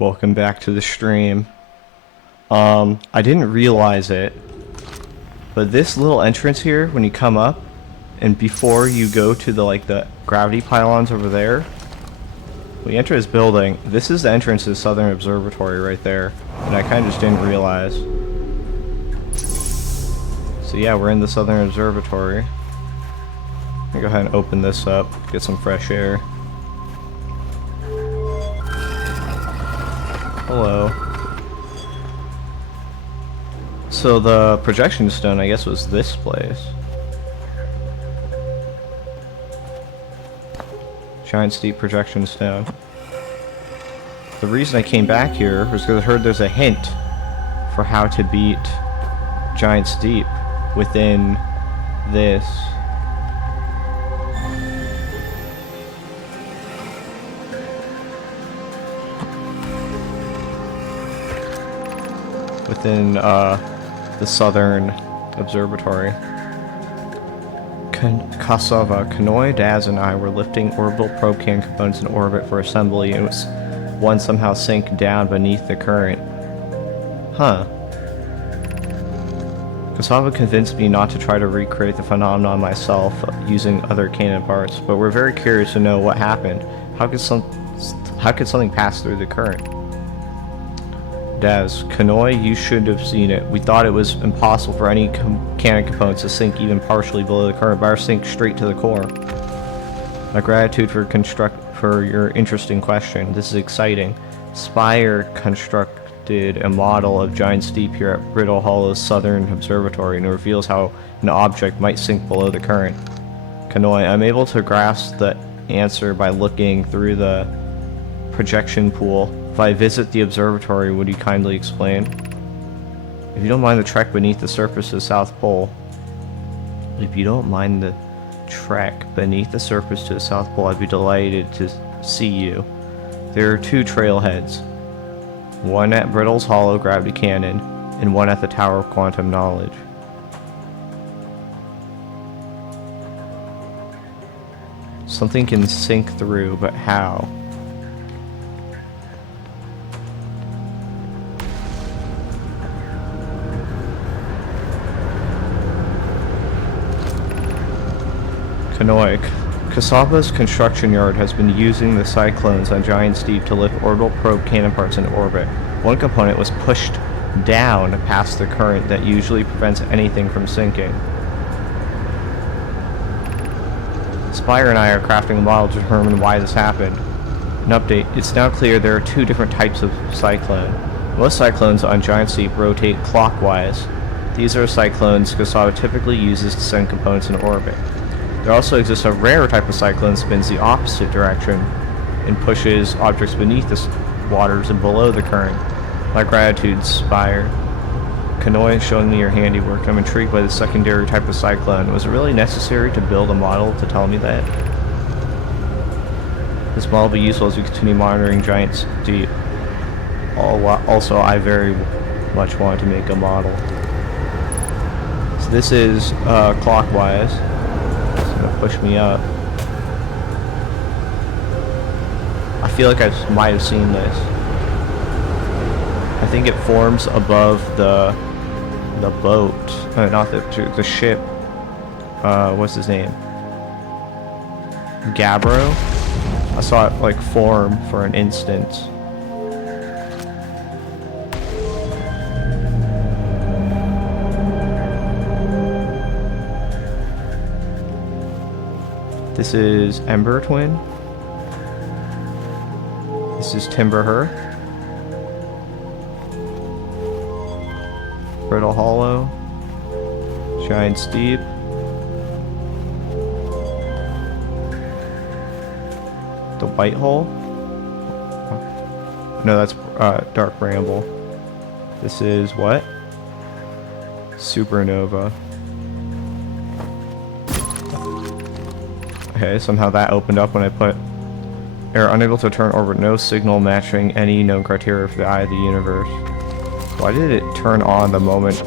Welcome back to the stream. I didn't realize it, but this little entrance here, when you come up, and before you go to the gravity pylons over there, when you enter this building, this is the entrance to the Southern Observatory right there, and I kind of just didn't realize. So yeah, we're in the Southern Observatory. Let me go ahead and open this up, get some fresh air. Hello. So the projection stone, I guess, was this place. Giant Steep projection stone. The reason I came back here was because I heard there's a hint for how to beat Giant Steep within this. Within the Southern Observatory. Kasava, Kanoi, Daz, and I were lifting orbital probe can components in orbit for assembly, and one somehow sank down beneath the current. Huh. Kasava convinced me not to try to recreate the phenomenon myself using other cannon parts, but we're very curious to know what happened. How could something pass through the current? Daz, Kanoi, you should have seen it. We thought it was impossible for any cannon components to sink even partially below the current, but ours sink straight to the core. My gratitude for your interesting question. This is exciting. Spire constructed a model of Giant Steep here at Brittle Hollow's Southern Observatory, and it reveals how an object might sink below the current. Kanoi, I'm able to grasp the answer by looking through the projection pool. If I visit the observatory, would you kindly explain? If you don't mind the trek beneath the surface of the South Pole. If you don't mind the trek beneath the surface to the South Pole, I'd be delighted to see you. There are two trailheads. One at Brittle's Hollow Gravity Cannon, and one at the Tower of Quantum Knowledge. Something can sink through, but how? Kanoi, Kasava's construction yard has been using the cyclones on Giant Steep to lift orbital probe cannon parts into orbit. One component was pushed down past the current that usually prevents anything from sinking. Spire and I are crafting a model to determine why this happened. An update, it's now clear there are two different types of cyclone. Most cyclones on Giant Steep rotate clockwise. These are cyclones Kasava typically uses to send components into orbit. There also exists a rare type of cyclone that spins the opposite direction and pushes objects beneath the waters and below the current. My gratitude, Spire. Kanoi is showing me your handiwork. I'm intrigued by the secondary type of cyclone. Was it really necessary to build a model to tell me that? This model will be useful as we continue monitoring Giant Steep. Also, I very much want to make a model. So this is clockwise. Push me up. I feel like I might have seen this. I think it forms above the boat, not the ship. What's his name? Gabbro. I saw it like form for an instant. This is Ember Twin. This is Timber Hearth. Brittle Hollow. Giant Steep. The White Hole. No, that's Dark Bramble. This is what? Supernova. Okay, somehow that opened up when I put air unable to turn orbit, no signal matching any known criteria for the eye of the universe. Why did it turn on the moment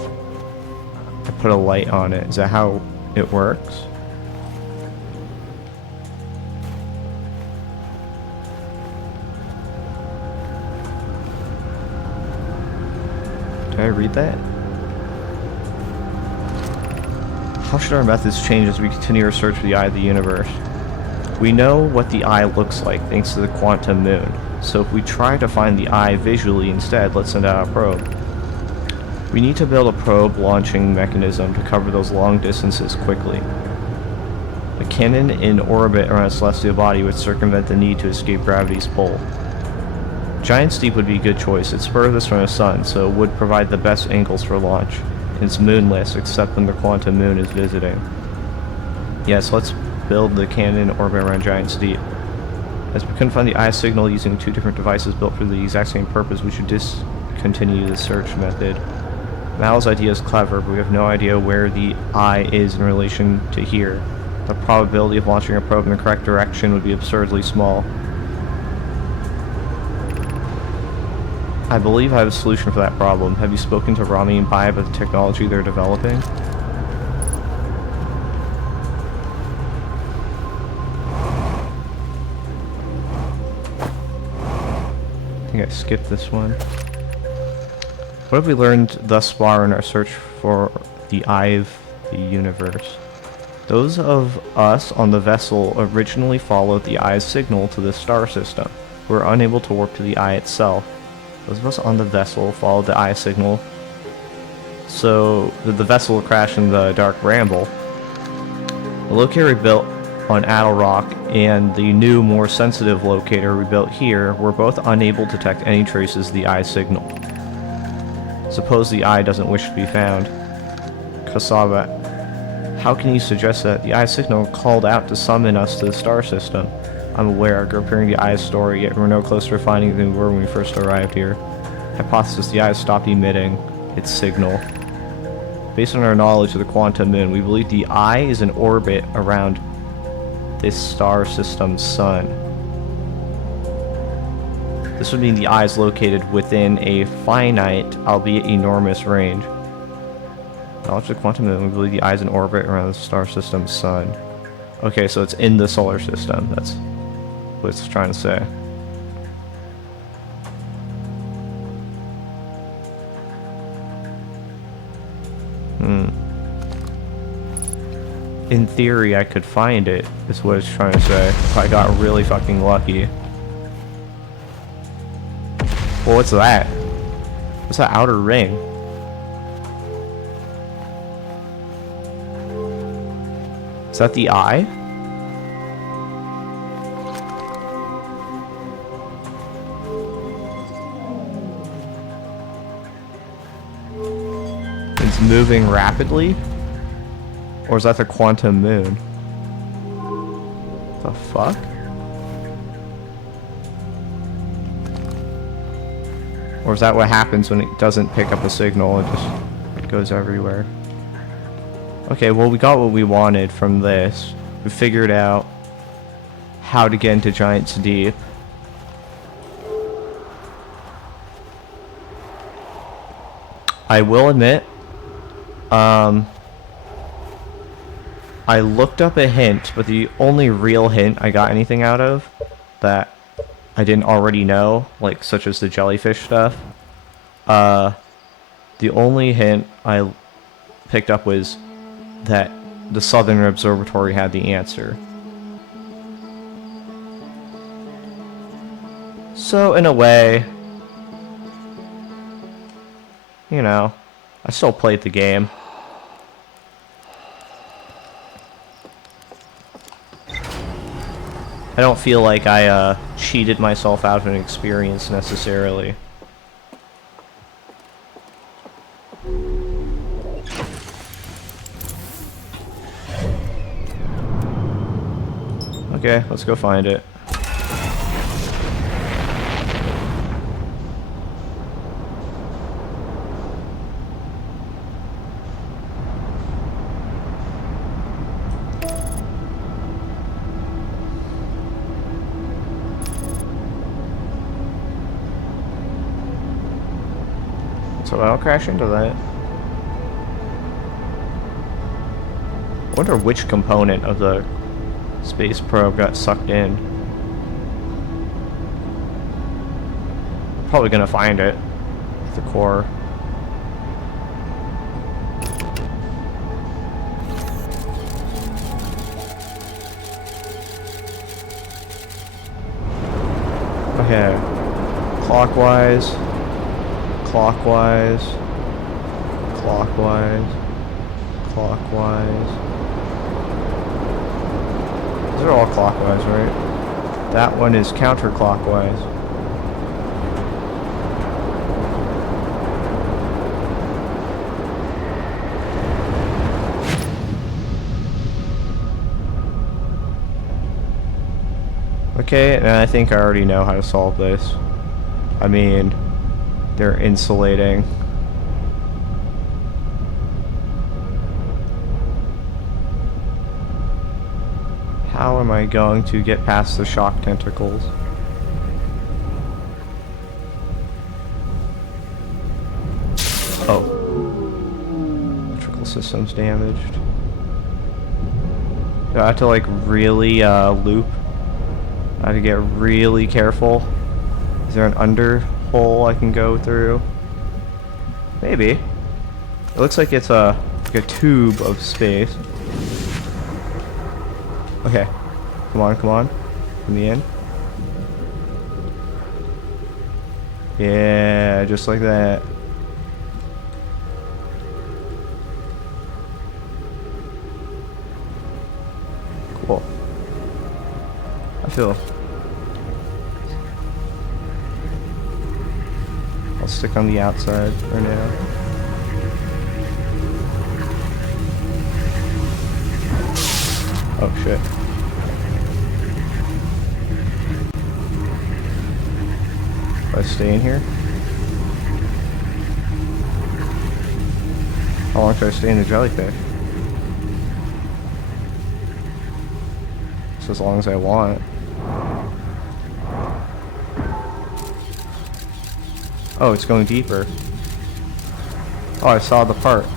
I put a light on it? Is that how it works? Can I read that? How should our methods change as we continue our search for the eye of the universe? We know what the eye looks like thanks to the quantum moon, so if we try to find the eye visually instead, let's send out a probe. We need to build a probe launching mechanism to cover those long distances quickly. A cannon in orbit around a celestial body would circumvent the need to escape gravity's pull. Giant's Deep would be a good choice. It's furthest from the sun, so it would provide the best angles for launch. It's moonless, except when the quantum moon is visiting. Yes, let's build the cannon in orbit around Giant's Deep. As we couldn't find the eye signal using two different devices built for the exact same purpose, we should discontinue the search method. Mal's idea is clever, but we have no idea where the eye is in relation to here. The probability of launching a probe in the correct direction would be absurdly small. I believe I have a solution for that problem. Have you spoken to Rami and Bai about the technology they're developing? I think I skipped this one. What have we learned thus far in our search for the eye of the universe? Those of us on the vessel originally followed the eye's signal to the star system. We were unable to warp to the eye itself. Those of us on the vessel followed the eye signal. So the vessel crashed in the Dark Bramble. The locator we built on Addle Rock and the new, more sensitive locator we built here were both unable to detect any traces of the eye signal. Suppose the eye doesn't wish to be found. Kasaba, how can you suggest that the eye signal called out to summon us to the star system? I'm aware, comparing the eye's story, yet we're no closer to finding it than we were when we first arrived here. Hypothesis, the eye stopped emitting its signal. Based on our knowledge of the quantum moon, we believe the eye is in orbit around this star system's sun. This would mean the eye is located within a finite, albeit enormous, range. Knowledge of the quantum moon, we believe the eye is in orbit around the star system's sun. Okay, so it's in the solar system. That's what it's trying to say. In theory, I could find it, is what it's trying to say, if I got really fucking lucky. Well, what's that? What's that outer ring? Is that the eye? It's moving rapidly? Or is that the quantum moon? The fuck? Or is that what happens when it doesn't pick up a signal? It goes everywhere. Okay, well, we got what we wanted from this. We figured out how to get into Giant's Deep. I will admit, I looked up a hint, but the only real hint I got anything out of that I didn't already know, like such as the jellyfish stuff, the only hint I picked up was that the Southern Observatory had the answer. So in a way, you know, I still played the game. I don't feel like I cheated myself out of an experience necessarily. Okay, let's go find it. So I'll crash into that. I wonder which component of the space probe got sucked in. Probably gonna find it. The core. Okay. Clockwise. Clockwise. Clockwise. Clockwise. These are all clockwise, right? That one is counterclockwise. Okay, and I think I already know how to solve this. I mean, they're insulating. How am I going to get past the shock tentacles? Oh. Electrical system's damaged. Do I have to like really loop? I have to get really careful. Is there an under hole I can go through? Maybe. It looks like it's like a tube of space. Okay. Come on, come on. Let me in. Yeah, just like that. Cool. I feel... I'll stick on the outside for now. Oh shit. Do I stay in here? How long should I stay in the jellyfish? Just as long as I want. Oh, it's going deeper. Oh, I saw the part.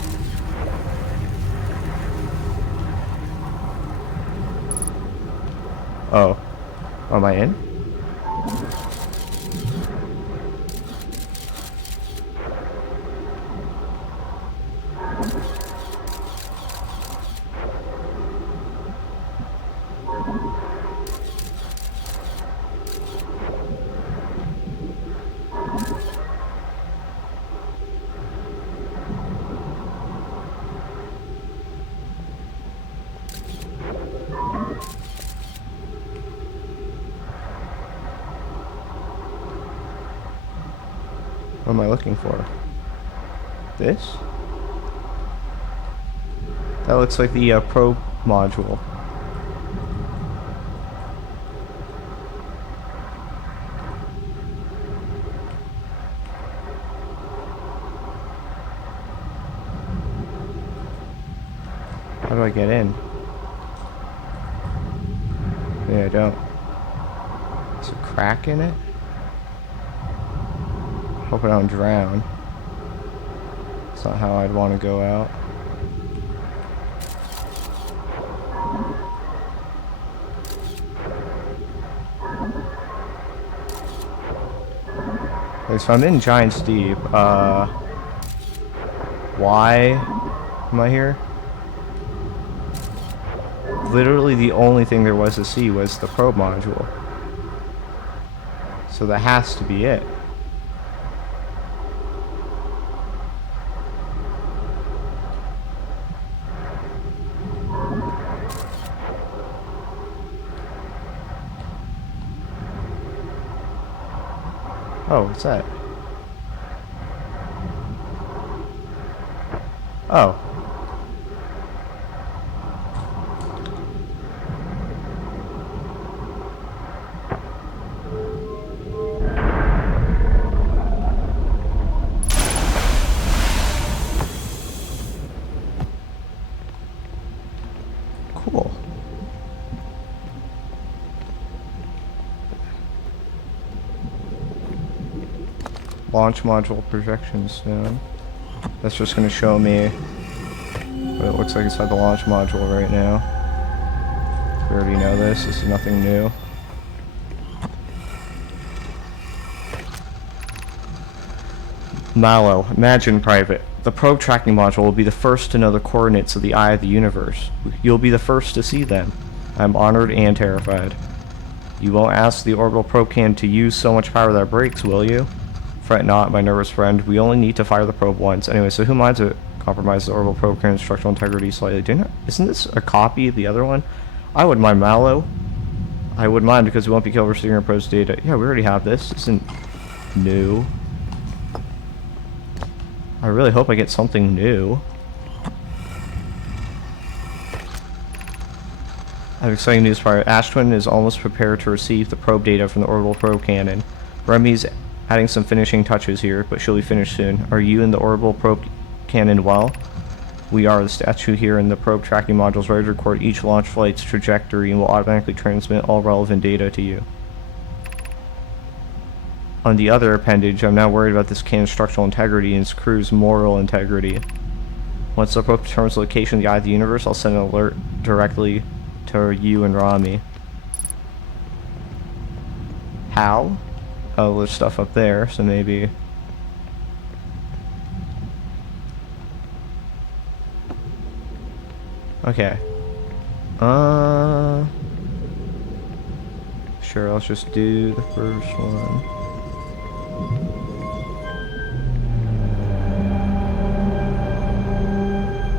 Oh. Am I in? What am I looking for? This? That looks like the probe module. How do I get in? Yeah, I don't. There's a crack in it? Hope I don't drown. That's not how I'd want to go out. Okay, so I'm in Giant's Deep. Why am I here? Literally the only thing there was to see was the probe module. So that has to be it. Oh, what's that? Oh. Cool. Launch module projection stone. That's just going to show me what it looks like inside the launch module right now. We already know this. This is nothing new. Mallow, imagine private. The probe tracking module will be the first to know the coordinates of the eye of the universe. You'll be the first to see them. I'm honored and terrified. You won't ask the orbital probe cannon to use so much power that it breaks, will you? Fret not, my nervous friend. We only need to fire the probe once. Anyway, so who minds it compromises the orbital probe cannon's structural integrity slightly? Isn't this a copy of the other one? I wouldn't mind Mallow. I wouldn't mind because we won't be killed for receiving our probe's data. Yeah, we already have this. This isn't new. I really hope I get something new. I have exciting news for you. Ash Twin is almost prepared to receive the probe data from the orbital probe cannon. Remy's adding some finishing touches here, but she'll be finished soon. Are you and the orbital probe cannon well? We are. The statue here in the probe tracking module is ready to record each launch flight's trajectory and will automatically transmit all relevant data to you. On the other appendage, I'm now worried about this cannon's structural integrity and its crew's moral integrity. Once the probe determines the location of the eye of the universe, I'll send an alert directly to you and Ramy. How? Oh, there's stuff up there, so maybe... Okay. Sure, let's just do the first one.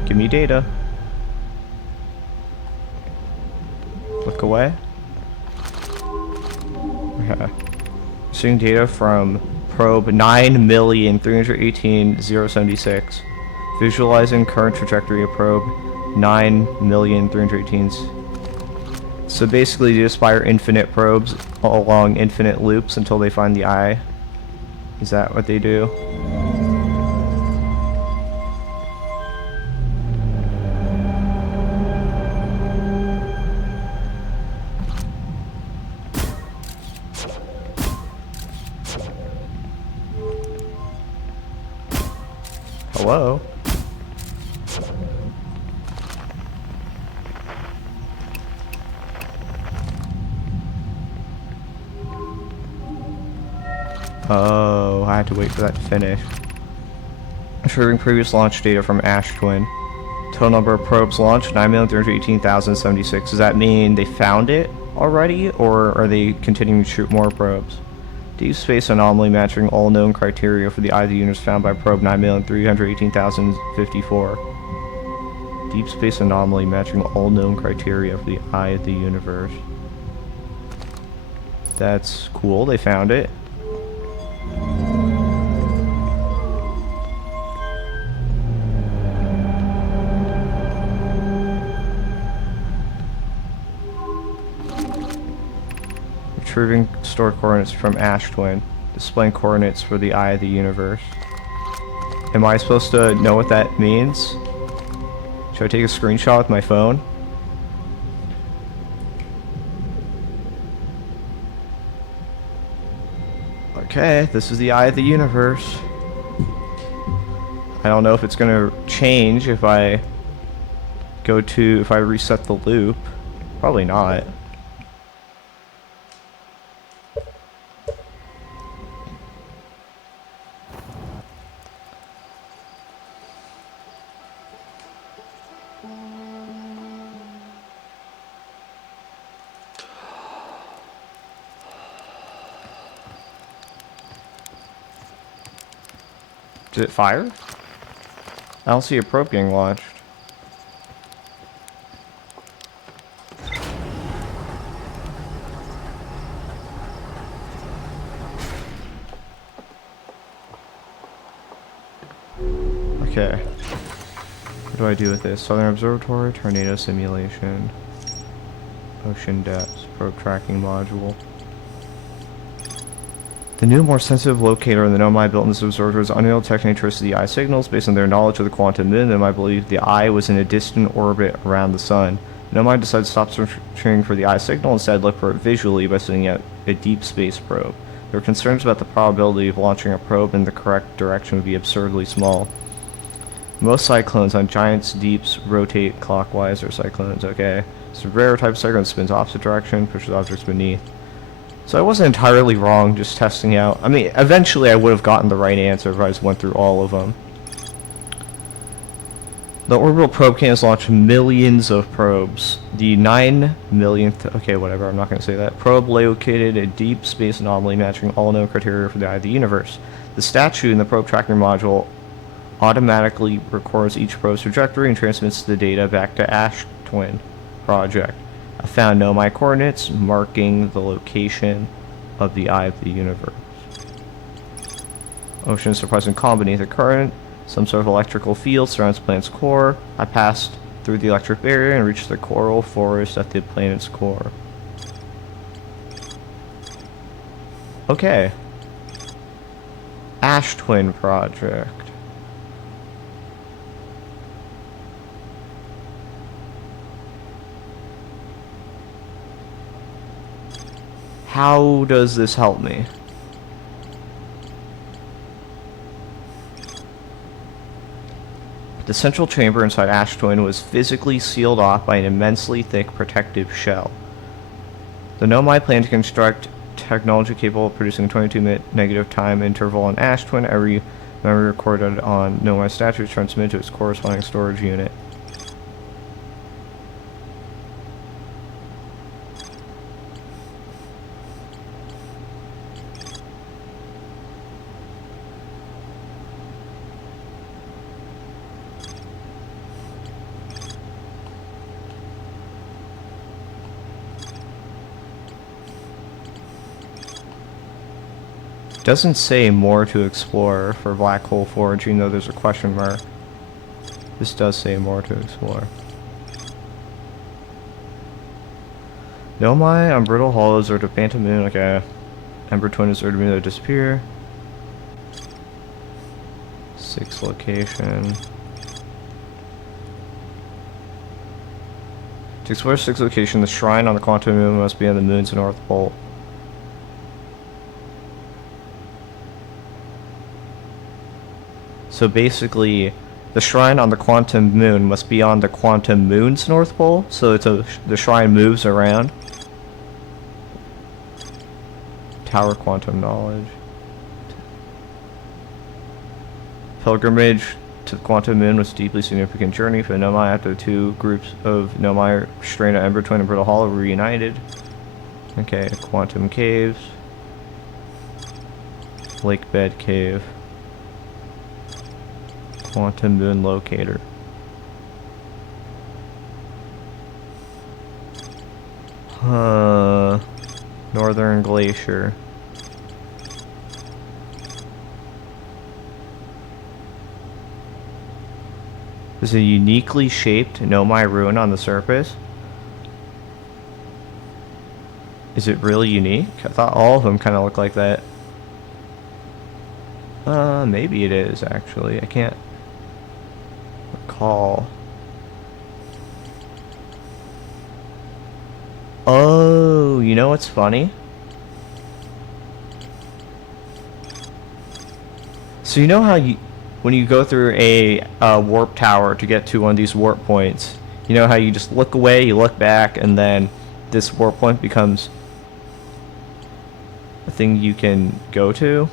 Give me data. Look away. Okay. Seeing data from probe 9,318,076. Visualizing current trajectory of probe 9,318,000. So basically you just fire infinite probes along infinite loops until they find the eye. Is that what they do? Hello? Oh, I had to wait for that to finish. Retrieving previous launch data from Ash Twin. Total number of probes launched, 9,318,076. Does that mean they found it already, or are they continuing to shoot more probes? Deep space anomaly matching all known criteria for the eye of the universe found by probe 9,318,054. Deep space anomaly matching all known criteria for the eye of the universe. That's cool, they found it. Retrieving stored coordinates from Ash Twin. Displaying coordinates for the eye of the universe. Am I supposed to know what that means? Should I take a screenshot with my phone? Okay, this is the eye of the universe. I don't know if it's gonna change if I reset the loop. Probably not. Did it fire? I don't see a probe getting launched. Okay. What do I do with this? Southern Observatory, tornado simulation, ocean depths, probe tracking module. The new, more sensitive locator in the Nomai built in this observatory is unable to detect any traces of the eye signals. Based on their knowledge of the quantum minimum, I believe the eye was in a distant orbit around the sun. Nomai decided to stop searching for the eye signal and instead look for it visually by sending out a deep space probe. There were concerns about the probability of launching a probe in the correct direction would be absurdly small. Most cyclones on giant deeps rotate clockwise, or cyclones, okay. It's a rare type of cyclone that spins opposite direction, pushes objects beneath. So I wasn't entirely wrong just testing out. I mean, eventually I would have gotten the right answer if I just went through all of them. The orbital probe can has launched millions of probes. The 9 millionth, okay, whatever, I'm not going to say that, probe located a deep space anomaly matching all known criteria for the eye of the universe. The statue in the probe tracking module automatically records each probe's trajectory and transmits the data back to Ash Twin Project. I found Nomai coordinates marking the location of the eye of the universe. Ocean surprising calm beneath the current. Some sort of electrical field surrounds the planet's core. I passed through the electric barrier and reached the coral forest at the planet's core. Okay. Ash Twin Project. How does this help me? The central chamber inside Ash Twin was physically sealed off by an immensely thick protective shell. The Nomai plan to construct technology capable of producing a 22-minute negative time interval on Ash Twin. Every memory recorded on Nomai statue is transmitted to its corresponding storage unit. Doesn't say more to explore for Black Hole Forge, even though there's a question mark. This does say more to explore. Nomai on Brittle Hollows or to Phantom Moon, okay. Ember Twin is there to me to disappear. 6 location. To explore 6 location, the shrine on the Quantum Moon must be on the moon's north pole. So basically, the shrine on the Quantum Moon must be on the Quantum Moon's north pole, so the shrine moves around. Tower Quantum Knowledge. Pilgrimage to the Quantum Moon was a deeply significant journey for the Nomai after the 2 groups of Nomai, Strana, Ember Twin, and Brittle Hollow were reunited. Okay, Quantum Caves. Lake Bed Cave. Quantum Moon Locator. Northern Glacier. There's a uniquely shaped Nomai ruin on the surface. Is it really unique? I thought all of them kind of look like that. Maybe it is, actually. I can't recall. Oh, you know what's funny? So you know how when you go through a warp tower to get to one of these warp points, you know how you just look away, you look back, and then this warp point becomes a thing you can go to?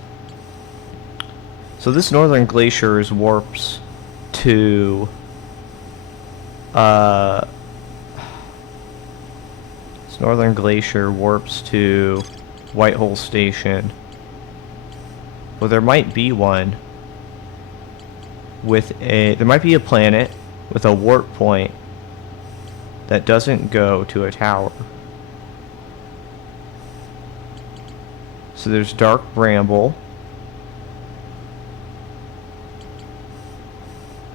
So this Northern Glacier warps to this Northern Glacier warps to Whitehole Station. Well, there might be one with there might be a planet with a warp point that doesn't go to a tower. So there's Dark Bramble.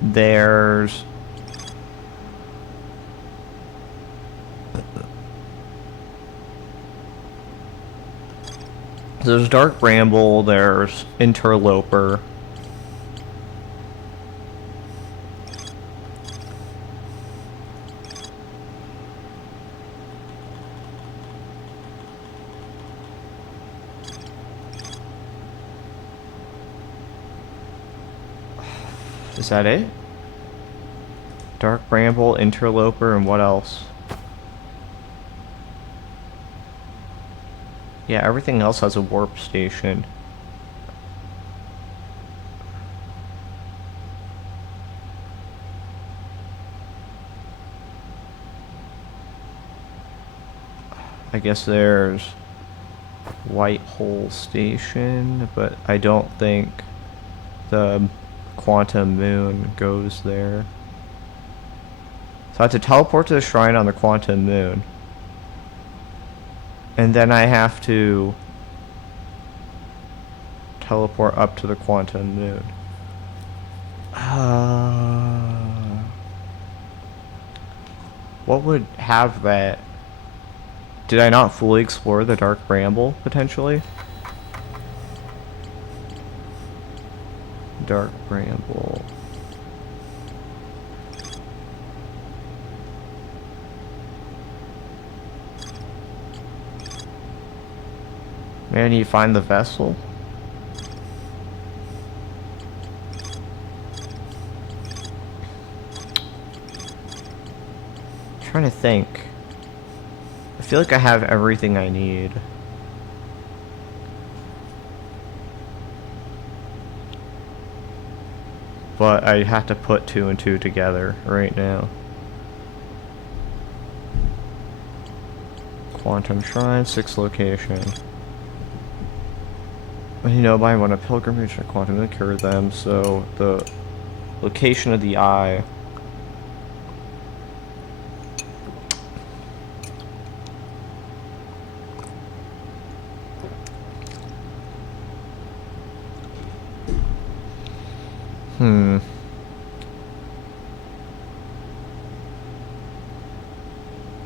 There's Dark Bramble, there's Interloper. Is that it? Dark Bramble, Interloper, and what else? Yeah, everything else has a warp station. I guess there's White Hole Station, but I don't think the Quantum Moon goes there. So I have to teleport to the shrine on the Quantum Moon. And then I have to teleport up to the Quantum Moon. What would have that? Did I not fully explore the Dark Bramble, potentially? Dark Bramble. Man, you find the vessel? I'm trying to think. I feel like I have everything I need. But I have to put 2 and 2 together right now. Quantum Shrine, 6 location. You know, I want a pilgrimage to Quantum to cure them, so the location of the eye.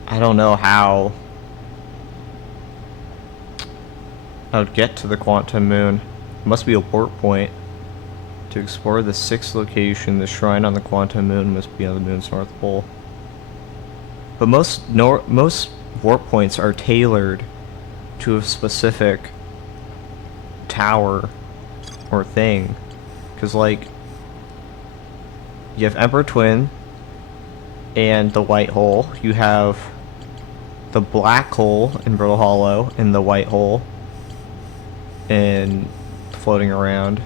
I don't know how I would get to the Quantum Moon. It must be a warp point. To explore the 6th location, the shrine on the Quantum Moon must be on the moon's north pole. But most warp points are tailored to a specific tower or thing. Because, like, you have Emperor Twin and the White Hole. You have the Black Hole in Brittle Hollow and the White Hole and floating around.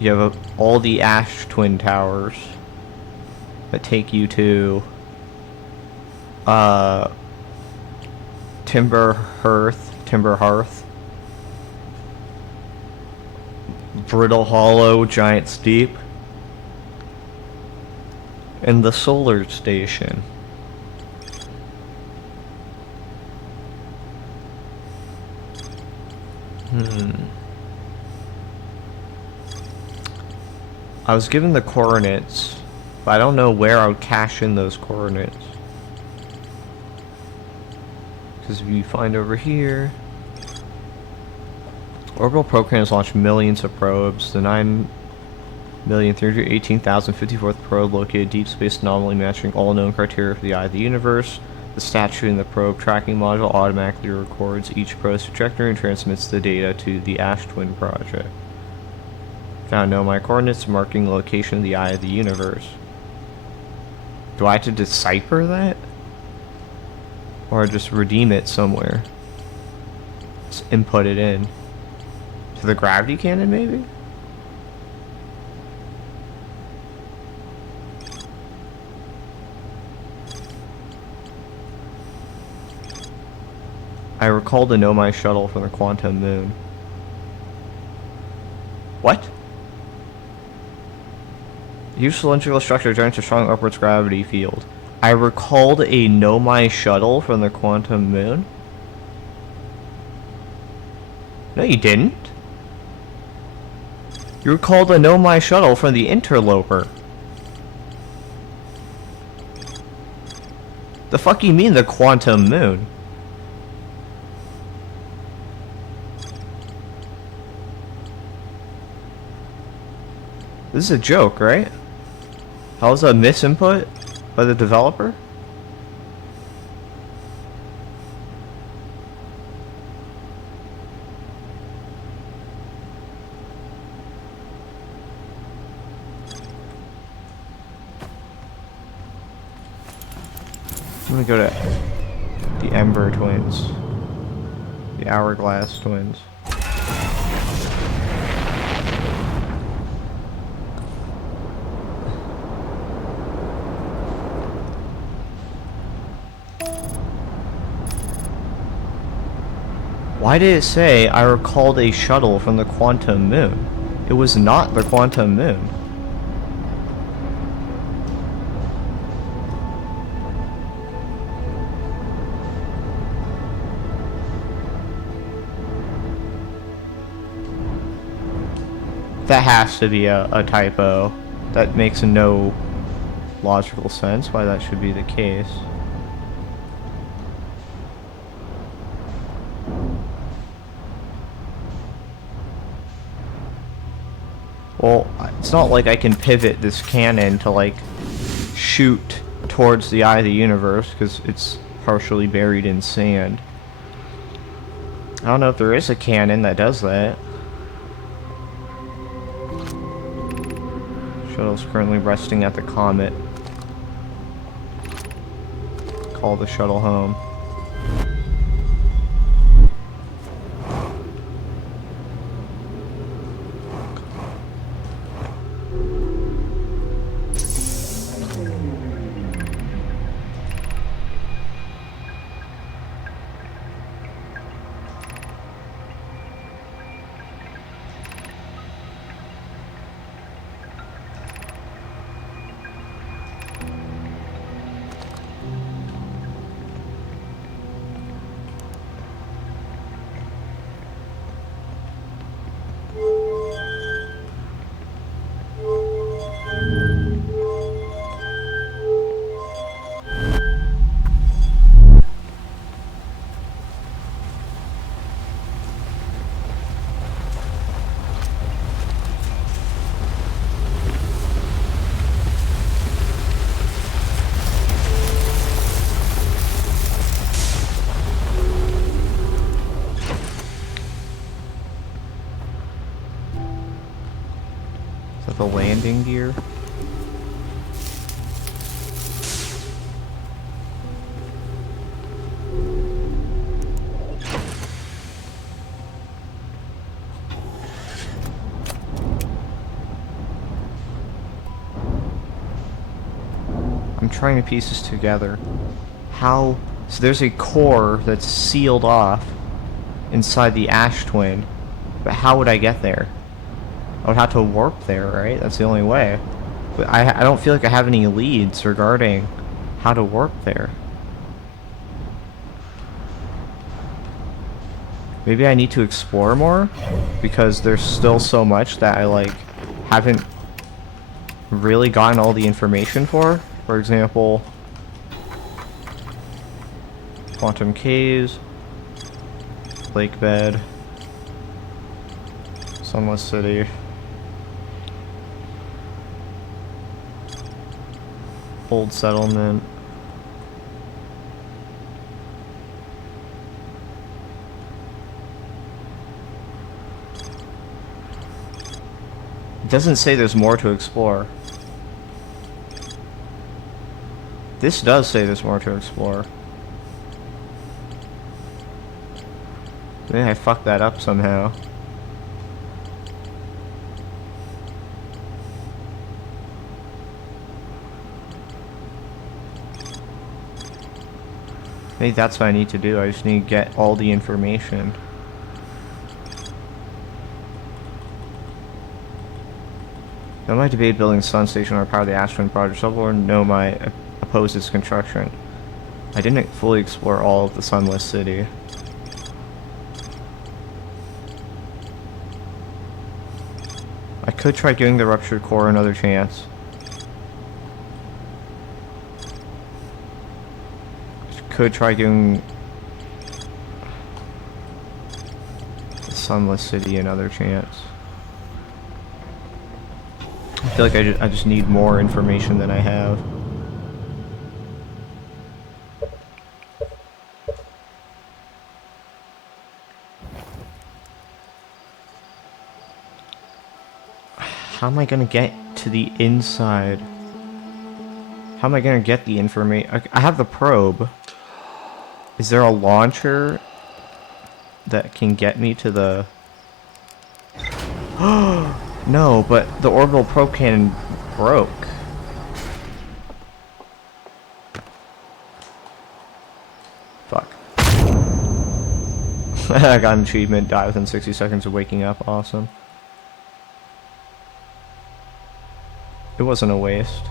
You have all the Ash Twin Towers that take you to Timber Hearth, Brittle Hollow, Giant's Deep, and the Solar Station. I was given the coordinates, but I don't know where I would cache in those coordinates. Because if you find over here, orbital programs launch millions of probes. The 9,318,054th probe located deep space anomaly matching all known criteria for the eye of the universe. The statue in the probe tracking module automatically records each probe's trajectory and transmits the data to the Ash Twin project. Found know my coordinates marking the location of the eye of the universe. Do I have to decipher that? Or just redeem it somewhere? Just input it in. To the gravity cannon, maybe? I recall the Nomai shuttle from the Quantum Moon. What? Huge cylindrical structure generates a strong upwards gravity field. I recalled a Nomai shuttle from the Quantum Moon? No, you didn't. You recalled a Nomai shuttle from the Interloper. The fuck you mean the Quantum Moon? This is a joke, right? How was that misinput by the developer? I'm gonna go to the Ember Twins. The Hourglass Twins. Why did it say I recalled a shuttle from the Quantum Moon? It was not the Quantum Moon. That has to be a typo. That makes no logical sense why that should be the case. Well, it's not like I can pivot this cannon to like shoot towards the eye of the universe because it's partially buried in sand. I don't know if there is a cannon that does that. Shuttle's currently resting at the comet. Call the shuttle home. Is that the landing gear? I'm trying to piece this together. How? So there's a core that's sealed off inside the ash twin, but how would I get there? I would have to warp there, right? That's the only way. But I don't feel like I have any leads regarding how to warp there. Maybe I need to explore more, because there's still so much that I like haven't really gotten all the information for. For example, Quantum Caves, Lake Bed, Sunless City, Old Settlement. It doesn't say there's more to explore. This does say there's more to explore. Maybe I fucked that up somehow. Maybe that's what I need to do. I just need to get all the information. No, my debate building Sun Station or power the Astron project. Or no, my oppose its construction. I didn't fully explore all of the Sunless City. I could try giving the ruptured core another chance. Could try giving the Sunless City another chance. I feel like I just need more information than I have. How am I gonna get to the inside? How am I gonna get the information? I have the probe. Is there a launcher that can get me to the... No, but the orbital probe cannon broke. Fuck. I got an achievement, die within 60 seconds of waking up. Awesome. It wasn't a waste.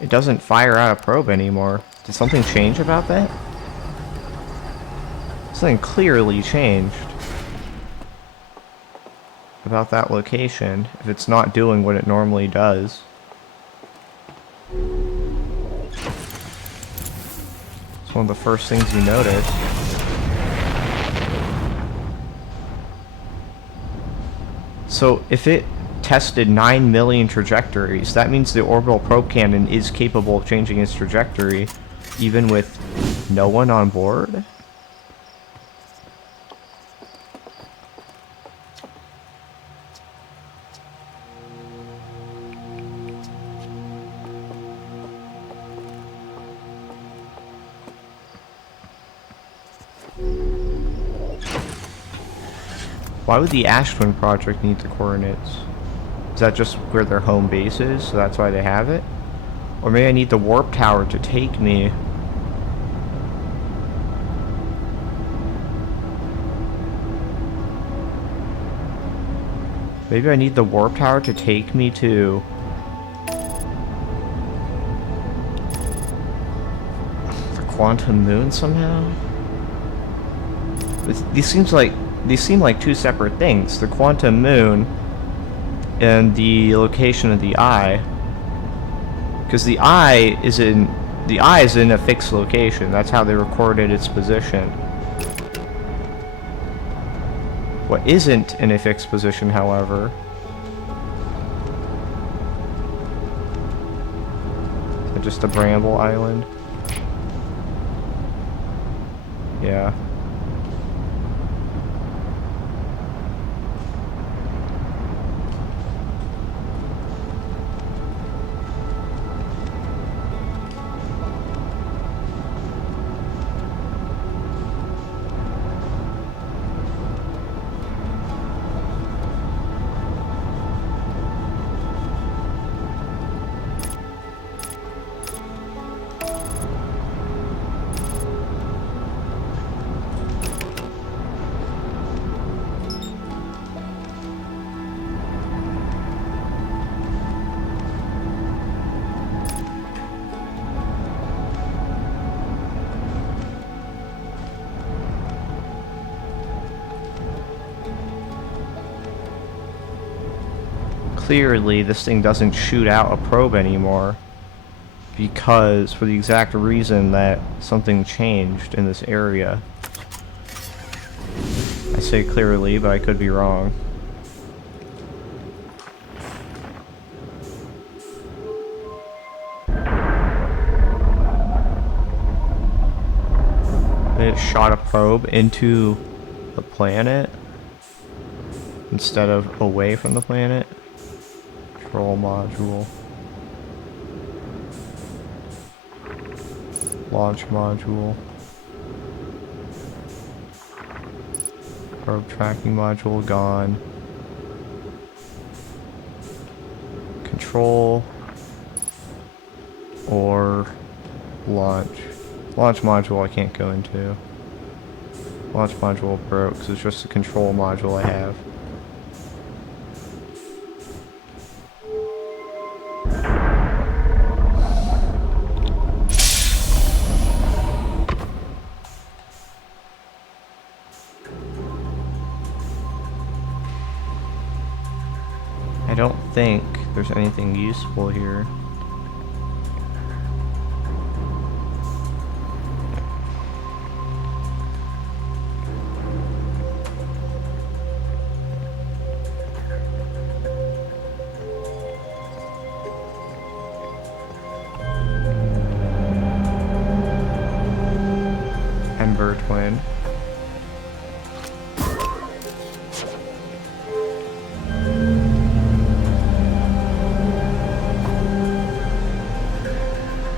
It doesn't fire out a probe anymore. Did something change about that? Something clearly changed about that location, if it's not doing what it normally does. It's one of the first things you notice. So if it tested 9 million trajectories, that means the orbital probe cannon is capable of changing its trajectory even with no one on board? Why would the Ash Twin project need the coordinates? Is that just where their home base is, so that's why they have it? Or maybe I need the warp tower to take me. Maybe I need the warp tower to take me to the quantum moon somehow? These seem like two separate things. The quantum moon and the location of the eye. Because the eye is in a fixed location. That's how they recorded its position. What isn't in a fixed position, however, is just a Bramble Island. Yeah. Clearly, this thing doesn't shoot out a probe anymore because, for the exact reason that something changed in this area. I say clearly, but I could be wrong. It shot a probe into the planet instead of away from the planet. Control module. Launch module. Probe tracking module gone. Control or launch. Launch module I can't go into. Launch module broke because it's just the control module I have. I don't think there's anything useful here. Ember Twin.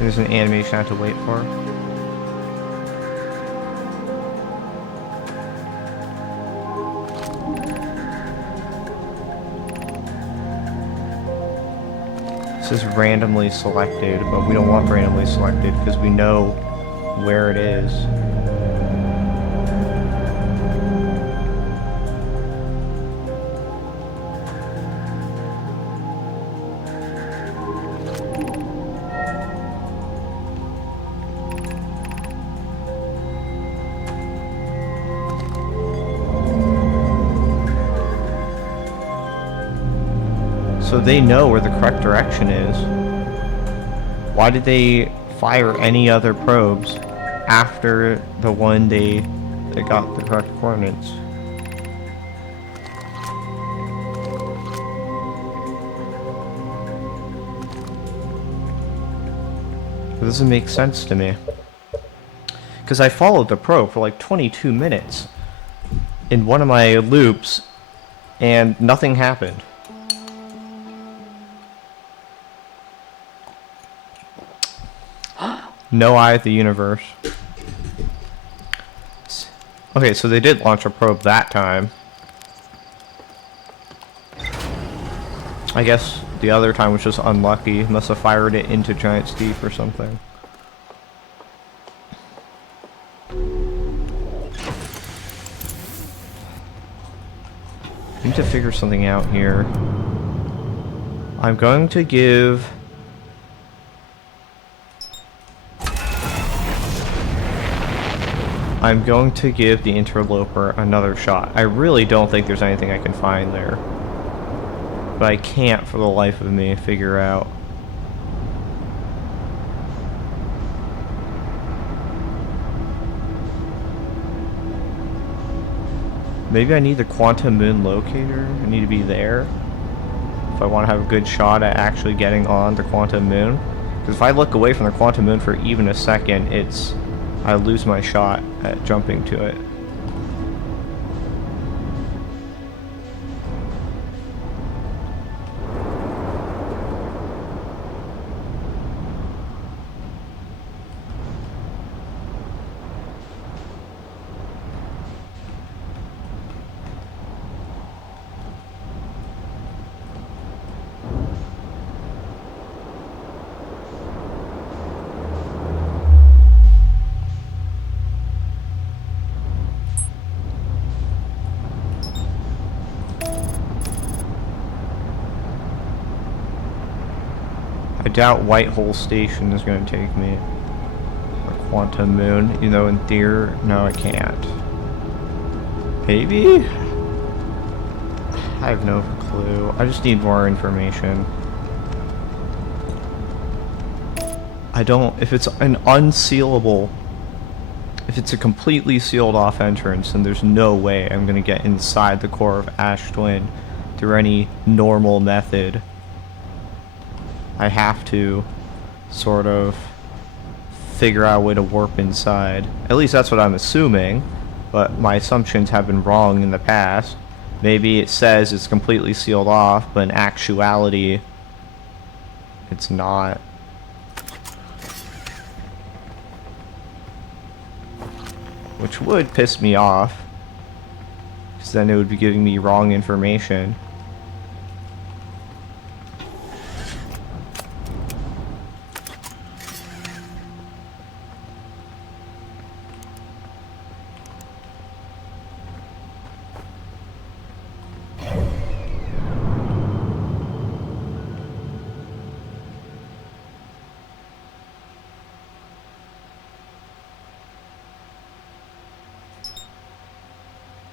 There's an animation I have to wait for. This is randomly selected, but we don't want randomly selected because we know where it is. So they know where the correct direction is. Why did they fire any other probes after the one they got the correct coordinates? It doesn't make sense to me. Because I followed the probe for like 22 minutes in one of my loops and nothing happened. No eye of the universe. Okay, so they did launch a probe that time. I guess the other time was just unlucky. Must have fired it into Giant's Deep or something. I need to figure something out here. I'm going to give... the interloper another shot. I really don't think there's anything I can find there. But I can't for the life of me figure out. Maybe I need the Quantum Moon locator. I need to be there if I want to have a good shot at actually getting on the Quantum Moon. Because if I look away from the Quantum Moon for even a second, I lose my shot at jumping to it. I doubt Whitehole Station is going to take me. Or Quantum Moon, you know, in theory, no I can't. Maybe? I have no clue. I just need more information. If it's an unsealable, if it's a completely sealed off entrance, then there's no way I'm going to get inside the core of Ash Twin through any normal method. I have to sort of figure out a way to warp inside. At least that's what I'm assuming, but my assumptions have been wrong in the past. Maybe it says it's completely sealed off, but in actuality, it's not. Which would piss me off, because then it would be giving me wrong information.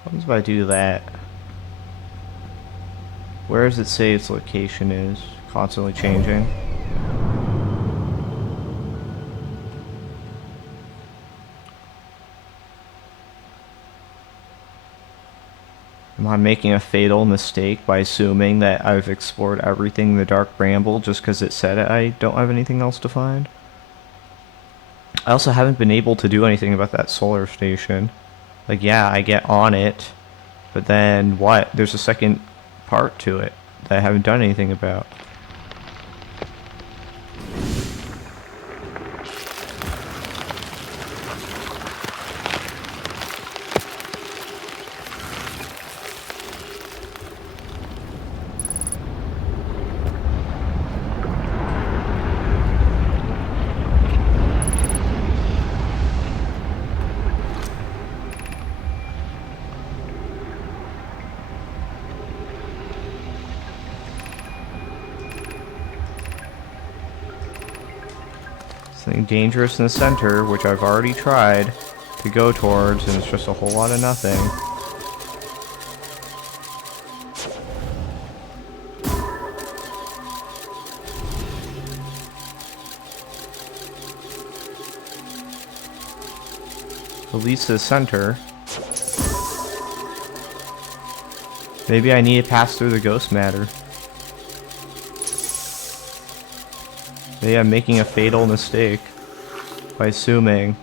What if I do that? Where does it say its location is? Constantly changing. Am I making a fatal mistake by assuming that I've explored everything in the Dark Bramble just because it said I don't have anything else to find? I also haven't been able to do anything about that solar station. Like, yeah, I get on it, but then what? There's a second part to it that I haven't done anything about. Something dangerous in the center, which I've already tried to go towards, and it's just a whole lot of nothing. At least the center. Maybe I need to pass through the ghost matter. Maybe I'm making a fatal mistake by assuming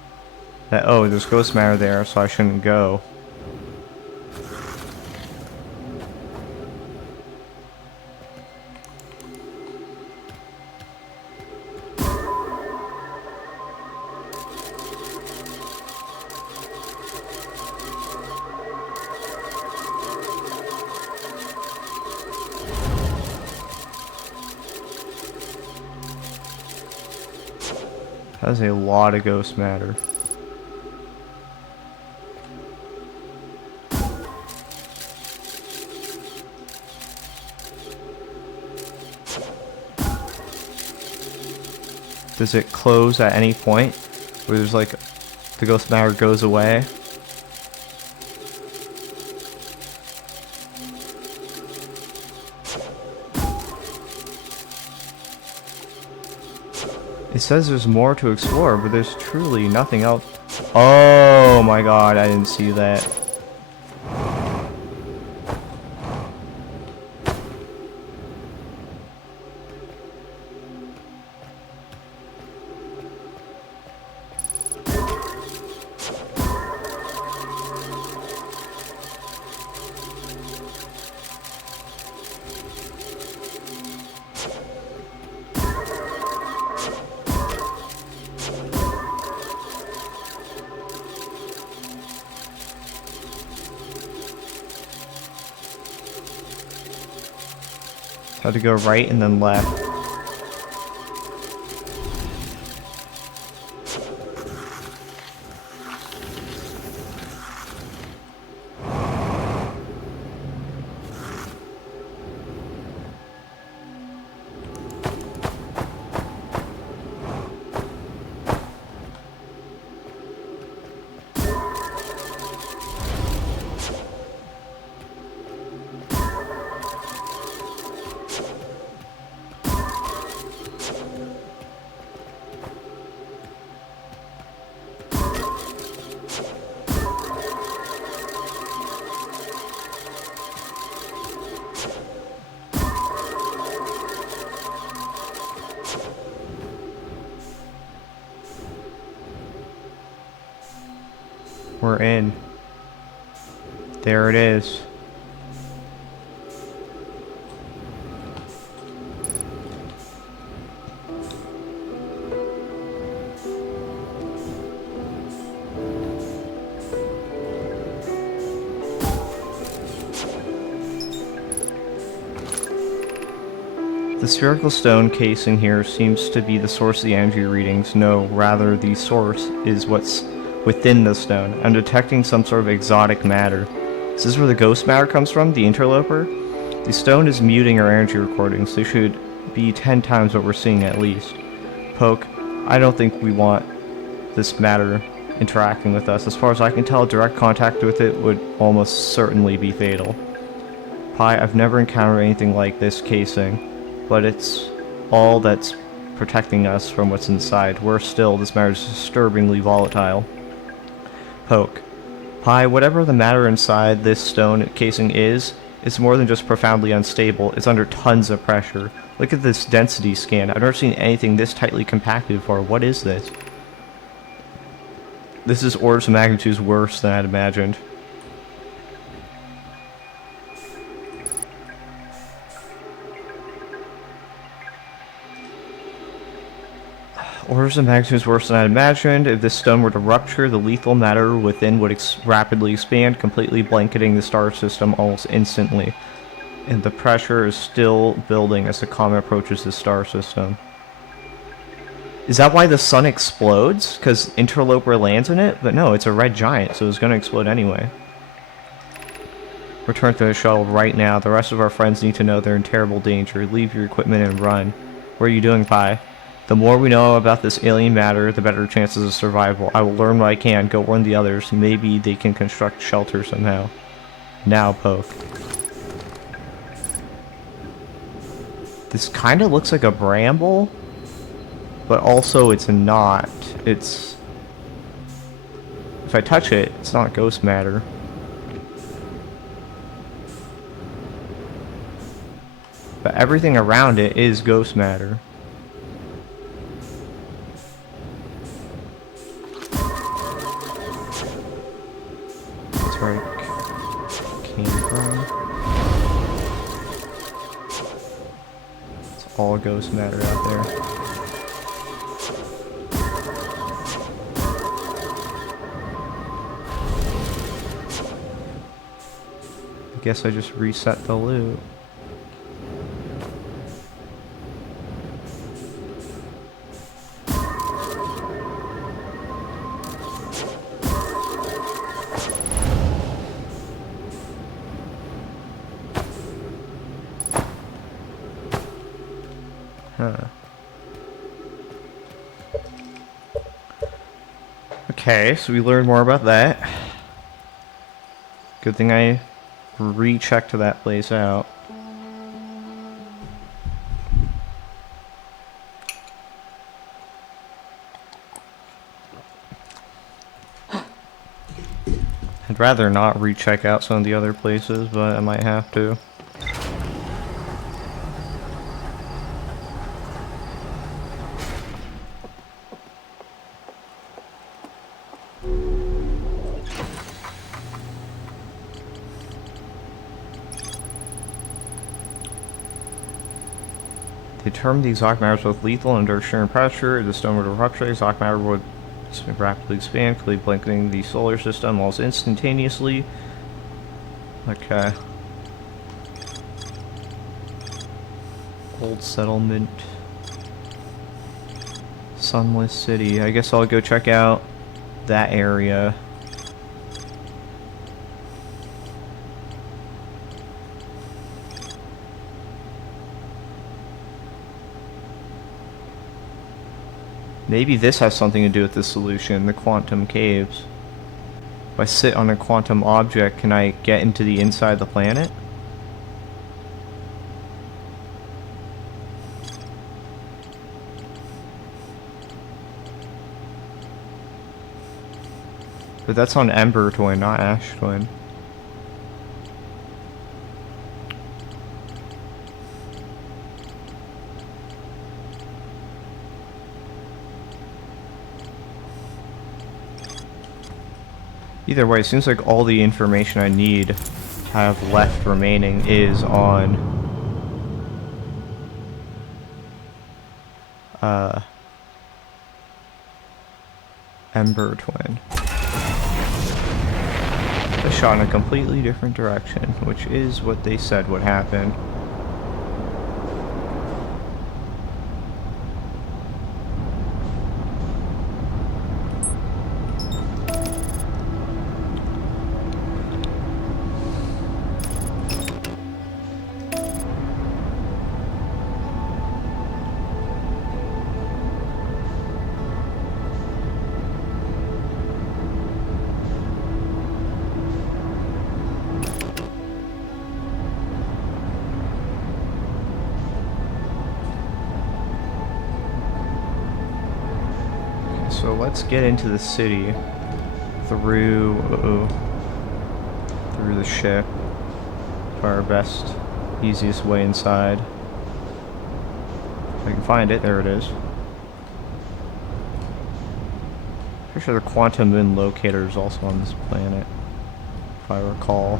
that, oh, there's ghost matter there, so I shouldn't go. That's a lot of ghost matter. Does it close at any point where there's like the ghost matter goes away? It says there's more to explore, but there's truly nothing else. Oh my god, I didn't see that. Had to go right and then left. We're in. There it is. The spherical stone casing here seems to be the source of the energy readings. No, rather the source is what's within the stone. I'm detecting some sort of exotic matter. Is this where the ghost matter comes from? The interloper? The stone is muting our energy recordings. They should be 10 times what we're seeing at least. Poke, I don't think we want this matter interacting with us. As far as I can tell, direct contact with it would almost certainly be fatal. Pi, I've never encountered anything like this casing, but it's all that's protecting us from what's inside. Worse still, this matter is disturbingly volatile. Poke. Pi, whatever the matter inside this stone casing is, it's more than just profoundly unstable. It's under tons of pressure. Look at this density scan. I've never seen anything this tightly compacted before. What is this? This is orders of magnitudes worse than I'd imagined. Orders of magnitudes worse than I'd imagined. If this stone were to rupture, the lethal matter within would rapidly expand, completely blanketing the star system almost instantly. And the pressure is still building as the comet approaches the star system. Is that why the sun explodes? Because Interloper lands in it? But no, it's a red giant, so it's going to explode anyway. Return to the shuttle right now. The rest of our friends need to know they're in terrible danger. Leave your equipment and run. What are you doing, Pi? The more we know about this alien matter, the better chances of survival. I will learn what I can, go warn the others. Maybe they can construct shelter somehow. Now, Poke. This kind of looks like a bramble, but also it's not. It's... If I touch it, it's not ghost matter. But everything around it is ghost matter. That's where it came from. It's all ghost matter out there. I guess I just reset the loot. Huh. Okay, so we learned more about that. Good thing I rechecked that place out. I'd rather not recheck out some of the other places, but I might have to. Determine the exotic matter is both lethal and under extreme pressure. The stone would rupture. Exotic matter would rapidly expand, quickly blanketing the solar system almost instantaneously. Okay. Old settlement. Sunless City. I guess I'll go check out that area. Maybe this has something to do with the solution, the quantum caves. If I sit on a quantum object, can I get into the inside of the planet? But that's on Ember Twin, not Ash Twin. Either way, it seems like all the information I need have left remaining is on Ember Twin. A shot in a completely different direction, which is what they said would happen. So let's get into the city through through the ship. Our best, easiest way inside. If I can find it, there it is. Pretty sure the quantum moon locator is also on this planet, if I recall.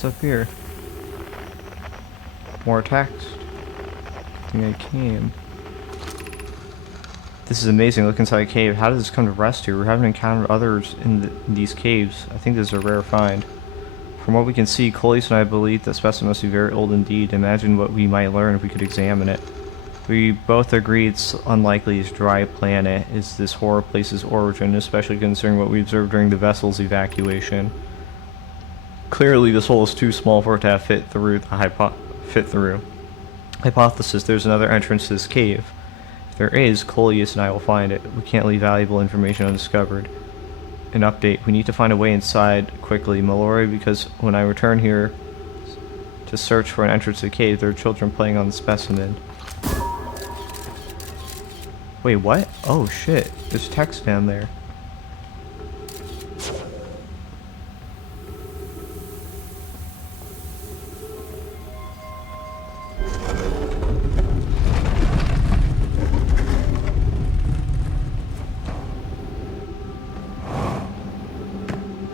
What's up here? More text. I think I came. This is amazing. Look inside a cave. How did this come to rest here? We haven't encountered others in these caves. I think this is a rare find. From what we can see, Coleus and I believe that specimen must be very old indeed. Imagine what we might learn if we could examine it. We both agree it's unlikely this dry planet is this horror place's origin, especially considering what we observed during the vessel's evacuation. Clearly, this hole is too small for it to have fit through. Hypothesis: there's another entrance to this cave. If there is, Coleus and I will find it. We can't leave valuable information undiscovered. An update: we need to find a way inside quickly, Mallory, because when I return here to search for an entrance to the cave, there are children playing on the specimen. Wait, what? Oh shit, there's text down there.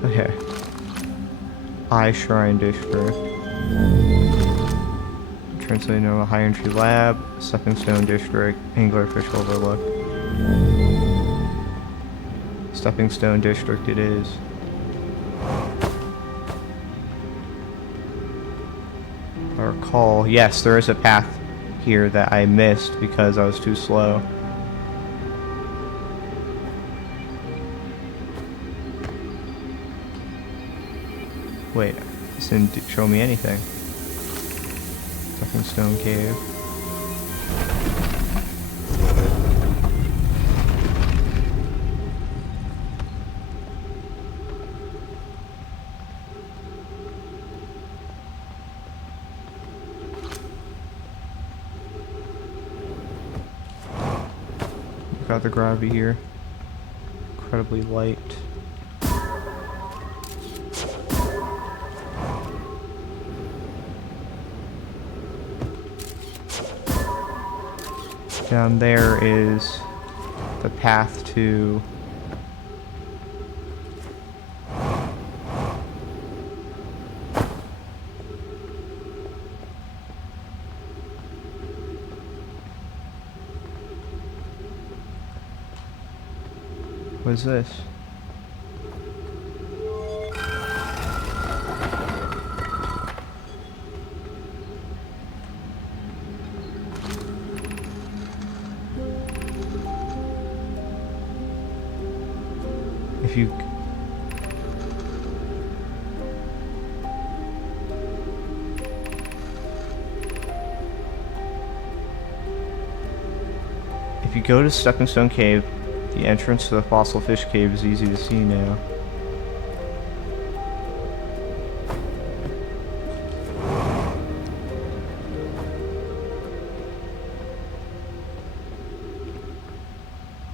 Okay. Eye Shrine District. Translating to a high entry lab, Stepping Stone District, Anglerfish Overlook. Stepping Stone District it is. I recall, yes, there is a path here that I missed because I was too slow. Wait, this didn't show me anything. Stepping Stone Cave. Got the gravity here. Incredibly light. Down there is the path to what is this? If you go to Stepping Stone Cave, the entrance to the Fossil Fish Cave is easy to see now.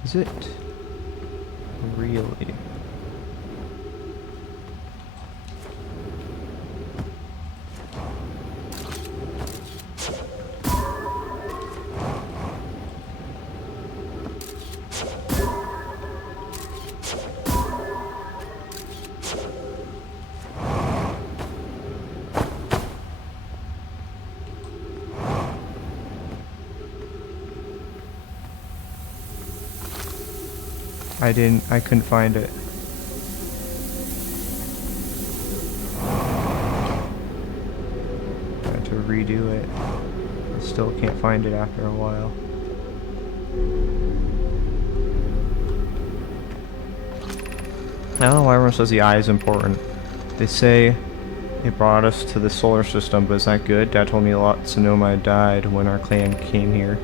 Is it? Really? I couldn't find it. I had to redo it. I still can't find it after a while. I don't know why everyone says the eye is important. They say it brought us to the solar system, but is that good? Dad told me a lot. Sonoma died when our clan came here.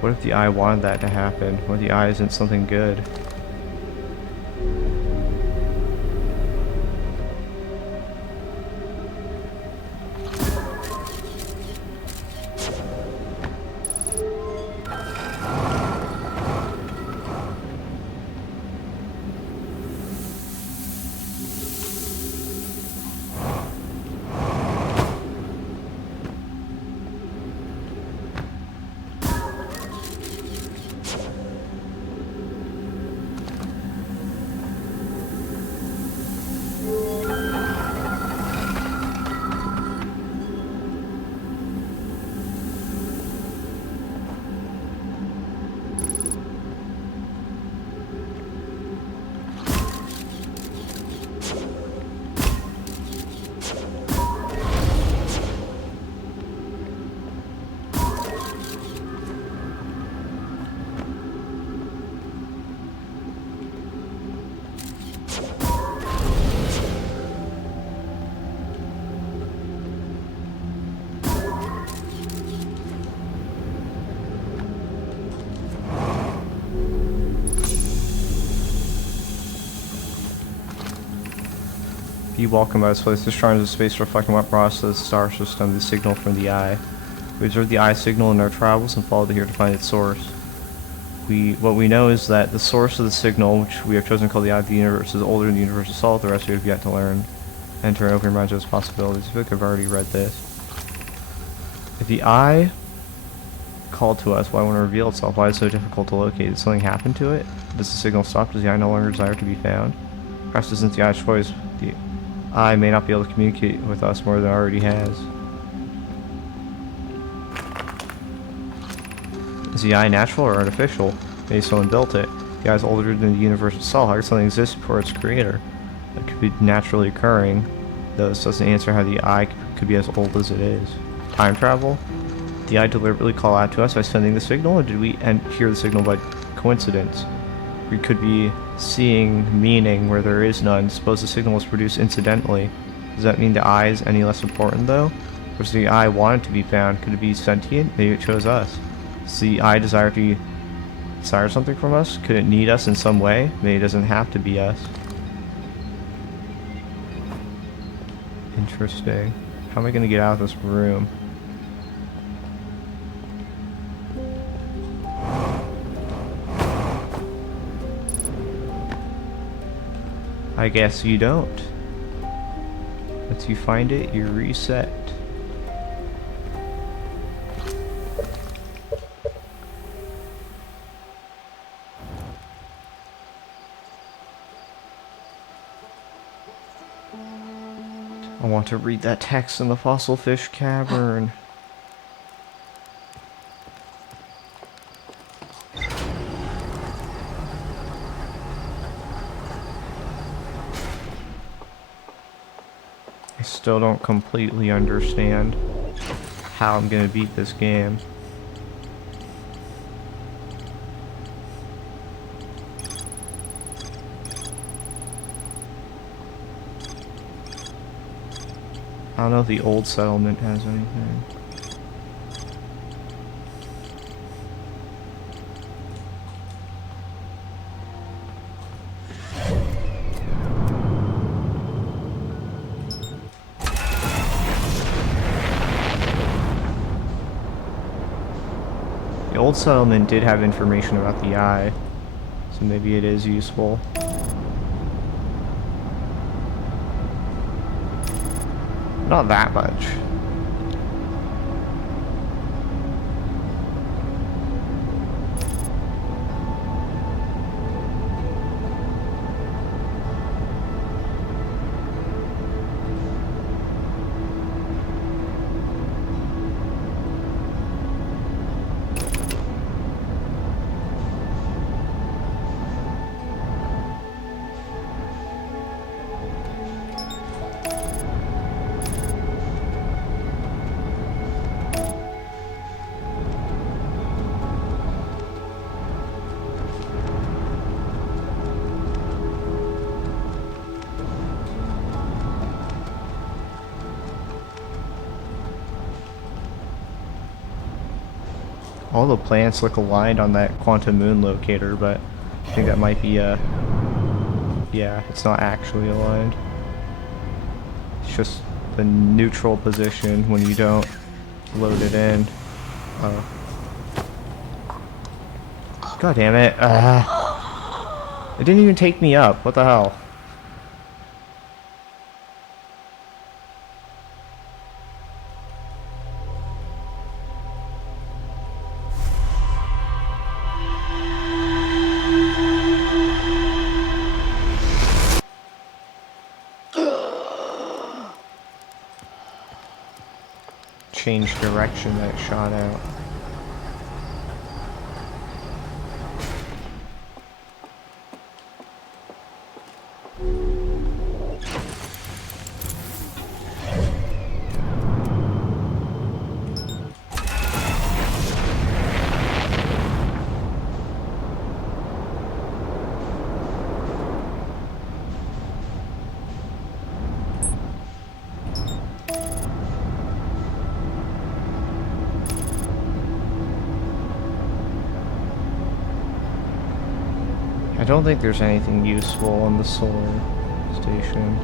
What if the eye wanted that to happen? What if the eye isn't something good? Be welcome by this place. This shrine is a space reflecting what process the star system, the signal from the eye. We observe the eye signal in our travels and follow it here to find its source. What we know is that the source of the signal, which we have chosen to call the eye of the universe, is older than the universe itself. The rest we have yet to learn. Enter and open your minds to its possibilities. I feel like I've already read this. If the eye called to us, why won't it reveal itself? Why is it so difficult to locate? Did something happen to it? Does the signal stop? Does the eye no longer desire to be found? Perhaps this isn't the eye's choice. The eye may not be able to communicate with us more than it already has. Is the eye natural or artificial? Maybe someone built it. The eye is older than the universe itself. How could something exist before its creator? It could be naturally occurring, though this doesn't answer how the eye could be as old as it is. Time travel? Did the eye deliberately call out to us by sending the signal, or did we hear the signal by coincidence? We could be seeing meaning where there is none. Suppose the signal was produced incidentally. Does that mean the eye is any less important, though? Or does the eye want it to be found? Could it be sentient? Maybe it chose us. Does the eye desire something from us? Could it need us in some way? Maybe it doesn't have to be us. Interesting. How am I going to get out of this room? I guess you don't. Once you find it, you reset. I want to read that text in the fossil fish cavern. I still don't completely understand how I'm gonna beat this game. I don't know if the old settlement has anything. The old settlement did have information about the eye, so maybe it is useful. Not that much. All the plants look aligned on that quantum moon locator, but I think that might be yeah, it's not actually aligned. It's just the neutral position when you don't load it in. God damn it. It didn't even take me up. What the hell? Change direction that it shot out. I don't think there's anything useful on the solar station.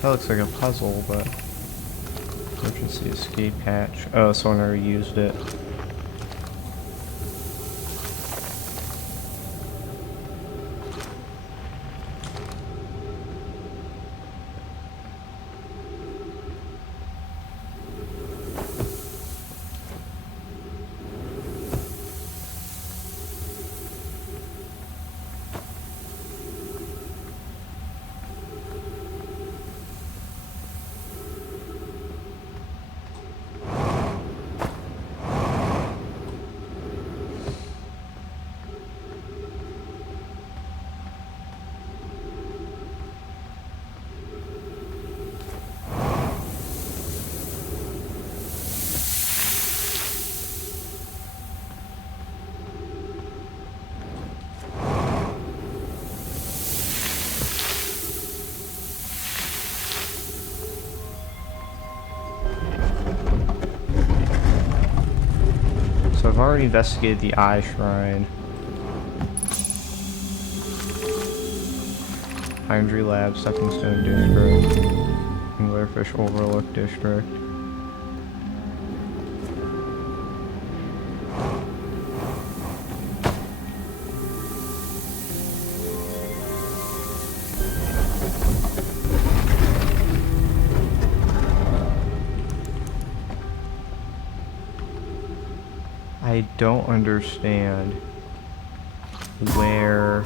That looks like a puzzle, but emergency escape hatch. Oh, someone already used it. So I've already investigated the Eye Shrine. Hindry Lab, Stepping Stone District, Anglerfish Overlook District. I don't understand where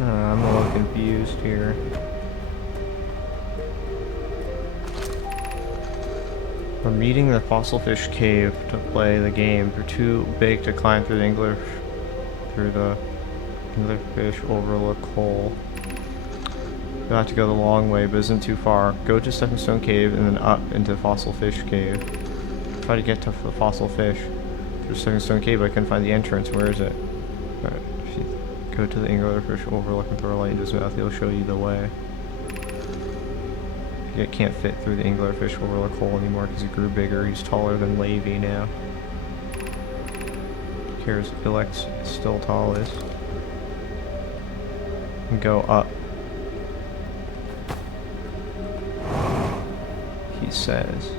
I'm a little confused here. We're meeting the Fossil Fish Cave to play the game. You're too big to climb through the Anglerfish Overlook hole. You'll have to go the long way, but isn't too far. Go to Stepping Stone Cave and then up into Fossil Fish Cave. Try to get to the Fossil Fish through Stepping Stone Cave, but I couldn't find the entrance. Where is it? Alright, if you go to the Anglerfish Overlook and throw a light into his mouth, he'll show you the way. He can't fit through the Anglerfish Overlook hole anymore because he grew bigger. He's taller than Levy now. Here's Ilex, still tallest. And go up. He says.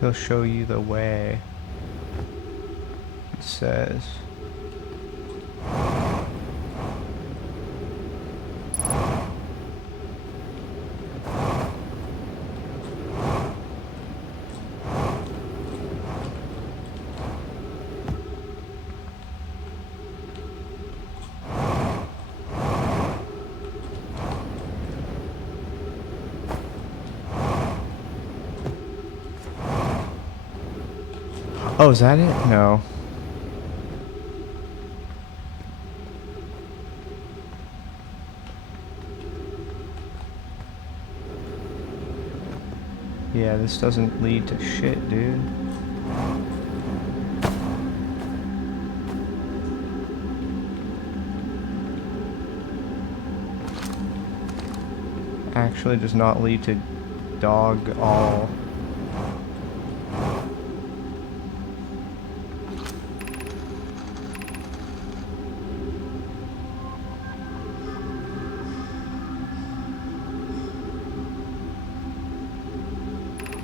He'll show you the way. It says. Oh, is that it? No. Yeah, this doesn't lead to shit, dude. Actually does not lead to dog all.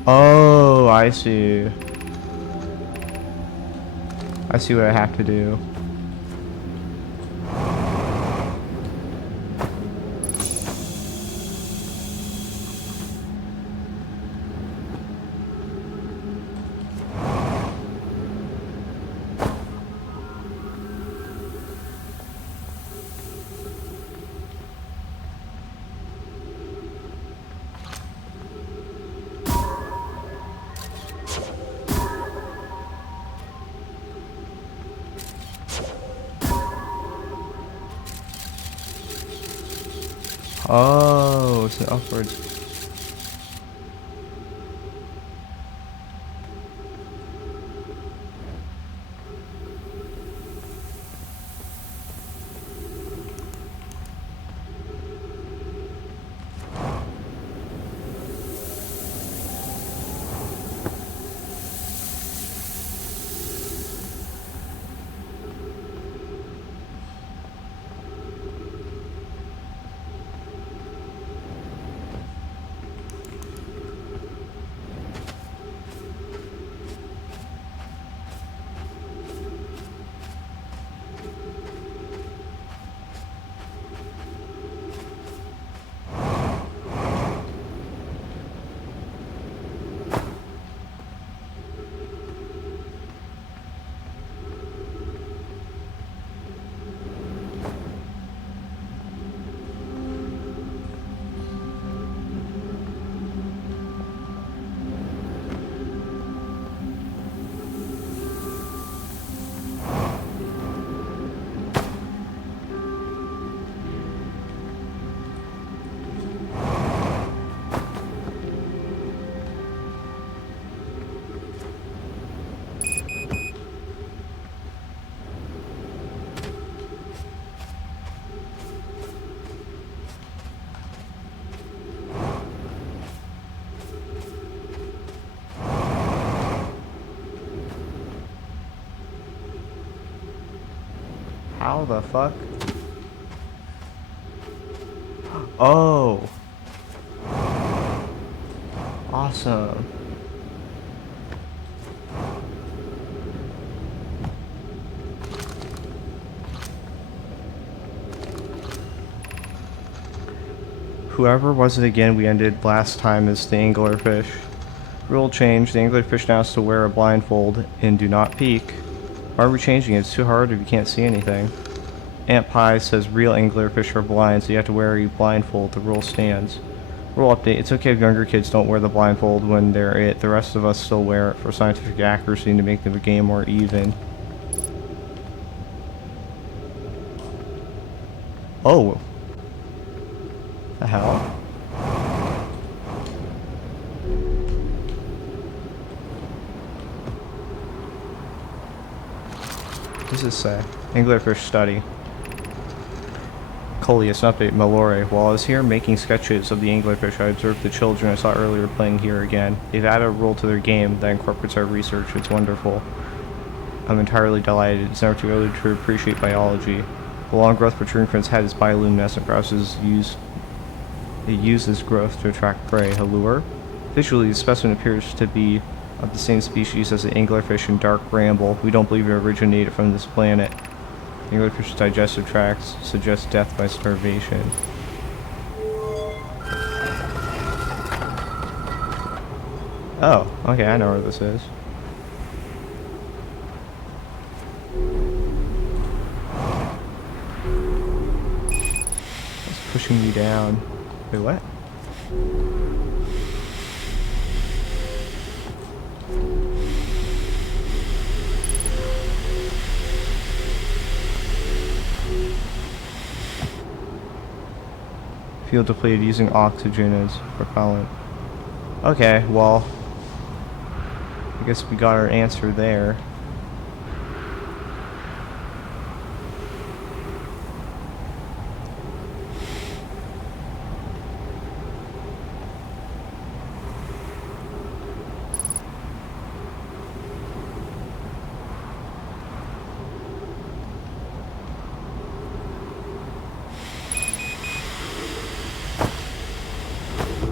Oh, I see. I see what I have to do. Oh, it's an upwards. How the fuck? Oh. Awesome. Whoever was it again we ended last time is the anglerfish. Rule change, the anglerfish now has to wear a blindfold and do not peek. Why are we changing it? It's too hard if you can't see anything. Aunt Pie says real anglerfish are blind, so you have to wear a blindfold. The rule stands. Rule update. It's okay if younger kids don't wear the blindfold when they're it. The rest of us still wear it for scientific accuracy and to make the game more even. Oh. The hell? What does this say? Anglerfish study. Coleus, an update, Malore. While I was here making sketches of the anglerfish, I observed the children I saw earlier playing here again. They've added a rule to their game that incorporates our research. It's wonderful. I'm entirely delighted. It's never too early to appreciate biology. The long growth protruding from its head is bioluminescent. Perhaps it uses growth to attract prey. A lure? Visually, the specimen appears to be of the same species as the anglerfish and dark bramble. We don't believe it originated from this planet. Anglerfish's digestive tracts suggest death by starvation. Oh, okay, I know where this is. It's pushing me down. Wait, what? Feel depleted using oxygen as propellant. Okay, well, I guess we got our answer there.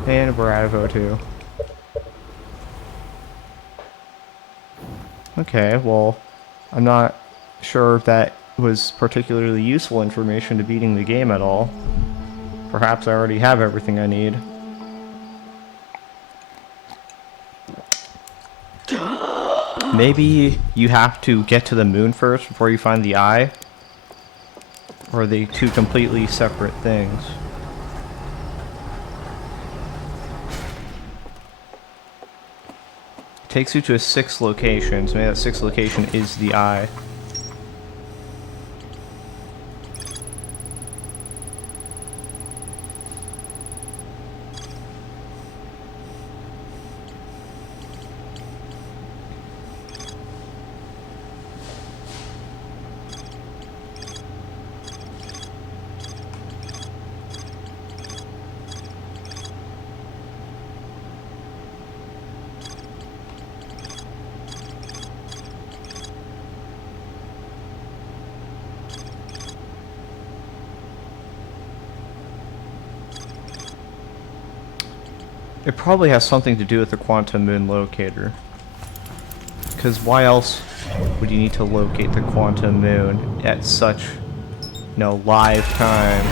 And a Bravo too. Okay, well, I'm not sure if that was particularly useful information to beating the game at all. Perhaps I already have everything I need. Maybe you have to get to the moon first before you find the eye? Or are they two completely separate things? Takes you to a 6th location, so maybe that 6th location is the eye. It probably has something to do with the quantum moon locator. Because why else would you need to locate the quantum moon at such, you know, live time?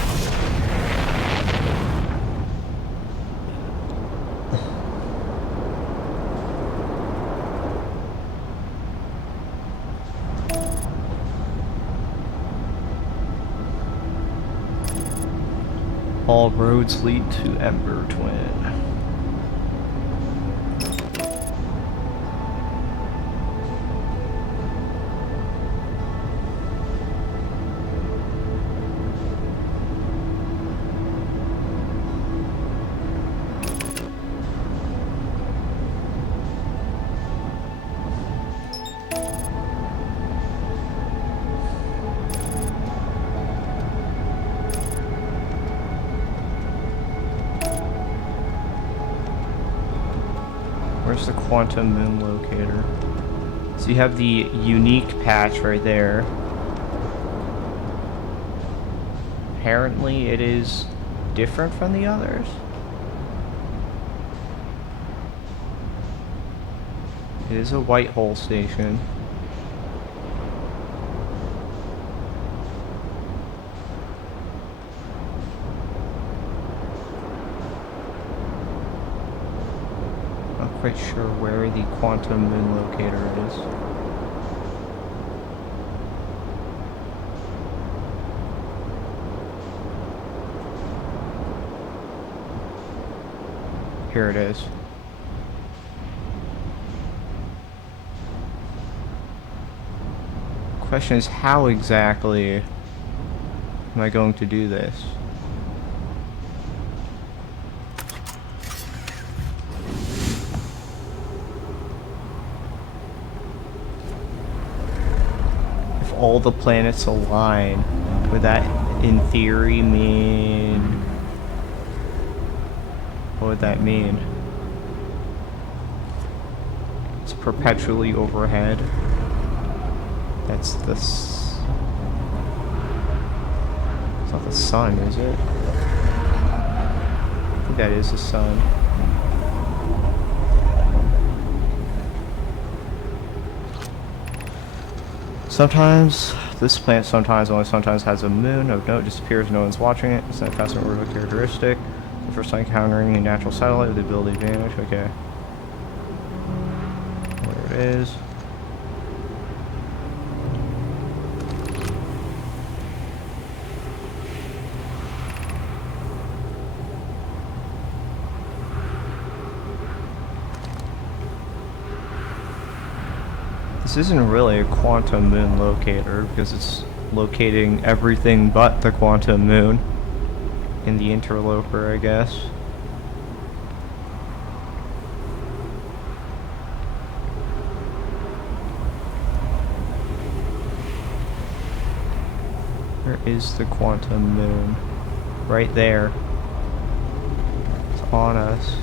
All roads lead to Ember Twin. Where's the quantum moon locator? So you have the unique patch right there. Apparently it is different from the others. It is a white hole station. Quite sure where the quantum moon locator is. Here it is. Question is, how exactly am I going to do this? All the planets align, would that in theory mean, what would that mean? It's perpetually overhead. That's the it's not the sun, is it? I think that is the sun. Sometimes, this planet sometimes, only sometimes, has a moon of note, disappears, no one's watching it. It's not a fascinating orbital characteristic. The first time encountering a natural satellite with the ability to vanish. Okay. There it is. This isn't really a quantum moon locator because it's locating everything but the quantum moon in the interloper, I guess. Where is the quantum moon? Right there. It's on us.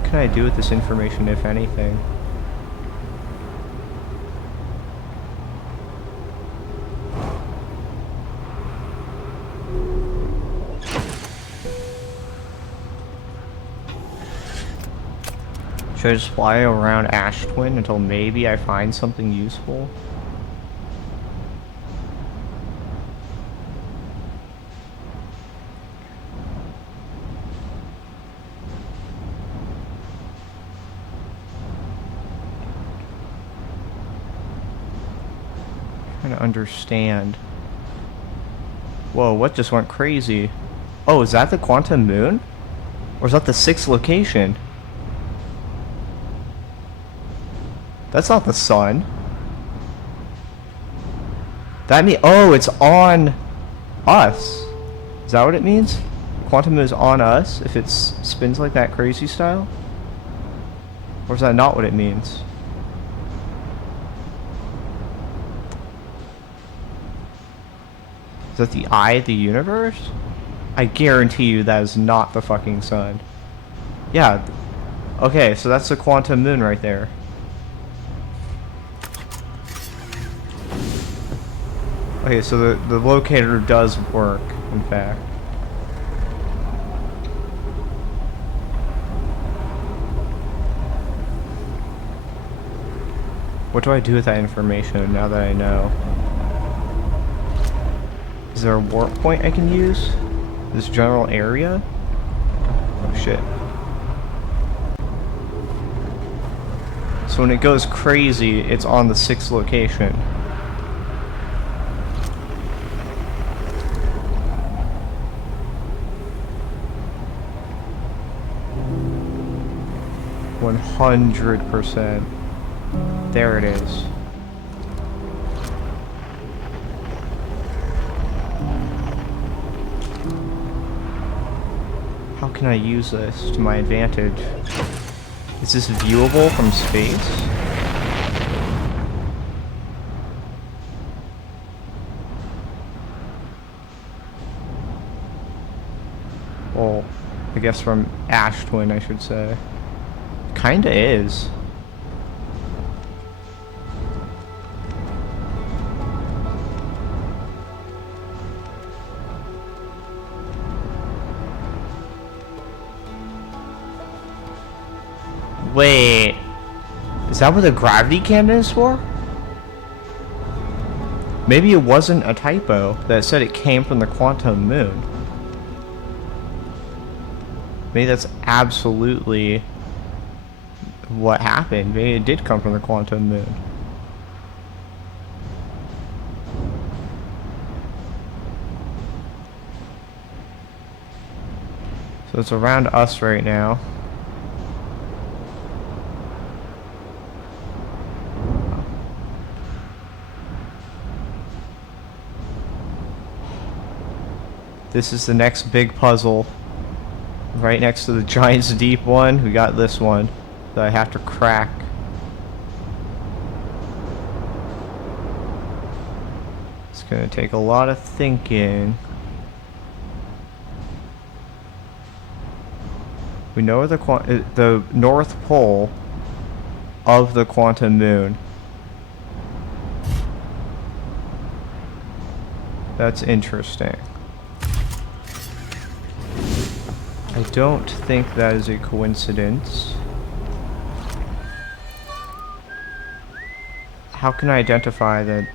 What can I do with this information, if anything? Should I just fly around Ash Twin until maybe I find something useful? Trying to understand. Whoa, what just went crazy? Oh, is that the quantum moon? Or is that the 6th location? That's not the sun. That mean, oh, it's on us. Is that what it means? Quantum moon is on us if it spins like that crazy style? Or is that not what it means? Is that the eye of the universe? I guarantee you that is not the fucking sun. Yeah. Okay, so that's the quantum moon right there. Okay, so the locator does work, in fact. What do I do with that information now that I know? Is there a warp point I can use? This general area? Oh shit. So when it goes crazy, it's on the 6th location. %. There it is. How can I use this to my advantage? Is this viewable from space? Well, I guess from Ash Twin, I should say. Kinda is. Wait, is that what the gravity cannon is for? Maybe it wasn't a typo that said it came from the quantum moon. Maybe that's absolutely what happened. Maybe it did come from the quantum moon. So it's around us right now. This is the next big puzzle. Right next to the Giants Deep one, we got this one that I have to crack. It's gonna take a lot of thinking. We know where the North Pole of the quantum moon That's interesting. I don't think that is a coincidence. How can I identify that?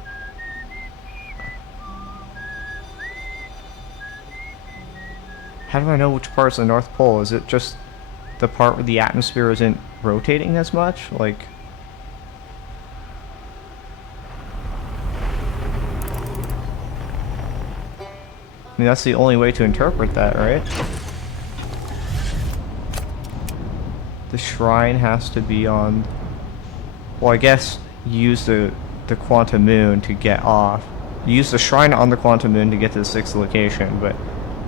How do I know which part's the North Pole? Is it just the part where the atmosphere isn't rotating as much? Like... I mean, that's the only way to interpret that, right? The shrine has to be on... Well, I guess you use the quantum moon to get off. You use the shrine on the quantum moon to get to the 6th location, but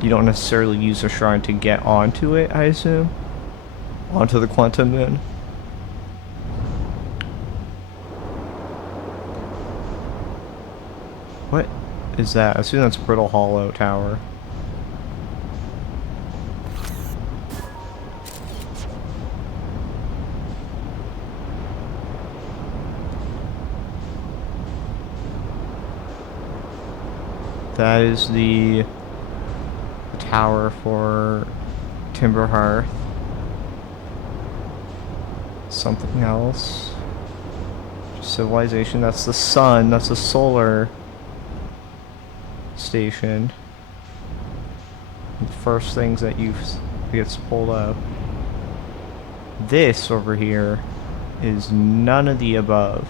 you don't necessarily use the shrine to get onto it, I assume? Onto the quantum moon. What is that? I assume that's Brittle Hollow Tower. That is the tower for Timberhearth. Something else. Civilization, that's the sun, that's the solar station. The first things that gets pulled up. This over here is none of the above.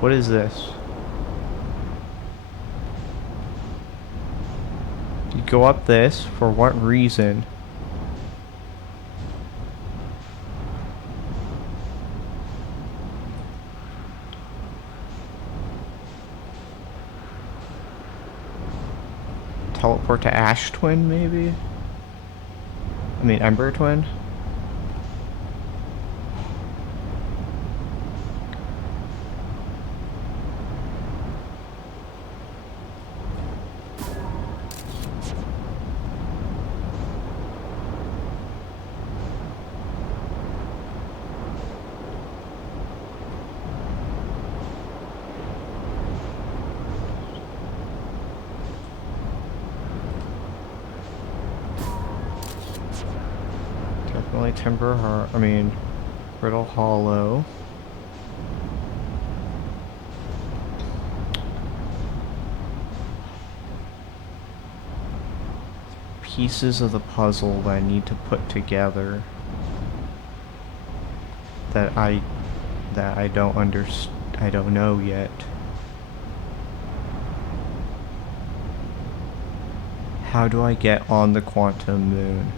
What is this? You go up this, for what reason? Teleport to Ash Twin, maybe? I mean, Ember Twin? Definitely Brittle Hollow. Pieces of the puzzle that I need to put together that I don't know yet. How do I get on the quantum moon?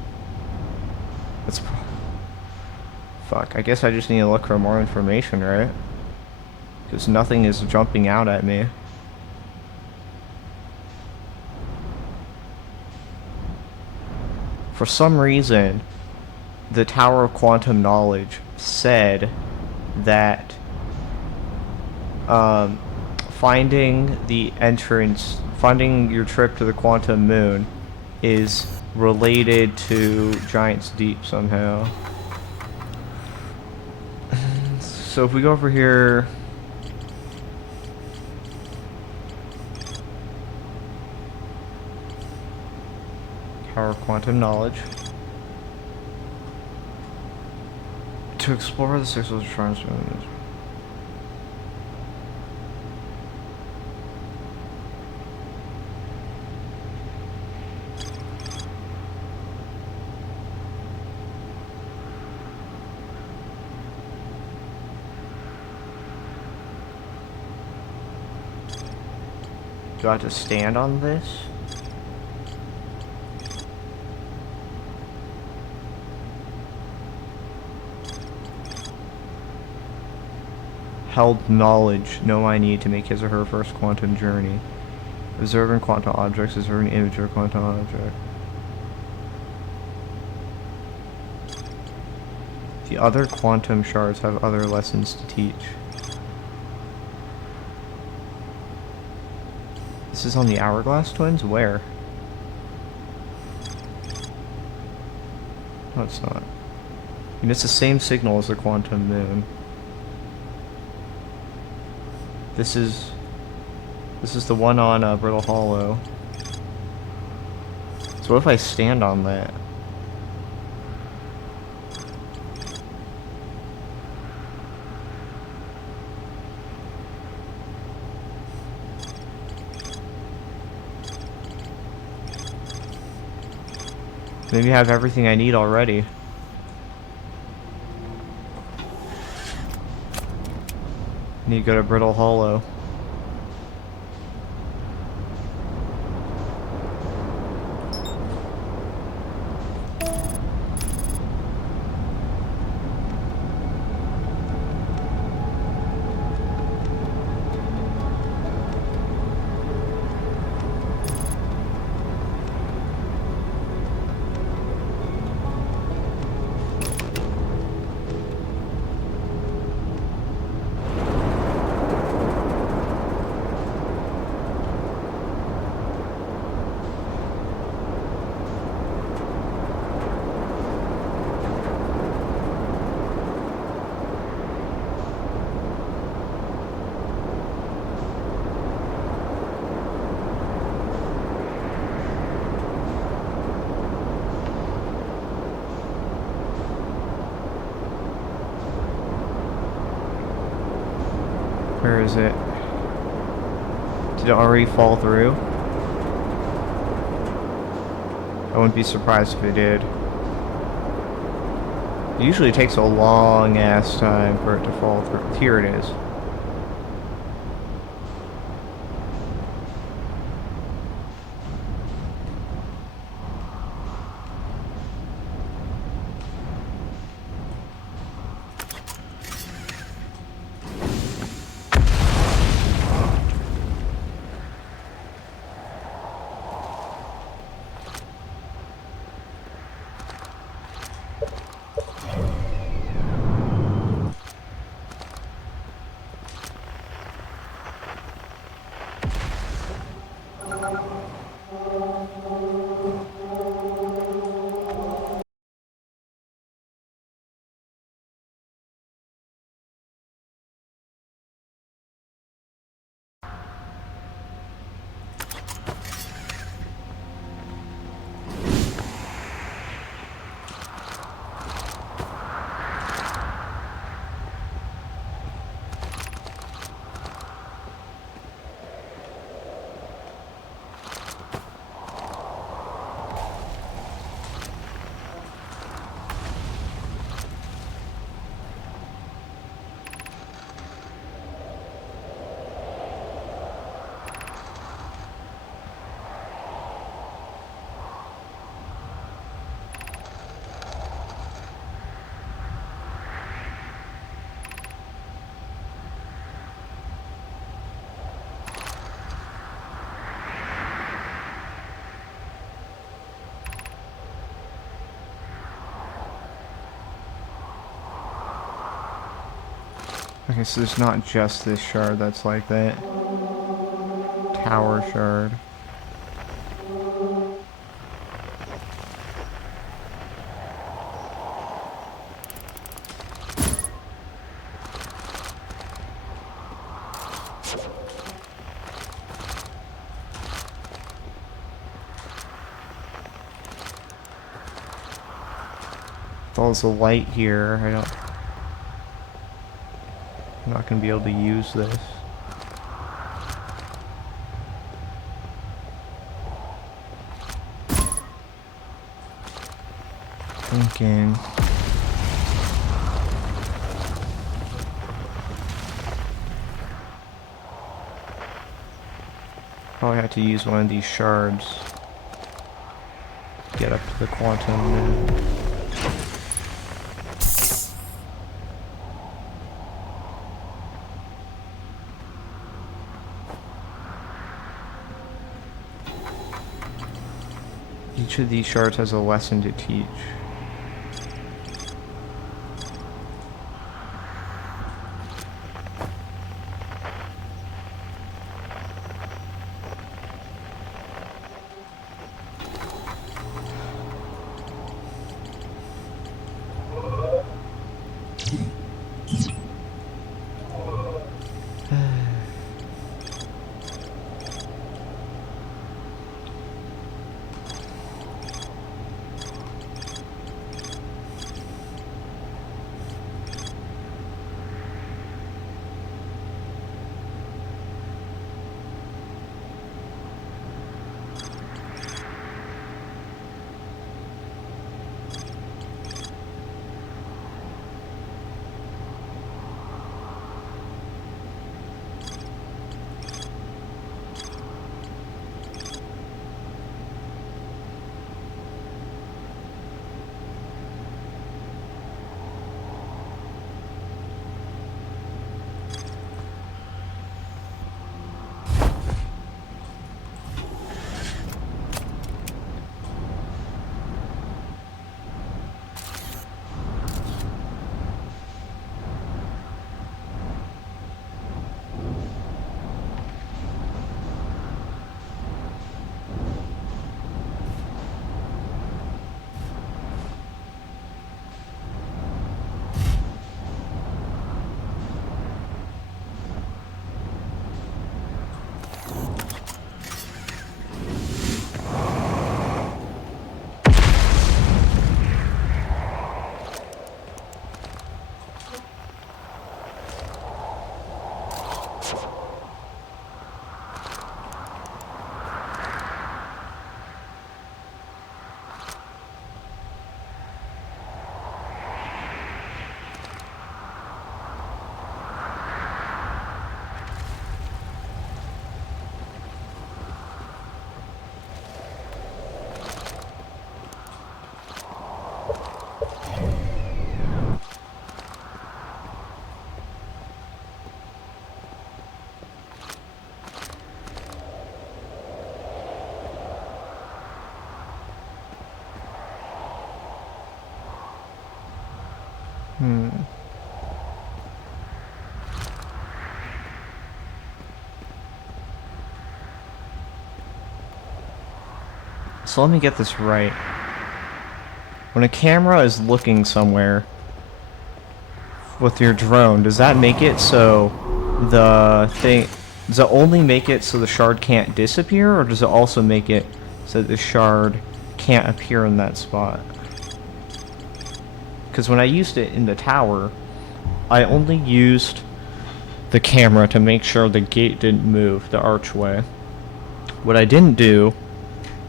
Fuck, I guess I just need to look for more information, right? Because nothing is jumping out at me. For some reason, the Tower of Quantum Knowledge said that finding your trip to the quantum moon is related to Giant's Deep somehow. So if we go over here, Tower of Quantum Knowledge, to explore the 6 of the shrines. Do I have to stand on this? Held knowledge. Know I need to make his or her first quantum journey. Observing quantum objects. Observing image of a quantum object. The other quantum shards have other lessons to teach. This is on the Hourglass Twins? Where? No, it's not. I mean, it's the same signal as the Quantum Moon. This is the one on Brittle Hollow. So what if I stand on that? Maybe I have everything I need already. Need to go to Brittle Hollow. Where is it? Did it already fall through? I wouldn't be surprised if it did. It usually takes a long ass time for it to fall through. Here it is. Okay, so there's not just this shard that's like that. Tower shard. With all this light here, I'm not going to be able to use this. Thinking. Probably have to use one of these shards to get up to the Quantum Moon. Each of these shards has a lesson to teach. So let me get this right. When a camera is looking somewhere with your drone, does that make it so the thing... Does it only make it so the shard can't disappear, or does it also make it so that the shard can't appear in that spot? Because when I used it in the tower, I only used the camera to make sure the gate didn't move, the archway. What I didn't do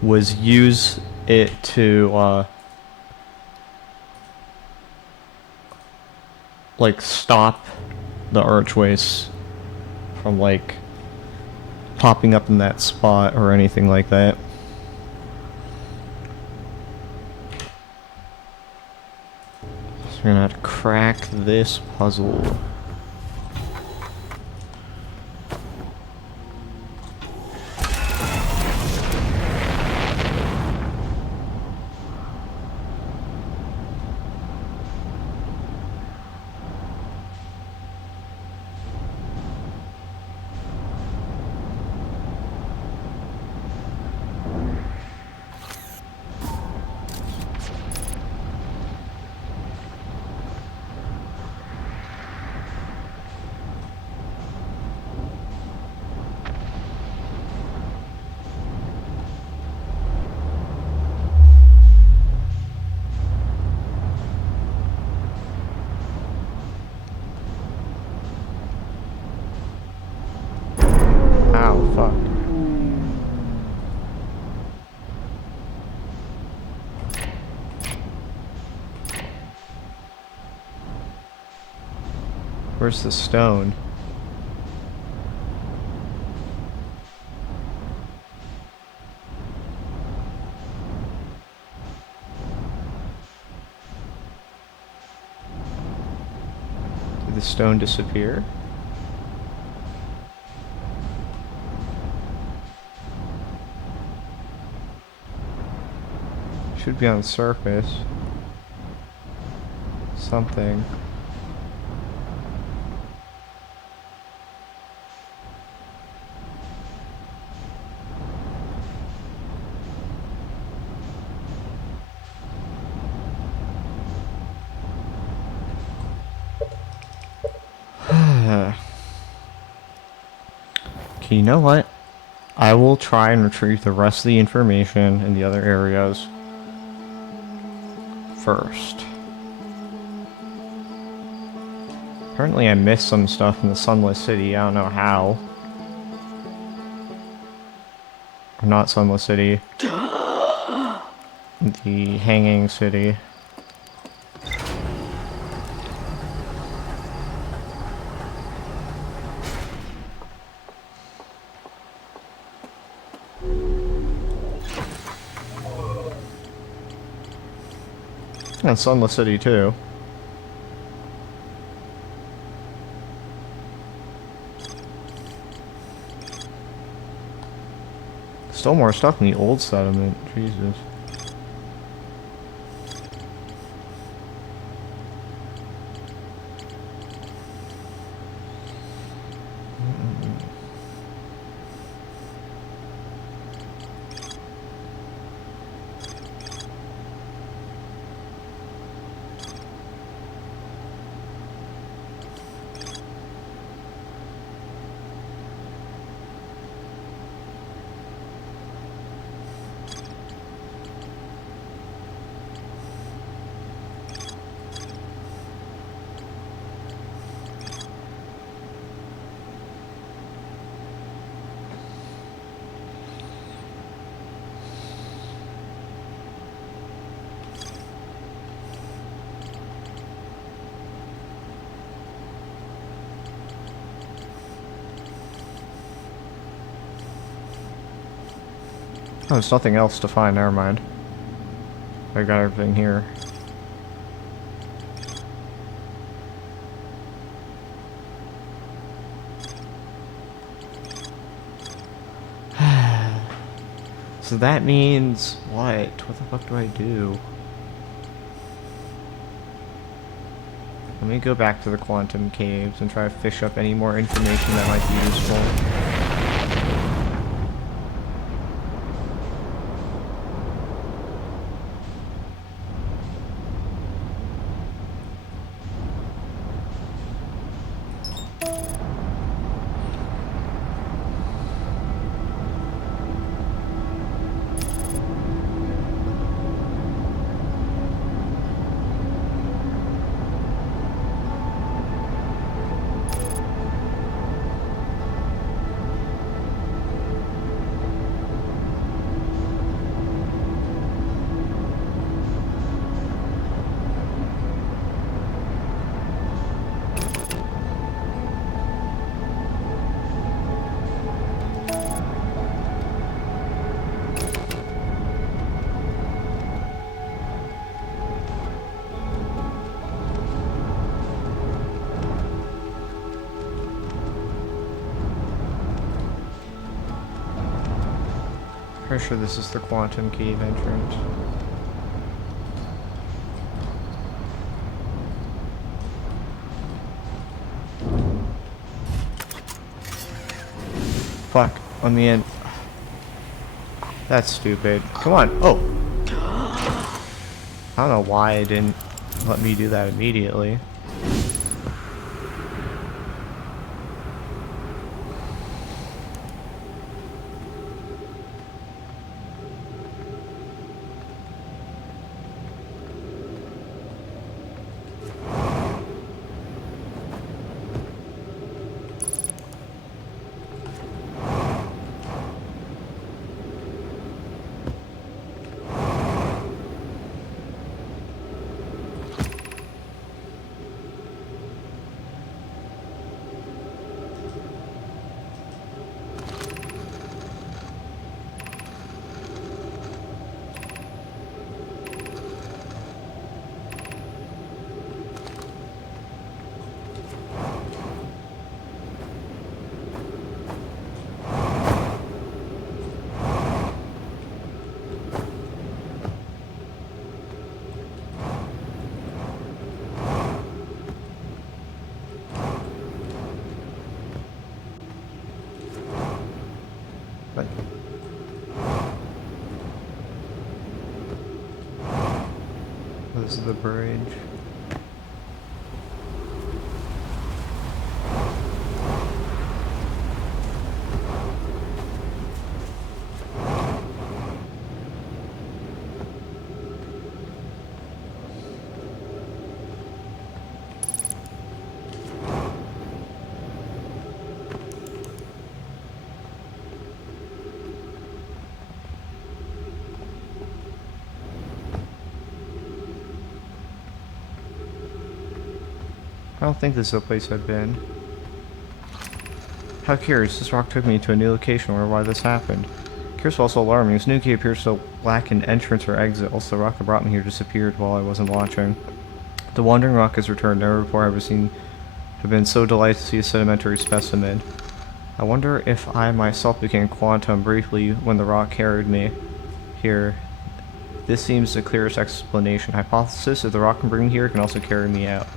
was use it to, like, stop the archways from, like, popping up in that spot or anything like that. So we're gonna have to crack this puzzle. Ow, fuck. Where's the stone? Did the stone disappear? Should be on the surface. Something. Okay, you know what? I will try and retrieve the rest of the information in the other areas first. Apparently I missed some stuff in the Sunless City, I don't know how. Or not Sunless City. The Hanging City. And Sunless City too. Still more stuff in the old settlement, Jesus. Oh, there's nothing else to find, never mind. I got everything here. So that means what? What the fuck do I do? Let me go back to the quantum caves and try to fish up any more information that might be useful. Pretty sure this is the quantum cave entrance. Fuck, let me in. That's stupid. Come on. Oh! I don't know why it didn't let me do that immediately. But this is the bridge. I don't think this is the place I've been. How curious, this rock took me to a new location. I wonder why this happened. Curious, also alarming. This new cave appears to lack an entrance or exit. Also, the rock that brought me here disappeared while I wasn't watching. The wandering rock has returned. Never before have been so delighted to see a sedimentary specimen. I wonder if I myself became quantum briefly when the rock carried me here. This seems the clearest explanation. Hypothesis: if the rock can bring me here, it can also carry me out.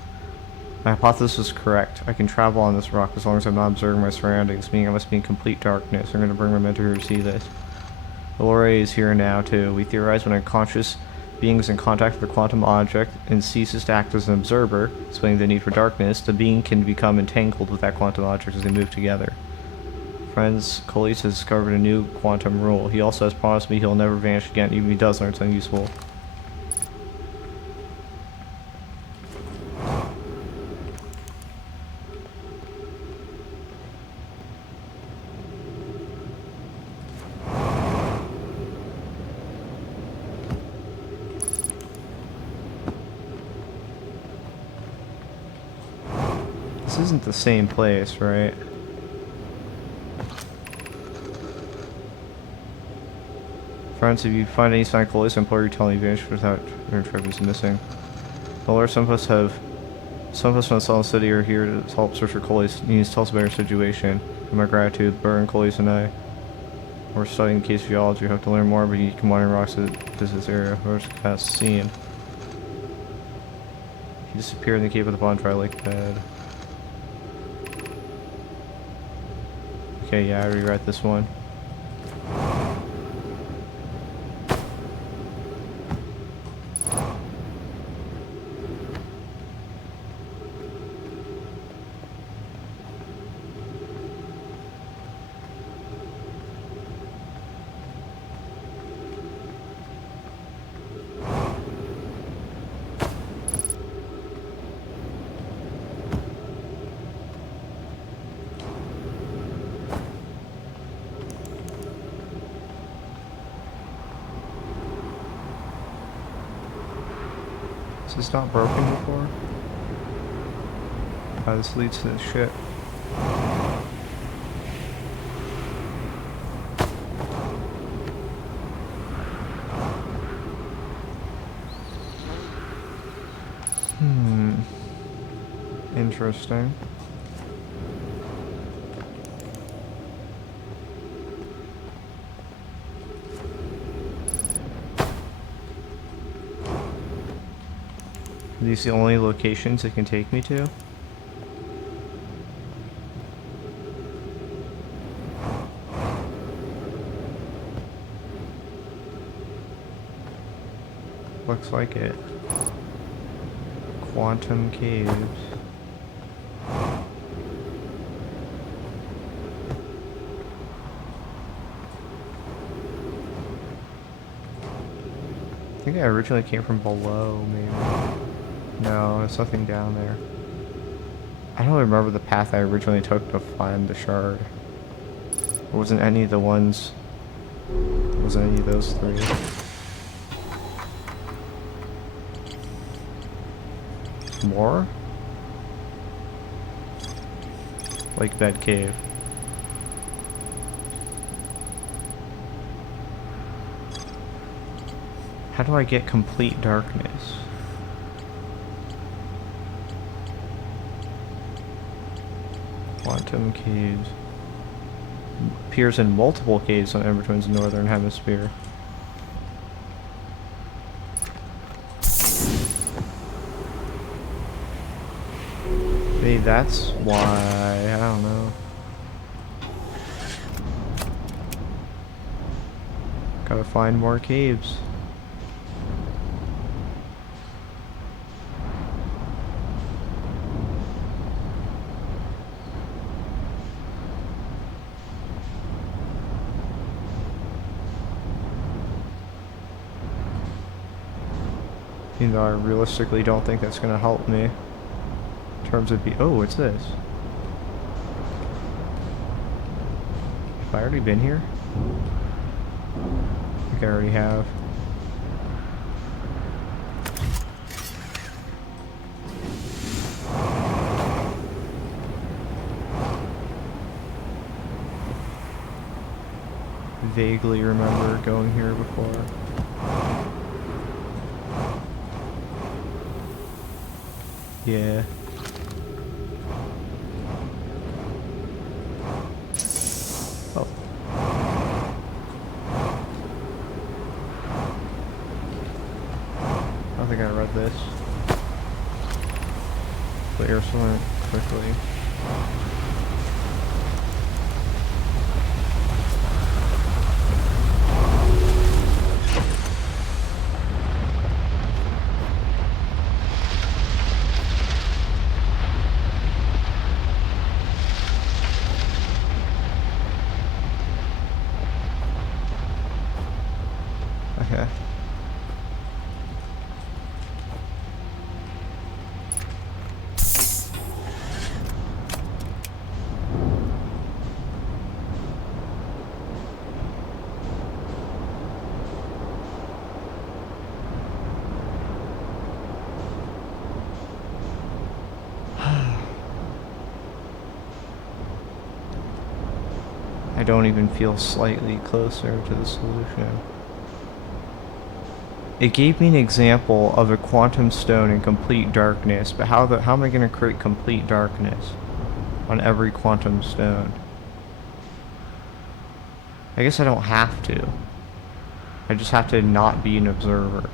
My hypothesis was correct. I can travel on this rock as long as I'm not observing my surroundings, meaning I must be in complete darkness. I'm going to bring my mentor here to see this. The Lore is here now, too. We theorize when a conscious being is in contact with a quantum object and ceases to act as an observer, explaining the need for darkness, the being can become entangled with that quantum object as they move together. Friends, Coles has discovered a new quantum rule. He also has promised me he'll never vanish again, even if he does learn something useful. This isn't the same place, right? Friends, if you find any sign of Coles, I implore you tell me vanished without your trip is missing. The Lord, some of us from the Solid City are here to help search for Coles. You need to tell us about your situation. In my gratitude, Burr, Coles, and I were studying case geology. We have to learn more, but you can monitor rocks to this area. Where's Cass scene? Disappear in the cave with a bonfire like bed. Okay, yeah, I rewrite this one. Is this not broken before? Oh, this leads to the ship. Interesting. Are these the only locations it can take me to? Looks like it. Quantum caves. I think I originally came from below, maybe. No, there's nothing down there. I don't remember the path I originally took to find the shard. It wasn't any of the ones. It wasn't any of those three. More? Like Bed Cave. How do I get complete darkness? Quantum caves. Appears in multiple caves on Embertwin's northern hemisphere. Maybe that's why, I don't know. Gotta find more caves. Even though I realistically don't think that's gonna help me. In terms of oh, what's this? Have I already been here? I think I already have. Vaguely remember going here before. Yeah. Oh. I think I read this. Clear someone quickly. Okay. I don't even feel slightly closer to the solution. It gave me an example of a quantum stone in complete darkness, but how am I going to create complete darkness on every quantum stone? I guess I don't have to. I just have to not be an observer.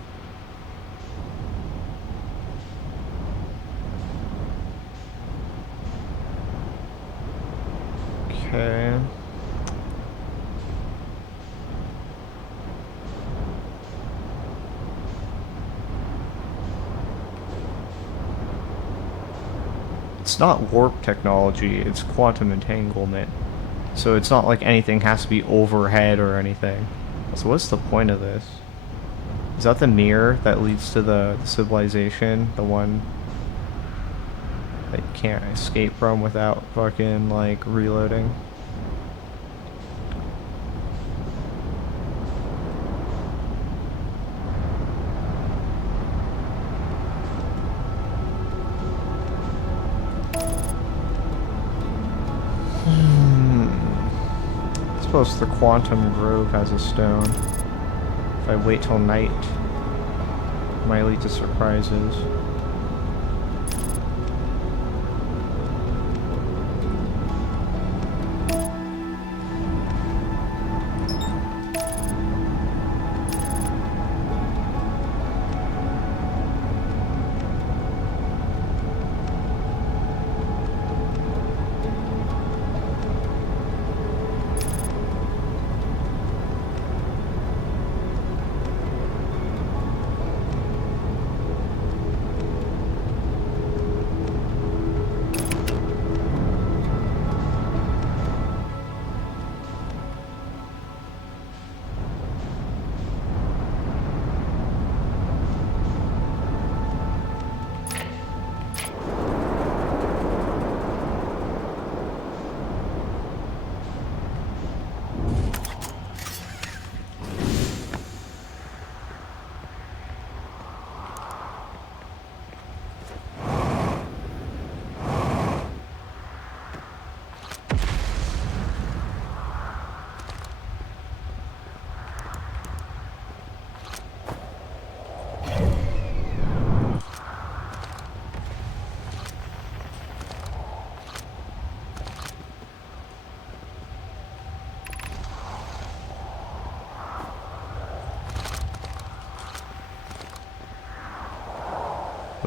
Okay. It's not warp technology, it's quantum entanglement. So it's not like anything has to be overhead or anything. So what's the point of this? Is that the mirror that leads to the civilization? The one that you can't escape from without fucking, like, reloading? I suppose the Quantum Grove has a stone. If I wait till night, it might lead to surprises.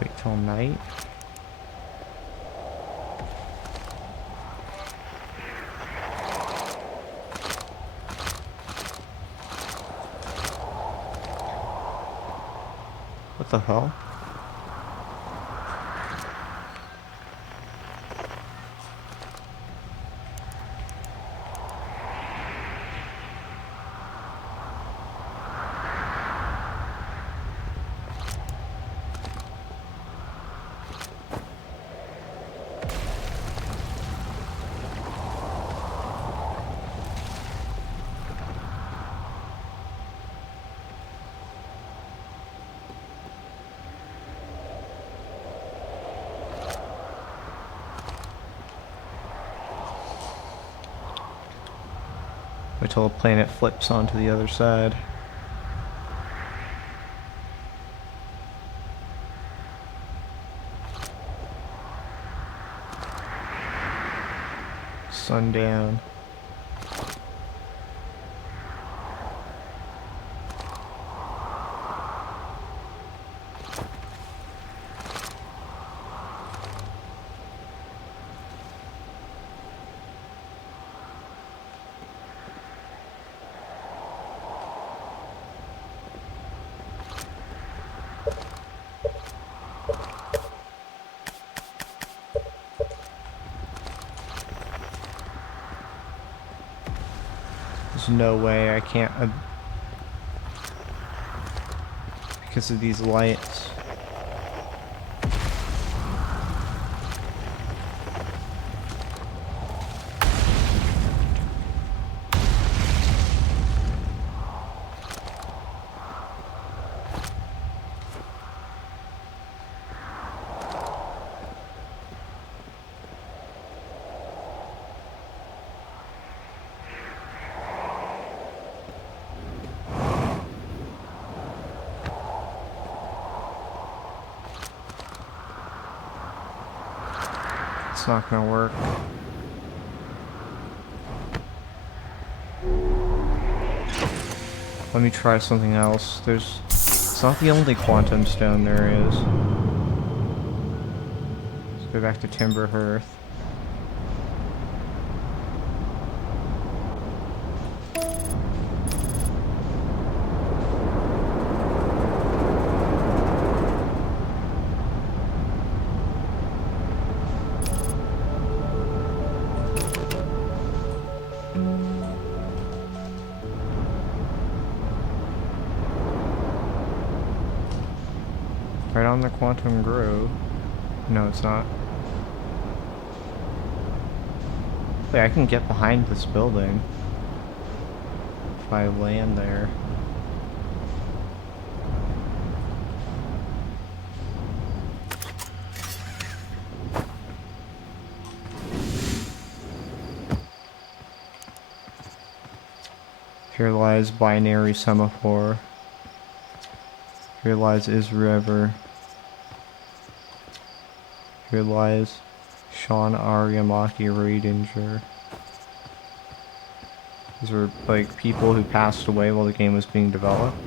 Wait till night. What the hell? Wait till the planet flips onto the other side. Sundown. There's no way I can't because of these lights. It's not gonna work. Let me try something else. It's not the only quantum stone there is. Let's go back to Timber Hearth. Right on the Quantum Grove. No, it's not. Wait, I can get behind this building if I land there. Here lies Binary Semaphore. Here lies Is River. Here lies Sean Aryamaki Radinger. These were like people who passed away while the game was being developed.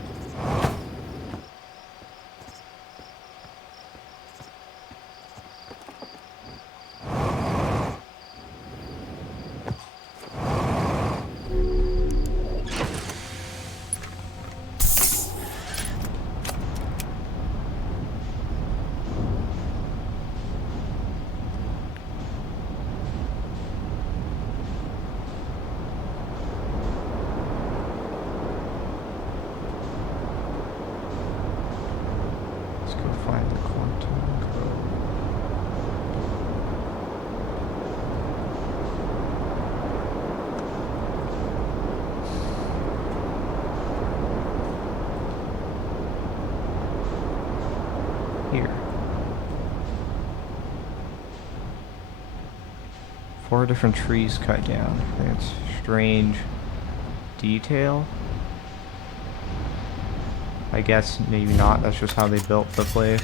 Let's go find the Quantum Grove. Here. 4 different trees cut down. That's strange detail. I guess maybe not, that's just how they built the place.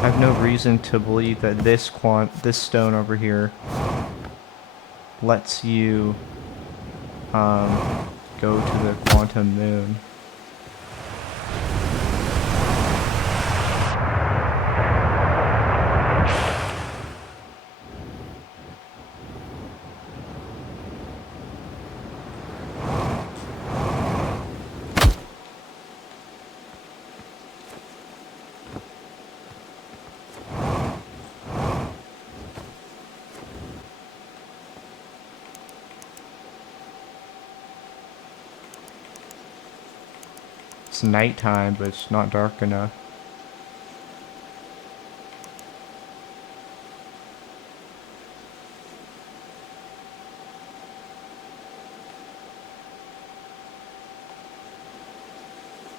I have no reason to believe that this stone over here lets you go to the quantum moon. It's nighttime, but it's not dark enough.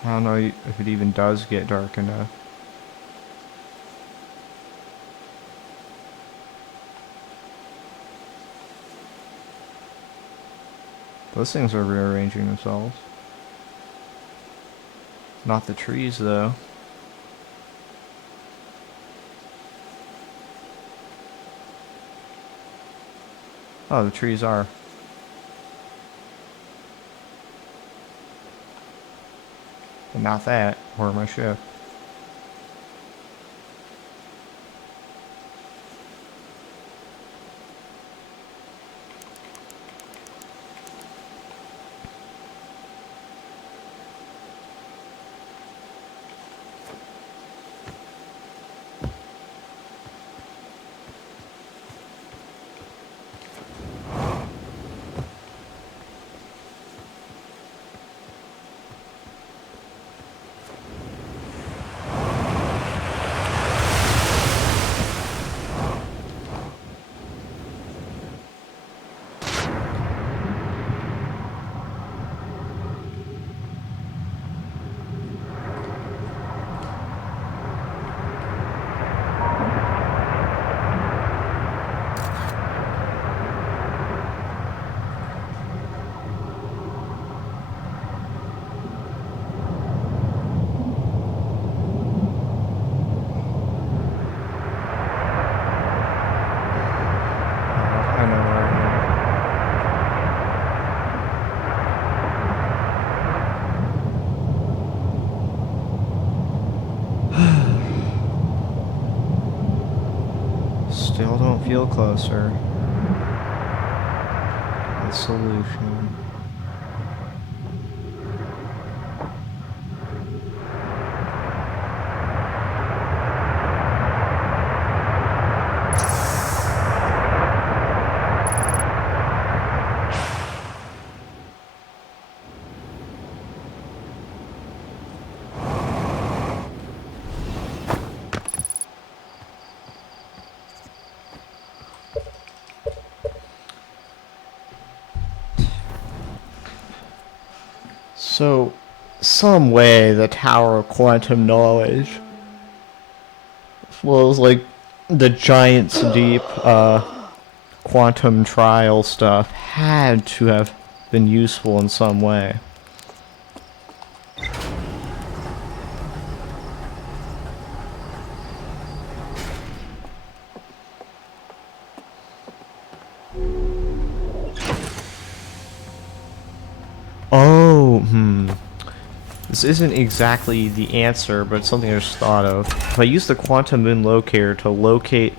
I don't know if it even does get dark enough. Those things are rearranging themselves. Not the trees, though. Oh, the trees are. But not that, or my ship. feel closer. The solution. So, some way the Tower of Quantum Knowledge was like the Giants Deep quantum trial stuff had to have been useful in some way. Oh, This isn't exactly the answer, but it's something I just thought of. If I use the quantum moon locator to locate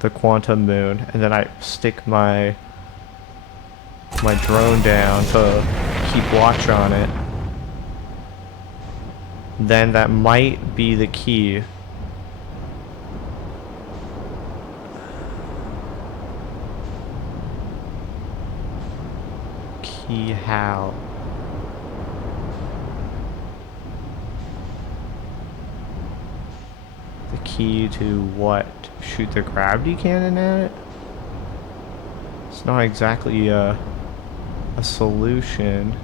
the quantum moon, and then I stick my drone down to keep watch on it, then that might be the key. Key how? The key to what? Shoot the gravity cannon at it? It's not exactly a solution.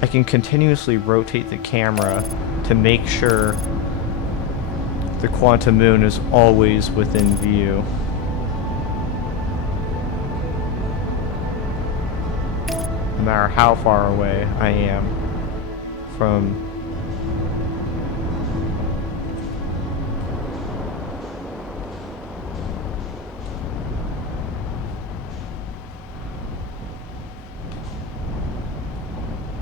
I can continuously rotate the camera to make sure the quantum moon is always within view. No matter how far away I am from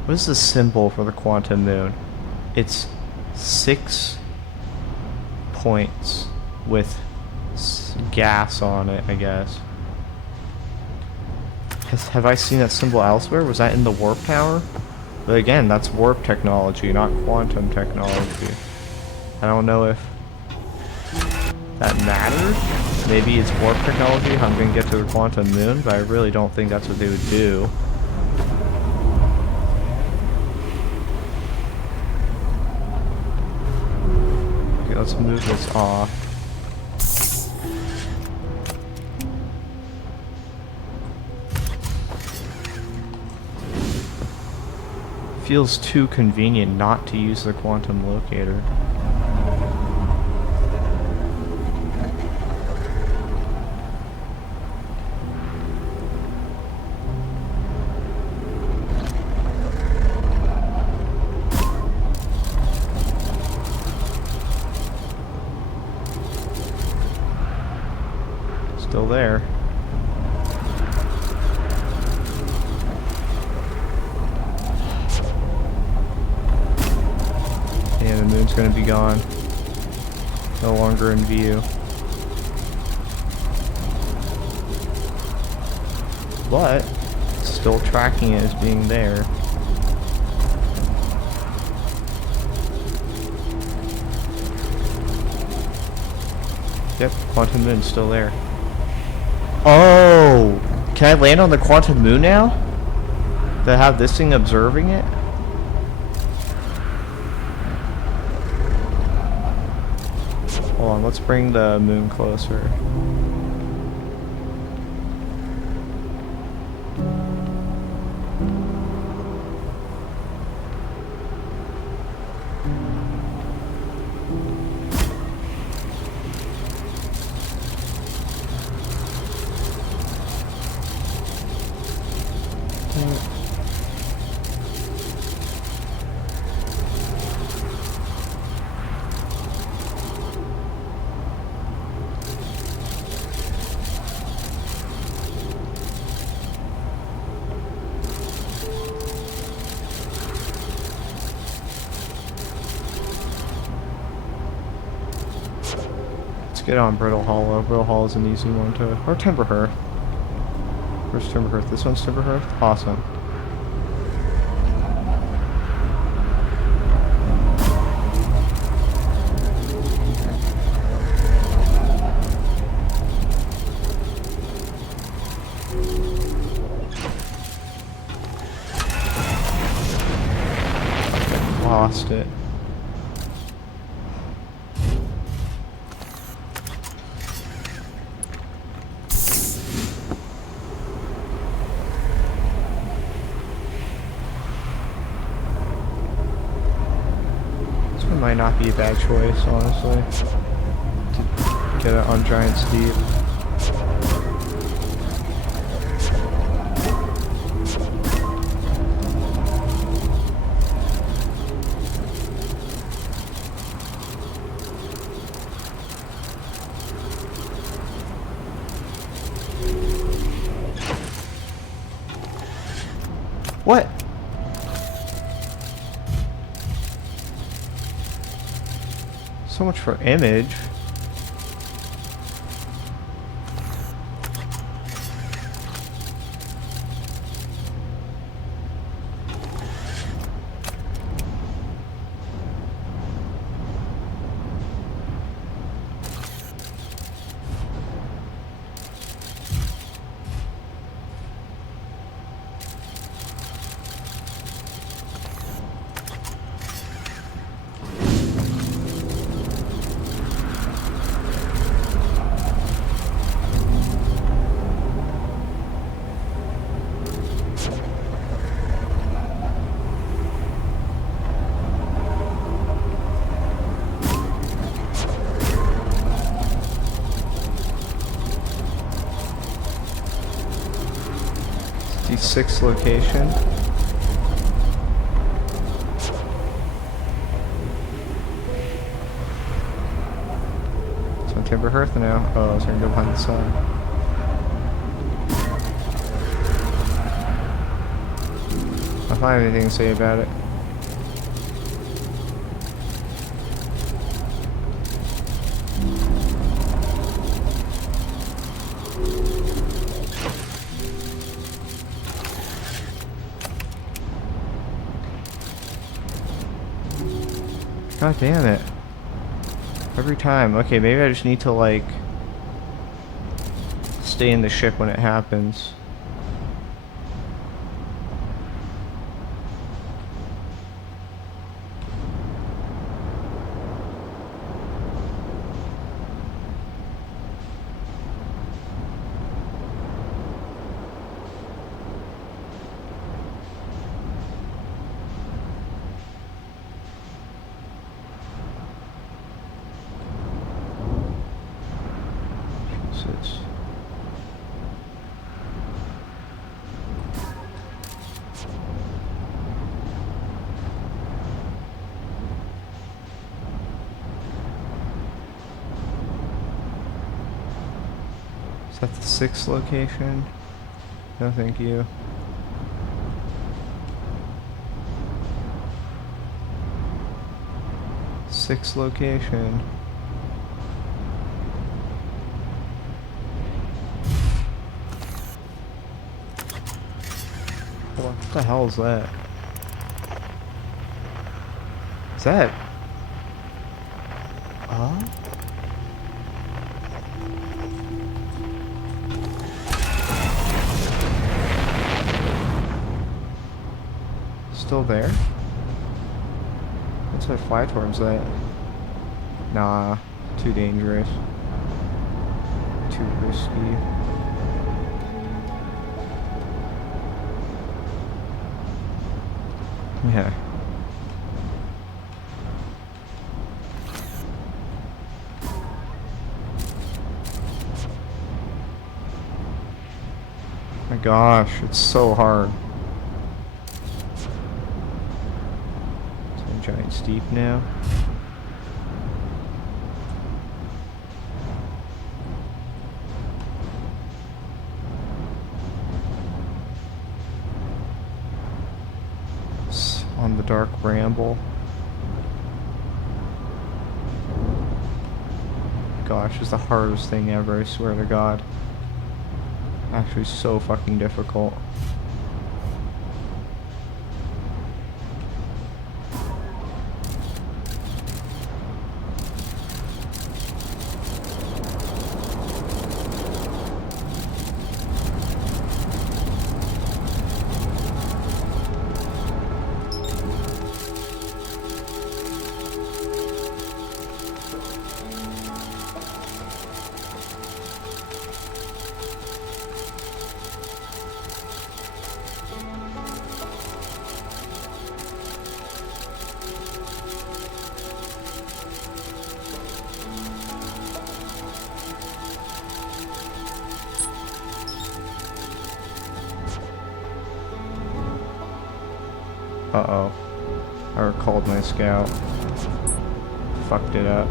what is the symbol for the quantum moon? It's 6 points with gas on it, I guess. Have I seen that symbol elsewhere? Was that in the warp tower? But again, that's warp technology, not quantum technology. I don't know if that matters. Maybe it's warp technology, how I'm going to get to the quantum moon, but I really don't think that's what they would do. Let's move this off. Feels too convenient not to use the quantum locator. Still there. And the moon's gonna be gone. No longer in view. But it's still tracking it as being there. Yep, quantum moon's still there. Oh! Can I land on the quantum moon now? To have this thing observing it? Hold on, let's bring the moon closer. get on Brittle Hollow. Brittle Hollow is an easy one to... Or Timberhearth. Where's Timberhearth? This one's Timberhearth? Awesome. Lost it. This one might not be a bad choice, honestly, to get it on Giant Steep. What? So much for image. D6 location. It's on Timberhearth now. Oh, I was gonna go behind the sun. I don't have anything to say about it. God damn it. Every time. Okay, maybe I just need to, like, stay in the ship when it happens. Jesus. Is that the 6th location? No, thank you. Sixth location. What the hell is that? Is that? Still there? Let's fly towards that. Nah, too dangerous. Too risky. Yeah. My gosh, it's so hard. It's Giant Steep now. On the Dark Ramble. gosh, it's the hardest thing ever, I swear to God. Actually, so fucking difficult. Uh-oh. I recalled my scout. Fucked it up.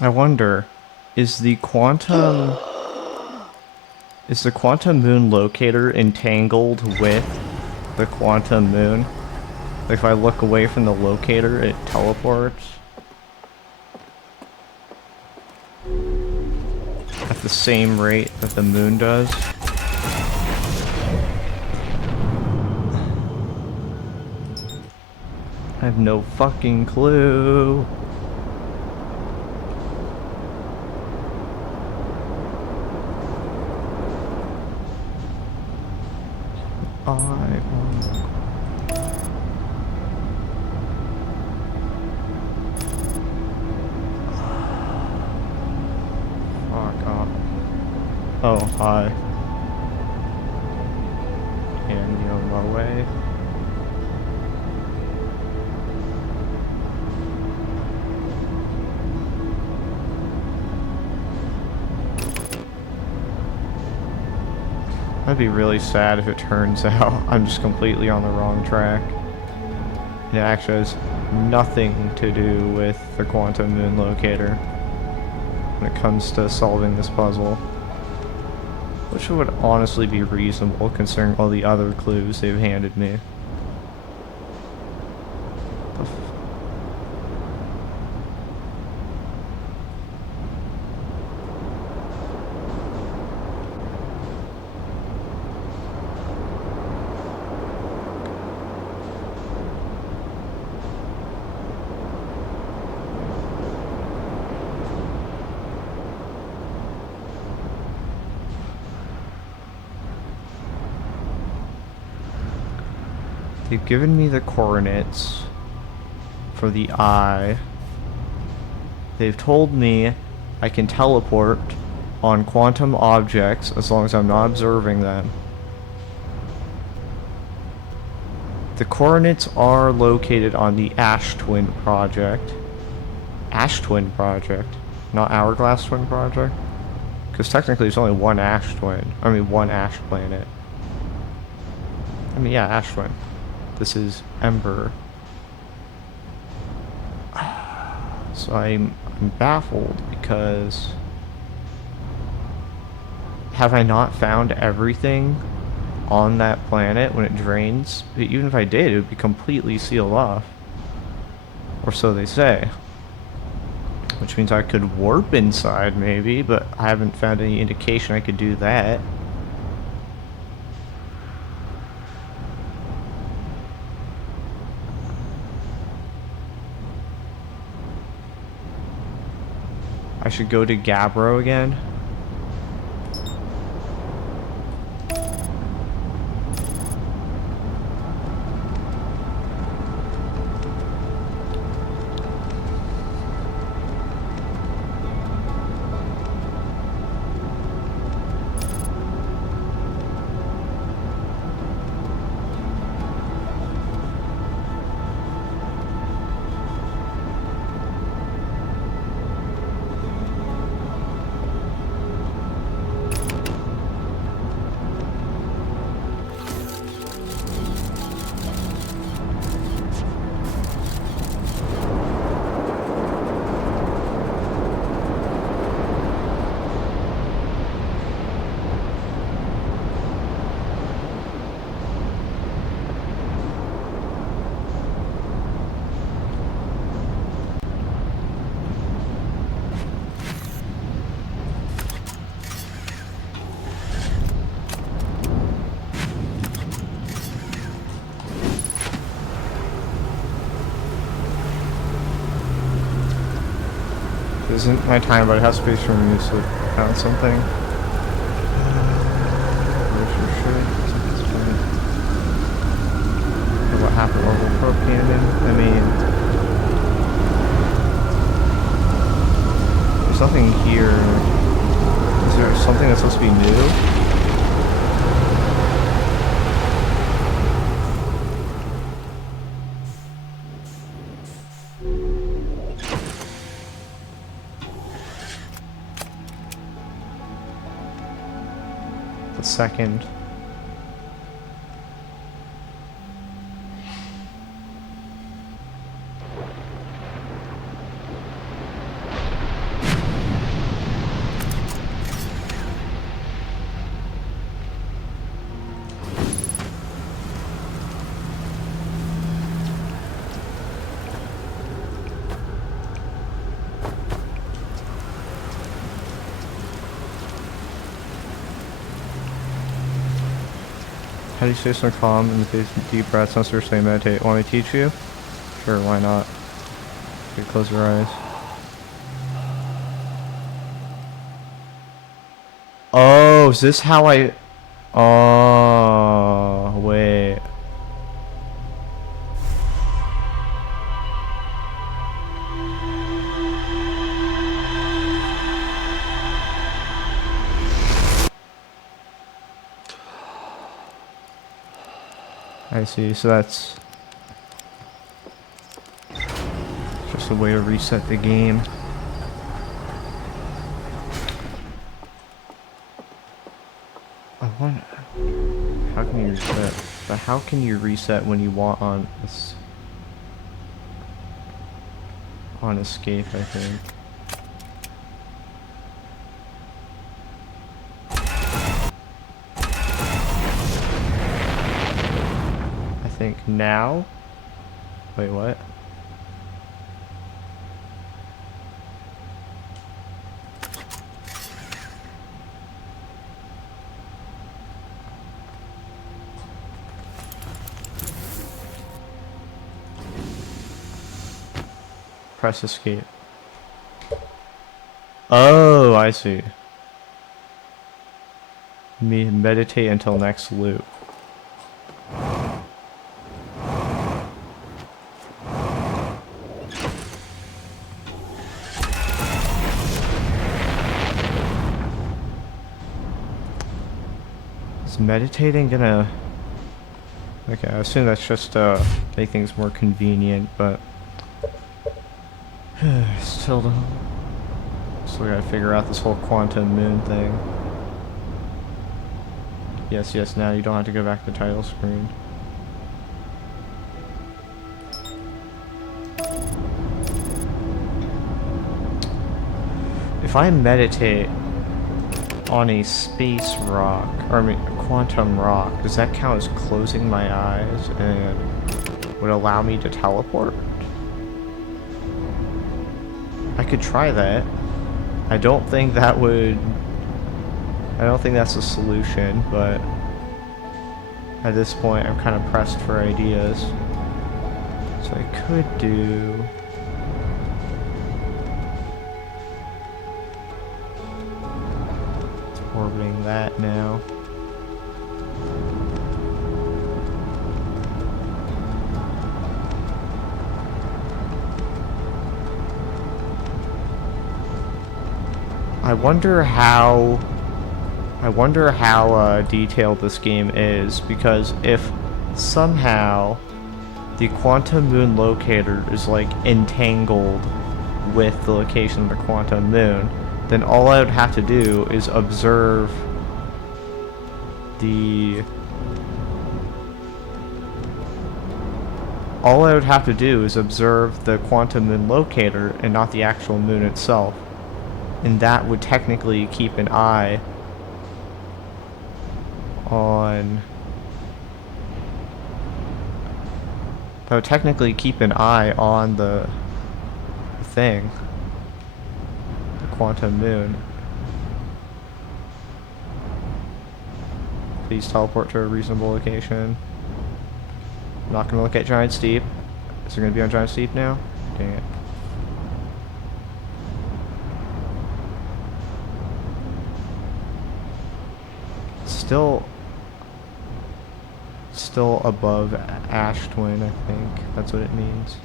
I wonder, is the quantum moon locator entangled with the quantum moon? Like if I look away from the locator, it teleports at the same rate that the moon does. I have no fucking clue. Fuck off. Oh, hi. And you on my way. I'd be really sad if it turns out I'm just completely on the wrong track. It actually has nothing to do with the quantum moon locator when it comes to solving this puzzle. Which would honestly be reasonable considering all the other clues they've handed me. They've given me the coordinates for the eye. They've told me I can teleport on quantum objects as long as I'm not observing them. The coordinates are located on the Ash Twin Project. Ash Twin Project, not Hourglass Twin Project. Because technically there's only one Ash Twin. I mean, one Ash planet. I mean, yeah, Ash Twin. This is Ember. So I'm baffled because have I not found everything on that planet when it drains? Even if I did, it would be completely sealed off. Or so they say. Which means I could warp inside maybe, but I haven't found any indication I could do that. I should go to Gabbro again. isn't my time, but I have space for me, so I found something. What happened over Pro Cannon? I mean, there's nothing here. Is there something that's supposed to be new? The second. How do you stay so calm in the face of deep breaths and stay meditate? Want me to teach you? Sure, why not? You can close your eyes. Oh, is this how I... Oh, wait. I see, so that's just a way to reset the game. I wonder, how can you reset? But how can you reset when you want on this, on escape, I think. I think now? Wait, what? Press escape. Oh, I see. Meditate until next loop. Is meditating gonna... Okay, I assume that's just make things more convenient, but still gotta figure out this whole quantum moon thing. Yes, yes, now you don't have to go back to the title screen. If I meditate on a space rock, or I mean a quantum rock, does that count as closing my eyes and would allow me to teleport? I could try that. I don't think that would... I don't think that's a solution, but at this point I'm kind of pressed for ideas. So I could do... It's orbiting that now. I wonder how detailed this game is, because if somehow the quantum moon locator is like entangled with the location of the quantum moon, then all I would have to do is observe the... All I would have to do is observe the quantum moon locator and not the actual moon itself. And that would technically keep an eye on... That would technically keep an eye on the thing. The quantum moon. Please teleport to a reasonable location. I'm not gonna look at Giant Steep. Is it gonna be on Giant Steep now? Dang it. still above Ash Twin, I think. That's what it means.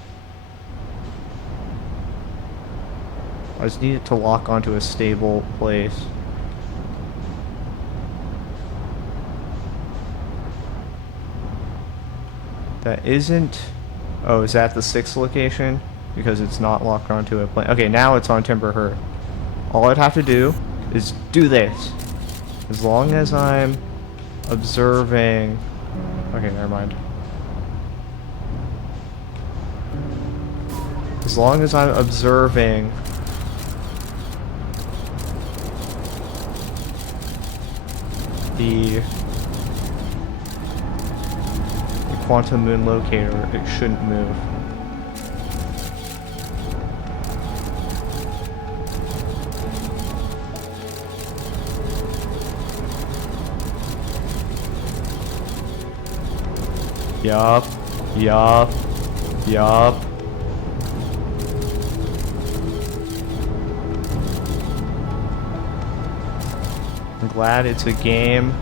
I just need it to lock onto a stable place. That isn't... Oh, is that the 6th location? Because it's not locked onto a plane. Okay, now it's on Timber Hearth. All I'd have to do is do this. As long as I'm observing... Okay, never mind. As long as I'm observing the quantum moon locator, it shouldn't move. Yup. Yup. Yup. I'm glad it's a game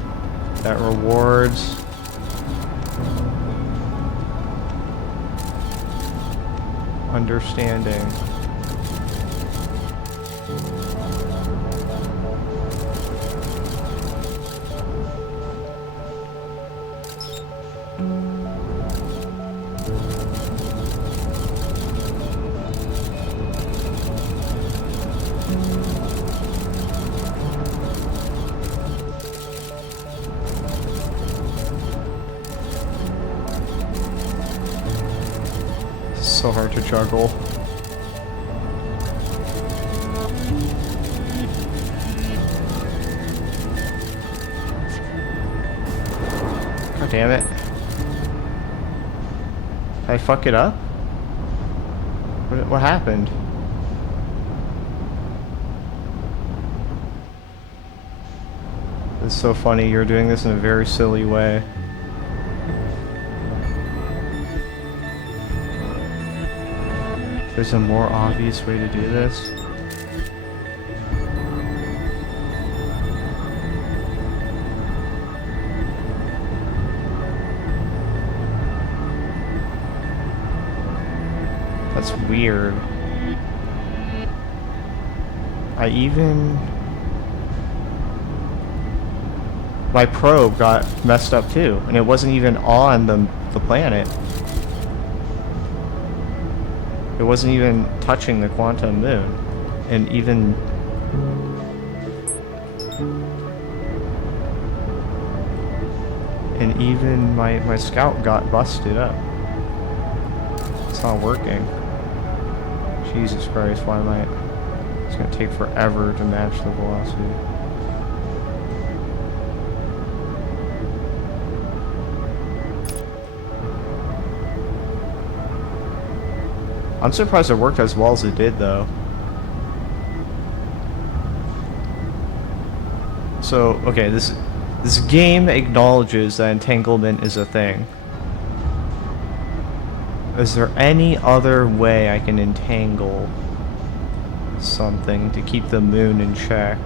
that rewards understanding. So hard to juggle. God damn it. Did I fuck it up? What happened? It's so funny, you're doing this in a very silly way. There's a more obvious way to do this. That's weird. My probe got messed up too, and it wasn't even on the planet. It wasn't even touching the quantum moon. And even my scout got busted up. It's not working. Jesus Christ, why am I... It's gonna take forever to match the velocity. I'm surprised it worked as well as it did, though. So, okay, this game acknowledges that entanglement is a thing. Is there any other way I can entangle something to keep the moon in check?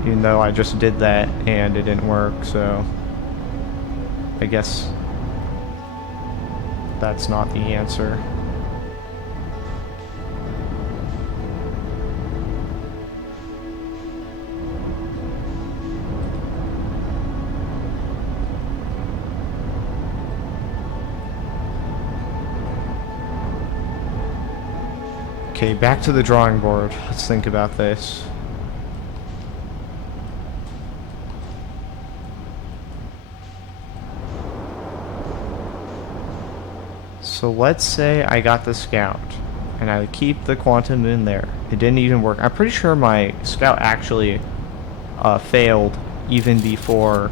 Even though I just did that and it didn't work, so... I guess... that's not the answer. Okay, back to the drawing board. Let's think about this. So let's say I got the scout, and I keep the quantum moon there. It didn't even work. I'm pretty sure my scout actually failed even before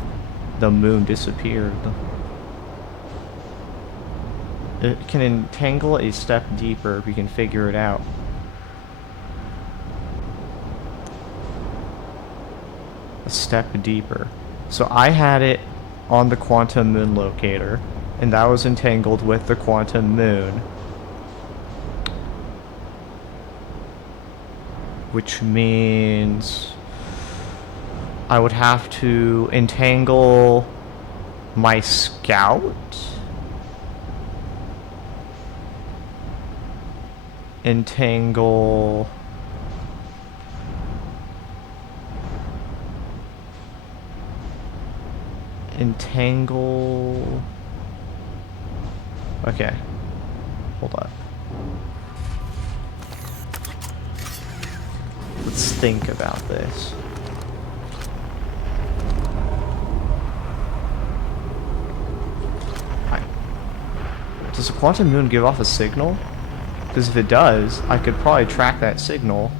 the moon disappeared. It can entangle a step deeper if you can figure it out. A step deeper. So I had it on the quantum moon locator, and that was entangled with the quantum moon. Which means I would have to entangle my scout. Entangle... Entangle... Okay. Hold up. Let's think about this. Does the quantum moon give off a signal? Because if it does, I could probably track that signal.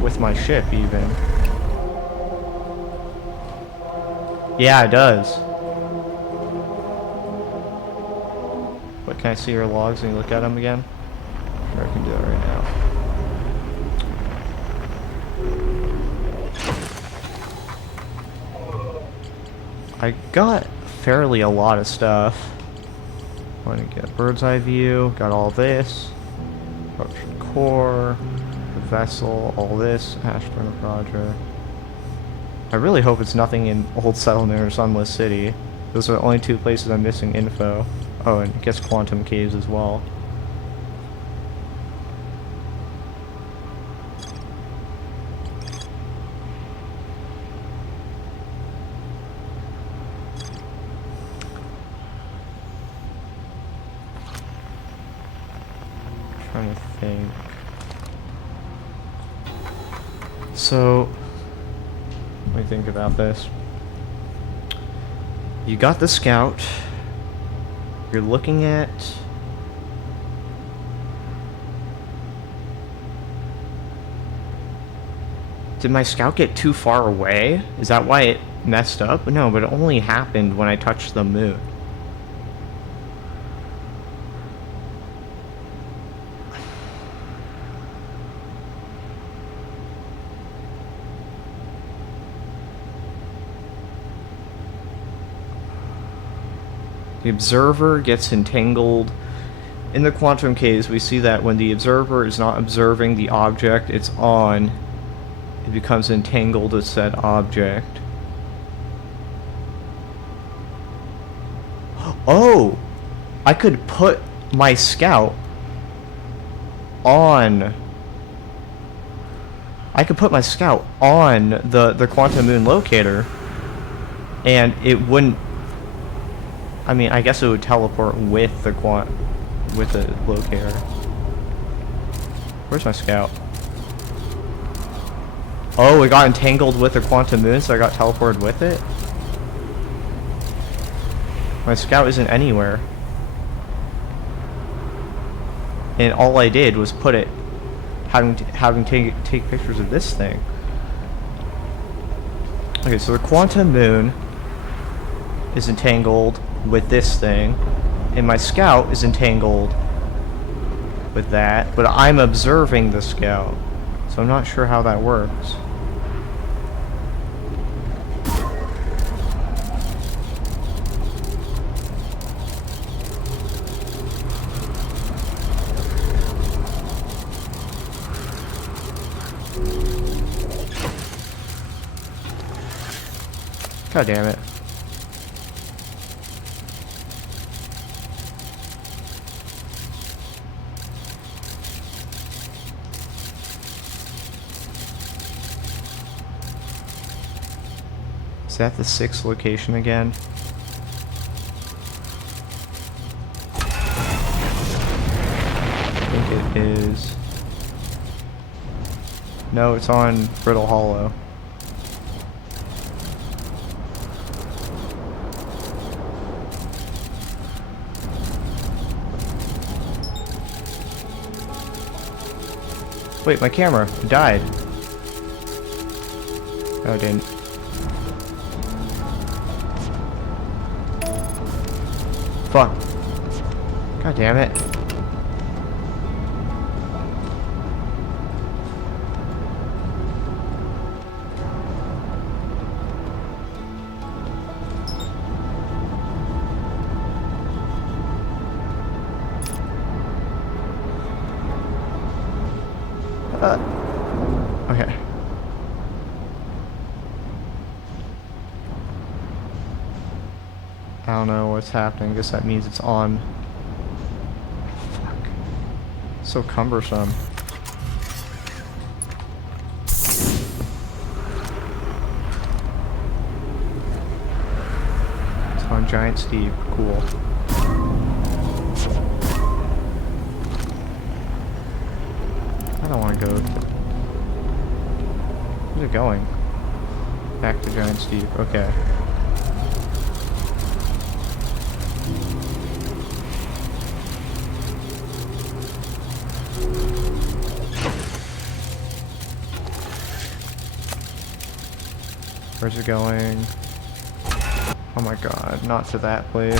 With my ship, even. Yeah, it does. But can I see your logs and look at them again? Sure, I can do that right now. I got fairly a lot of stuff. Want to get a bird's eye view. Got all this. Ocean core. The vessel. All this. Ashburn project. I really hope it's nothing in Old Settlement or Sunless City. Those are the only two places I'm missing info. Oh, and I guess Quantum Caves as well. Trying to think. So, let me think about this. You got the scout. You're looking at... Did my scout get too far away? Is that why it messed up? No, but it only happened when I touched the moon. The observer gets entangled. In the quantum caves, we see that when the observer is not observing the object it's on, it becomes entangled with said object. Oh! I could put my scout on... I could put my scout on the quantum moon locator, and it wouldn't... I mean, I guess it would teleport with the locator. Where's my scout? Oh, it got entangled with the quantum moon, so I got teleported with it? My scout isn't anywhere. And all I did was put it, having take pictures of this thing. Okay, so the quantum moon is entangled with this thing, and my scout is entangled with that, but I'm observing the scout, so I'm not sure how that works. God damn it. Is that the 6th location again? I think it is. No, it's on Brittle Hollow. Wait, my camera died. Oh, it didn't. Fuck. God damn it. Okay. I don't know what's happening. I guess that means it's on. Fuck. So cumbersome. It's on Giant Steve. Cool. I don't want to go. Where's it going? Back to Giant Steve. Okay. Where's it going? Oh my god, not to that place.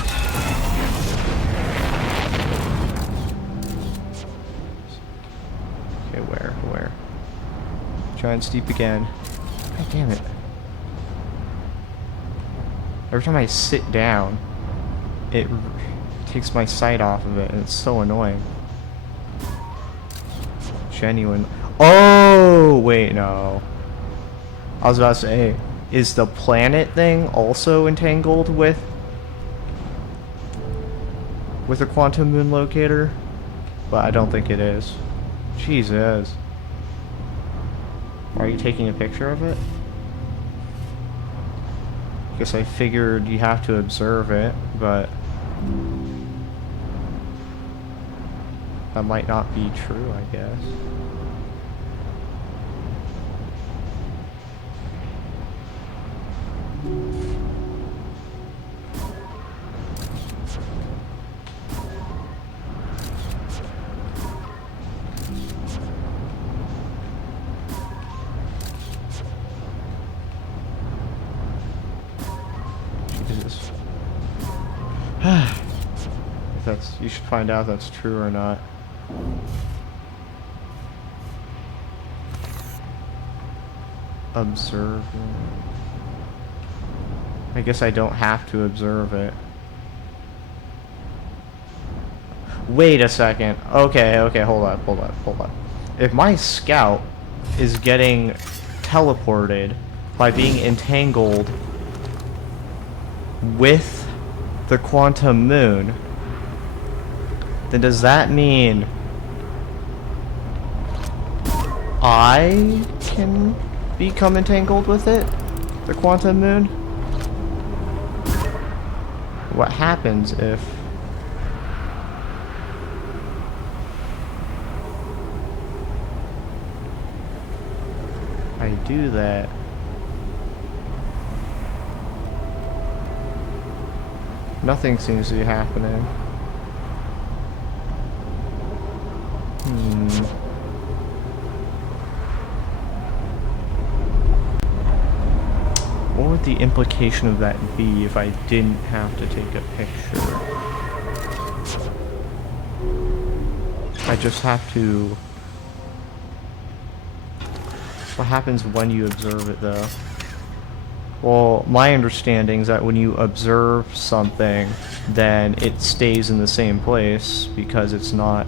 Okay, where? Giant Steep again. God damn it. Every time I sit down, it takes my sight off of it, and it's so annoying. Genuine. Oh, wait, no. I was about to say, is the planet thing also entangled with a quantum moon locator? But I don't think it is. Jesus. Are you taking a picture of it? Guess I figured you have to observe it, but that might not be true, I guess. Jesus. If that's, you should find out if that's true or not. Observe. I guess I don't have to observe it. Wait a second. Okay, hold up. If my scout is getting teleported by being entangled with the quantum moon, then does that mean I can become entangled with it? The quantum moon? What happens if I do that? Nothing seems to be happening. What would the implication of that be if I didn't have to take a picture? I just have to... What happens when you observe it, though? Well, my understanding is that when you observe something, then it stays in the same place because it's not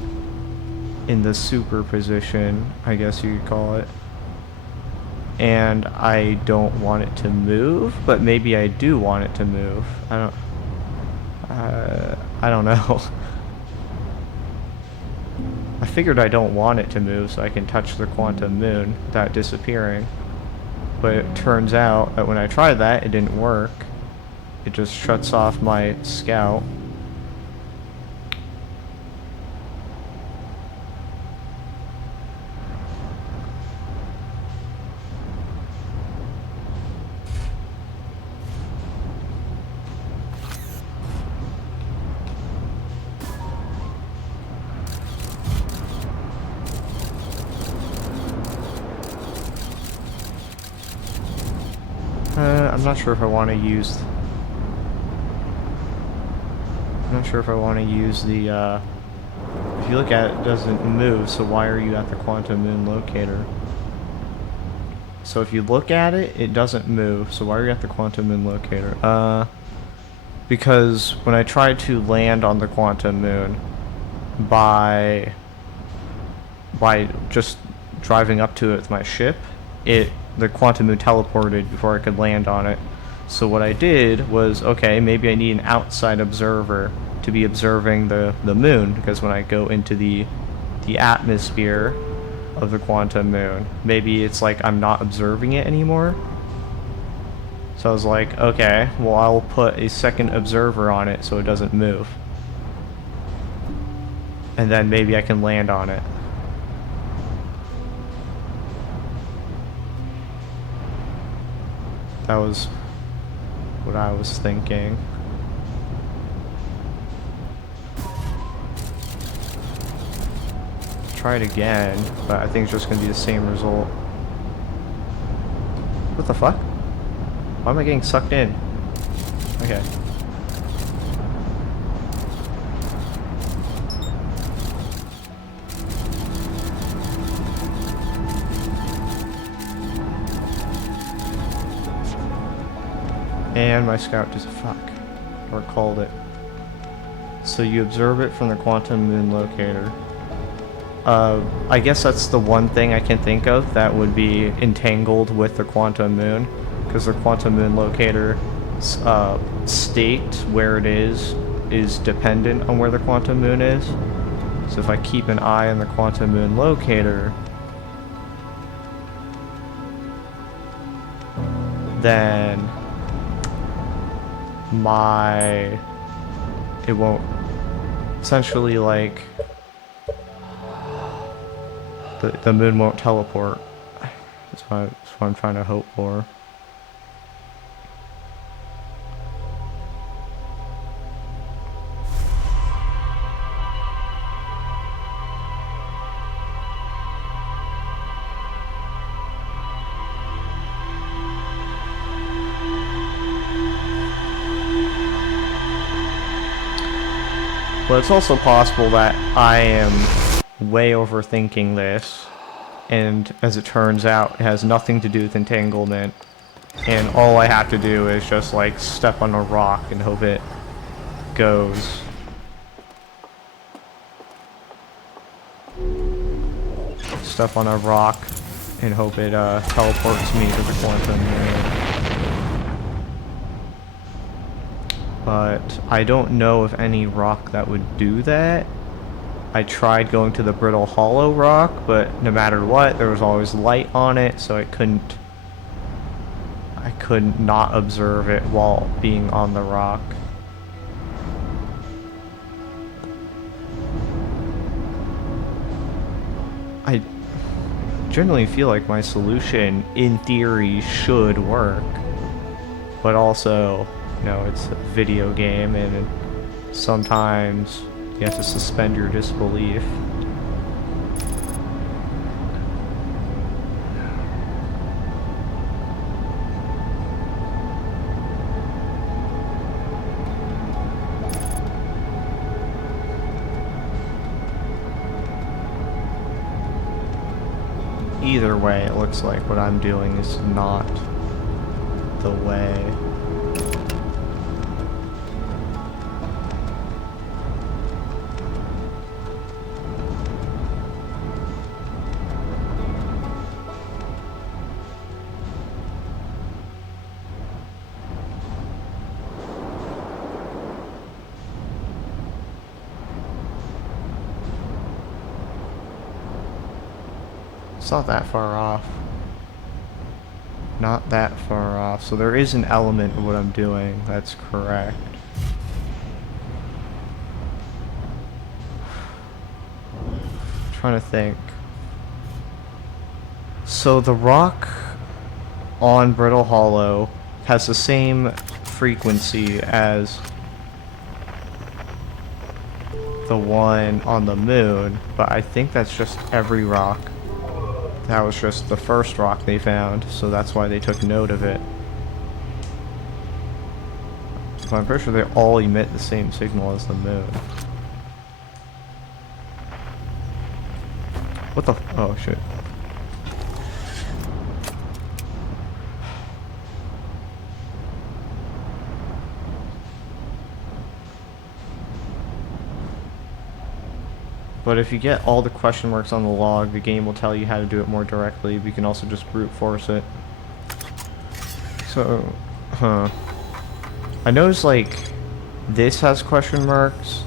in the superposition, I guess you could call it. And I don't want it to move, but maybe I do want it to move. I don't know. I figured I don't want it to move so I can touch the quantum moon without disappearing. But it turns out that when I tried that, it didn't work. It just shuts off my scout. I'm not sure if I want to use... I'm not sure if I want to use the, if you look at it, it doesn't move, so why are you at the quantum moon locator? So if you look at it, it doesn't move, so why are you at the quantum moon locator? Because when I tried to land on the quantum moon by just driving up to it with my ship, the quantum moon teleported before I could land on it. So what I did was, okay, maybe I need an outside observer to be observing the moon, because when I go into the atmosphere of the quantum moon, maybe it's like I'm not observing it anymore. So I was like, okay, well, I'll put a second observer on it so it doesn't move. And then maybe I can land on it. That was what I was thinking. Try it again, but I think it's just gonna be the same result. What the fuck? Why am I getting sucked in? Okay. And my scout just fuck. Or called it. So you observe it from the quantum moon locator. I guess that's the one thing I can think of that would be entangled with the quantum moon, because the quantum moon locator state where it is dependent on where the quantum moon is. So if I keep an eye on the quantum moon locator, then it won't, essentially, like, the moon won't teleport. That's what I'm trying to hope for. But it's also possible that I am way overthinking this, and as it turns out, it has nothing to do with entanglement, and all I have to do is just, like, step on a rock and hope it goes. Step on a rock and hope it teleports me to the quantum moon. But I don't know of any rock that would do that. I tried going to the Brittle Hollow rock, but no matter what, there was always light on it, so I couldn't not observe it while being on the rock. I generally feel like my solution, in theory, should work, but also, you know, it's a video game, and sometimes you have to suspend your disbelief. Either way, it looks like what I'm doing is not the way. It's not that far off. Not that far off. So there is an element of what I'm doing that's correct. I'm trying to think. So the rock on Brittle Hollow has the same frequency as the one on the moon, but I think that's just every rock. That was just the first rock they found, so that's why they took note of it. But I'm pretty sure they all emit the same signal as the moon. What the oh shit. But if you get all the question marks on the log, the game will tell you how to do it more directly. But you can also just brute force it. So, I noticed, like, this has question marks,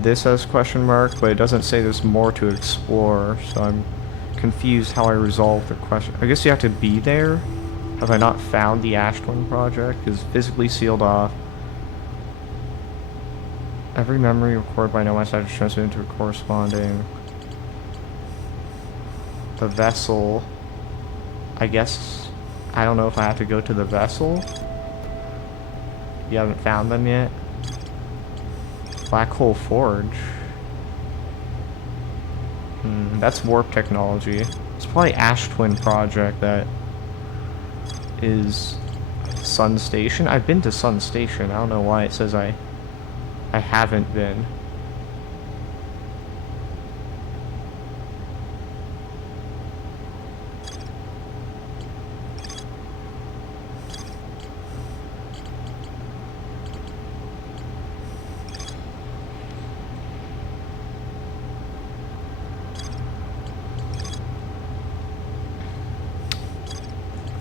this has question mark, but it doesn't say there's more to explore, so I'm confused how I resolve the question. I guess you have to be there? Have I not found the Ash Twin project? It's physically sealed off. Every memory recorded by no message is transmitted to a corresponding. The vessel. I guess, I don't know if I have to go to the vessel. You haven't found them yet? Black Hole Forge. That's warp technology. It's probably Ash Twin project that is Sun Station. I've been to Sun Station. I don't know why it says I haven't been.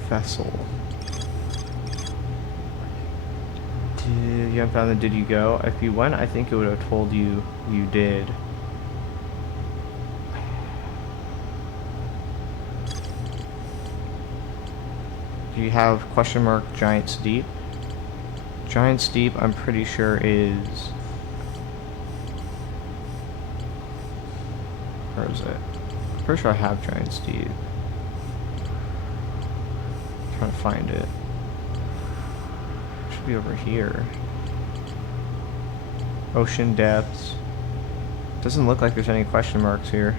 Vessel. You haven't found the did you go? If you went, I think it would have told you you did. Do you have question mark Giant's Deep? Giant's Deep, I'm pretty sure is... Where is it? I'm pretty sure I have Giant's Deep. I'm trying to find it. It should be over here. Ocean depths. Doesn't look like there's any question marks here.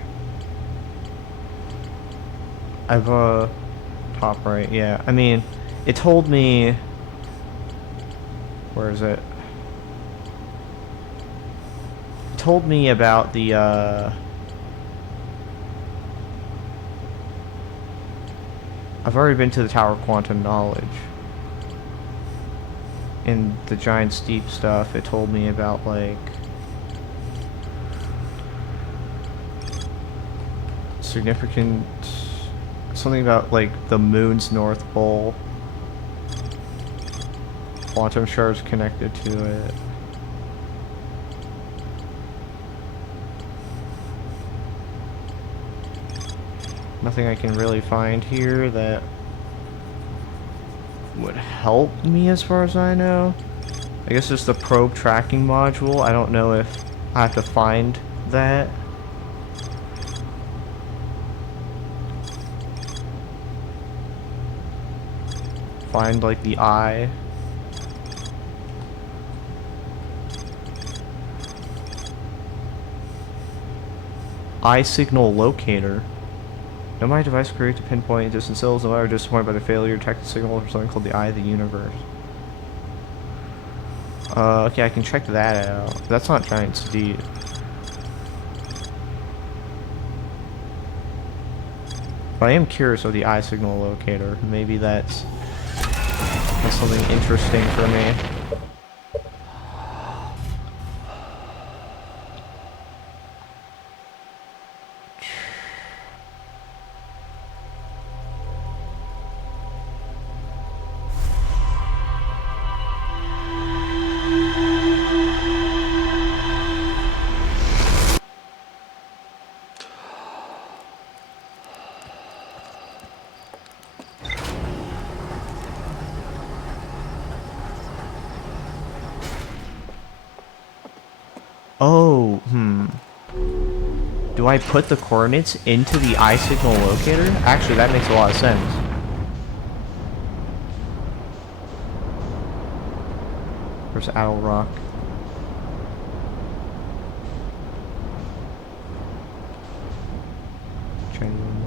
I've top right, yeah. I mean, it told me, where is it? It told me about the I've already been to the Tower of Quantum Knowledge. In the Giant's Deep stuff, it told me about, like, significant, something about, like, the moon's north pole, quantum shards connected to it. Nothing I can really find here that would help me as far as I know. I guess it's the probe tracking module. I don't know if I have to find that. Find, like, the eye. Eye signal locator. No, my device created to pinpoint distant signals, no matter disappointed by the failure to detect the signal from something called the Eye of the Universe. Okay, I can check that out. That's not Giant's Deep. But I am curious of the eye signal locator. Maybe that's something interesting for me. Oh, Do I put the coordinates into the eye signal locator? Actually, that makes a lot of sense. Where's Owl Rock? Genuinely.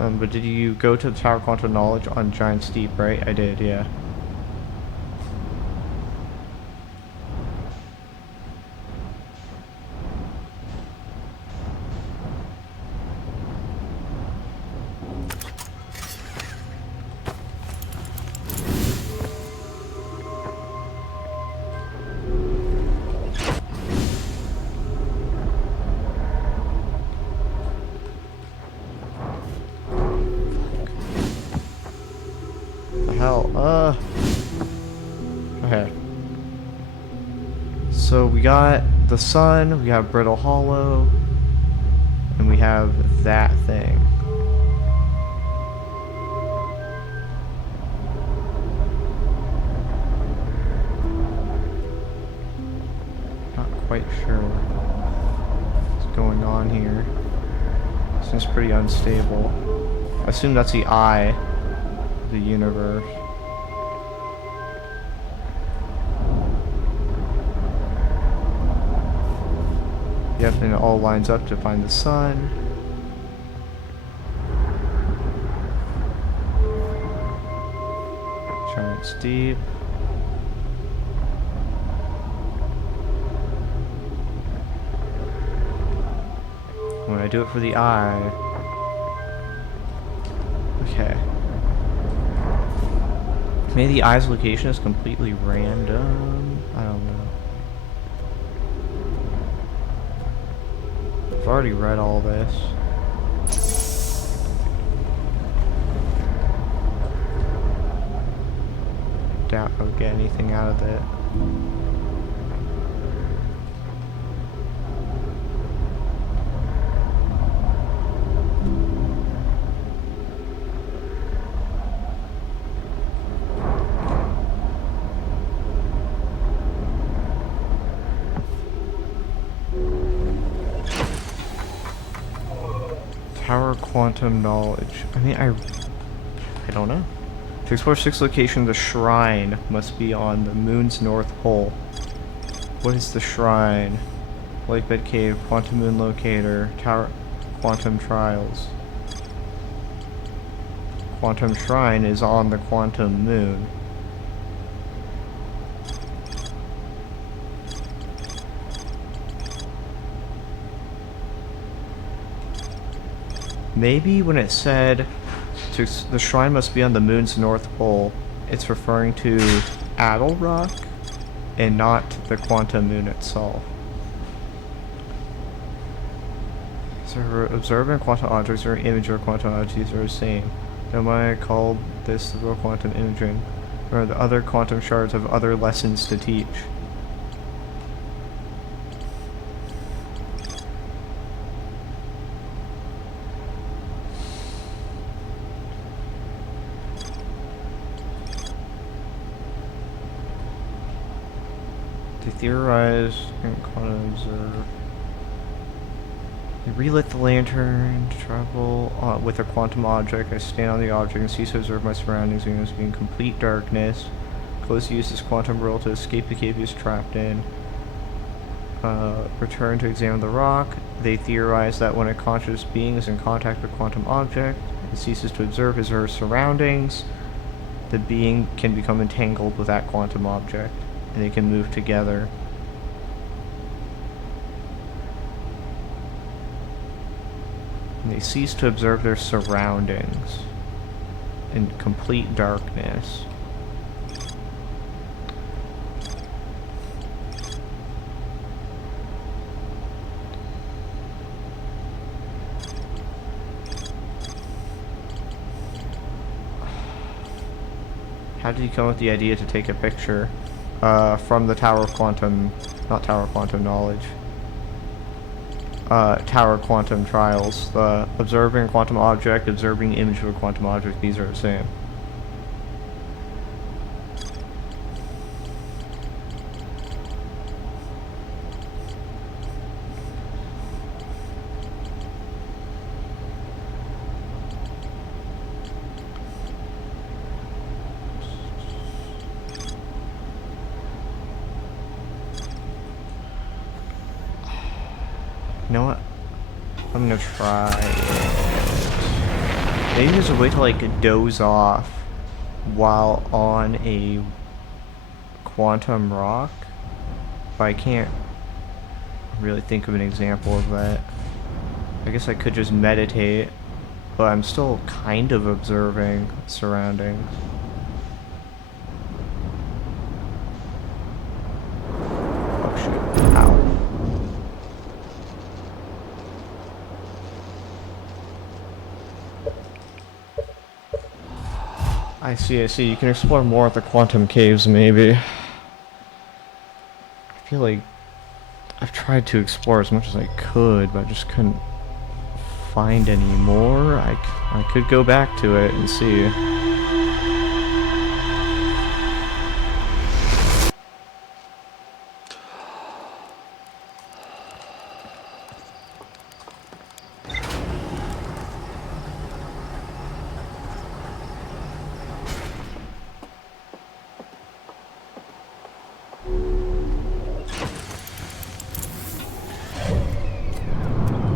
But did you go to the Tower of Quantum Knowledge on Giant Steep, right? I did, yeah. Hell, okay. So we got the sun, we have Brittle Hollow, and we have that thing. Not quite sure what's going on here. Seems pretty unstable. I assume that's the eye of the universe. Yep, and it all lines up to find the sun. Giant Steep. When I do it for the eye. Okay. Maybe the eye's location is completely random. I don't know. I've already read all this. Doubt I would get anything out of it. Tower Quantum Knowledge. I mean, I don't know. To explore 6 locations, the shrine must be on the moon's north pole. What is the shrine? Lakebed Cave, Quantum Moon Locator, Tower Quantum Trials. Quantum Shrine is on the Quantum Moon. Maybe when it said the shrine must be on the moon's north pole, it's referring to Addle Rock and not the quantum moon itself. So observing quantum objects or image or quantum objects are the same. Now I called this the real quantum imaging, or the other quantum shards have other lessons to teach. They theorize and quantum observe. They relit the lantern to travel with a quantum object. I stand on the object and cease to observe my surroundings and be in complete darkness. Close use this quantum world to escape the cave he is trapped in. Return to examine the rock. They theorize that when a conscious being is in contact with a quantum object and ceases to observe his or her surroundings, the being can become entangled with that quantum object, and they can move together. And they cease to observe their surroundings in complete darkness. How did you come up with the idea to take a picture from the Tower of Quantum, not Tower of Quantum Knowledge, Tower of Quantum Trials? The observing quantum object, observing image of a quantum object, these are the same. You know what? I'm gonna try it. Maybe there's a way to like doze off while on a quantum rock, but I can't really think of an example of that. I guess I could just meditate, but I'm still kind of observing surroundings. Oh shoot. Ow. I see, I see. You can explore more at the quantum caves, maybe. I feel like I've tried to explore as much as I could, but I just couldn't find any more. I could go back to it and see.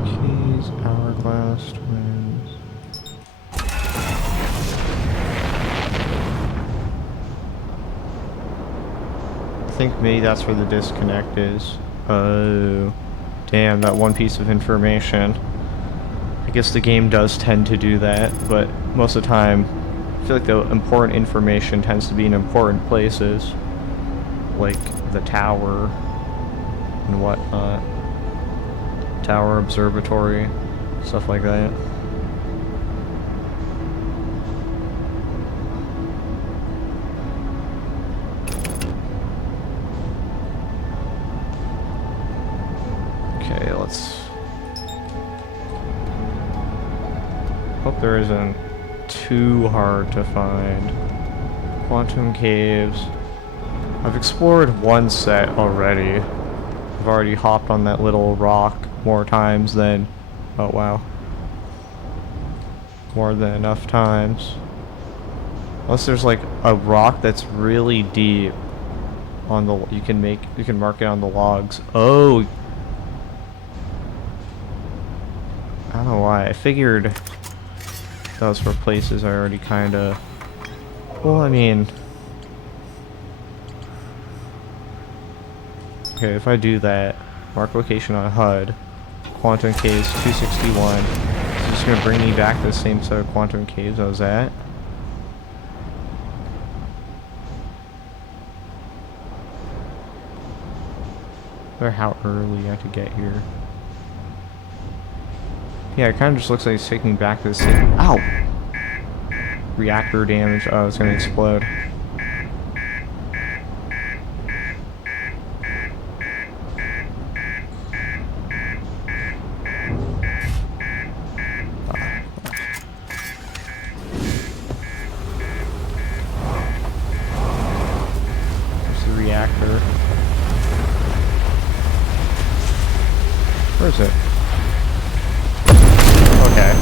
Keys, hourglass, twins. I think maybe that's where the disconnect is. Oh, damn, that one piece of information. I guess the game does tend to do that, but most of the time, I feel like the important information tends to be in important places, like the tower and whatnot. Tower, observatory, stuff like that. Okay, let's hope there isn't too hard to find. Quantum caves. I've explored one set already. I've already hopped on that little rock more times than... oh wow. More than enough times. Unless there's like a rock that's really deep on the... you can mark it on the logs. Oh! I don't know why. I figured those were places I already kinda... well, I mean... okay, if I do that, mark location on HUD, Quantum Caves 261, it's just gonna bring me back to the same set of Quantum Caves I was at. Or how early I have to get here. Yeah, it kinda just looks like it's taking me back to the same... ow! Reactor damage. Oh, it's gonna explode. Reactor. Where is it? Okay.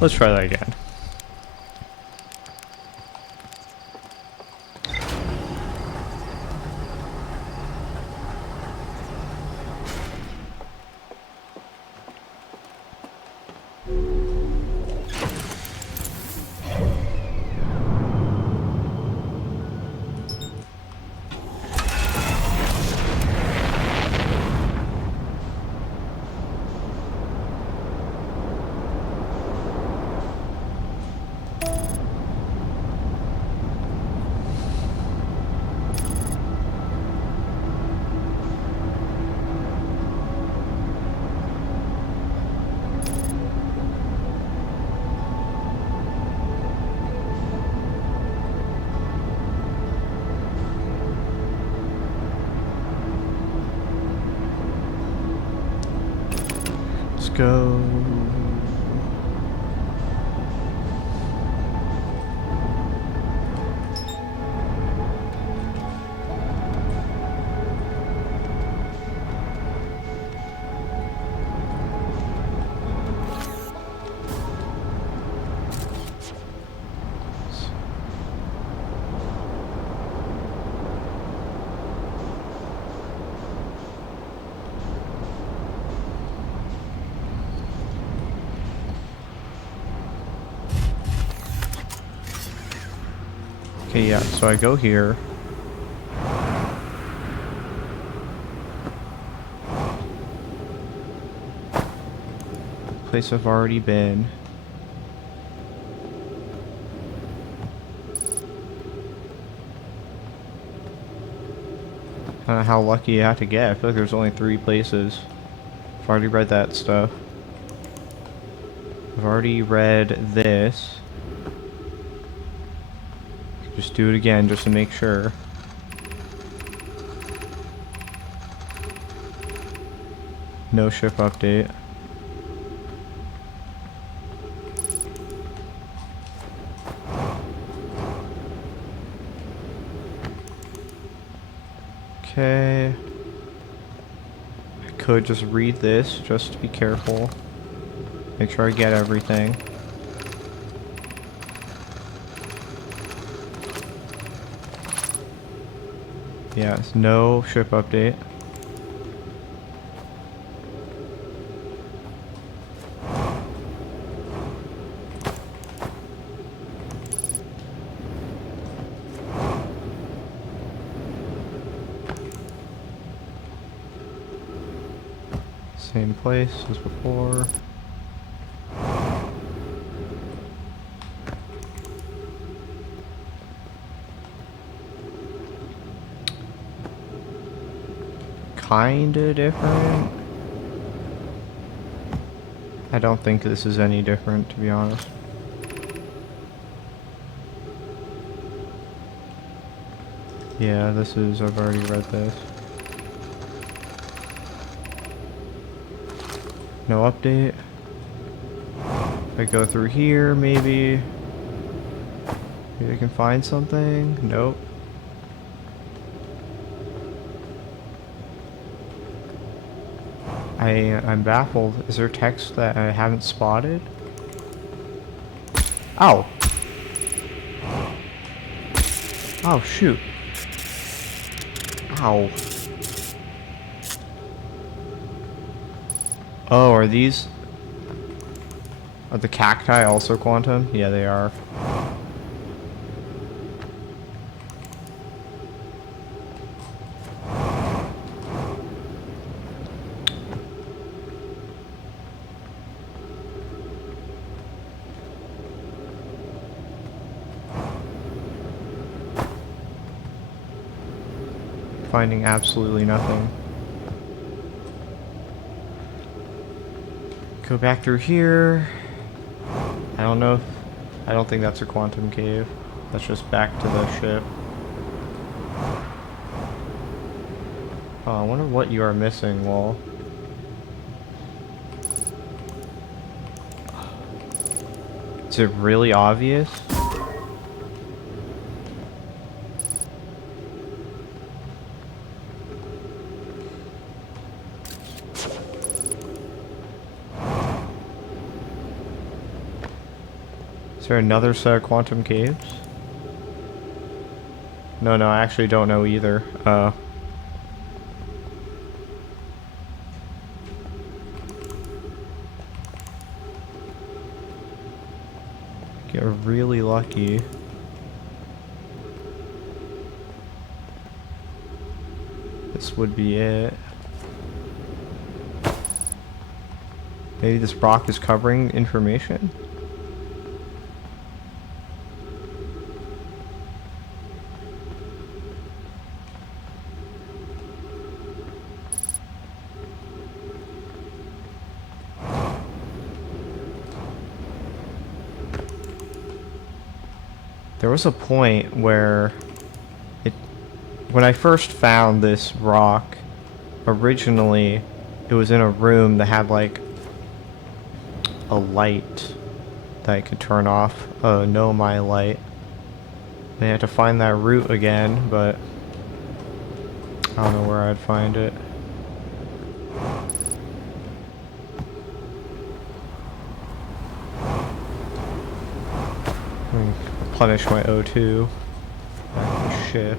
Let's try that again. Let's go. Okay, yeah, so I go here. Place I've already been. I don't know how lucky you have to get. I feel like there's only 3 places. I've already read that stuff. I've already read this. Just do it again just to make sure. No ship update. Okay. I could just read this just to be careful. Make sure I get everything. Yes, no ship update. Same place as before. Kinda different. I don't think this is any different, to be honest. Yeah, this is, I've already read this. No update. If I go through here, maybe I can find something. Nope. I'm baffled. Is there text that I haven't spotted? Ow! Oh, shoot. Ow. Oh, are these... Are the cacti also quantum? Yeah, they are. Finding absolutely nothing. Go back through here. I don't know if... I don't think that's a quantum cave. That's just back to the ship. Oh, I wonder what you are missing, Wall. Is it really obvious? Is there another set of quantum caves? No, I actually don't know either. Get really lucky. This would be it. Maybe this rock is covering information? There was a point where when I first found this rock, originally it was in a room that had like a light that I could turn off, a Nomai light. I had to find that route again, but I don't know where I'd find it. Replenish my O2. Back to the ship.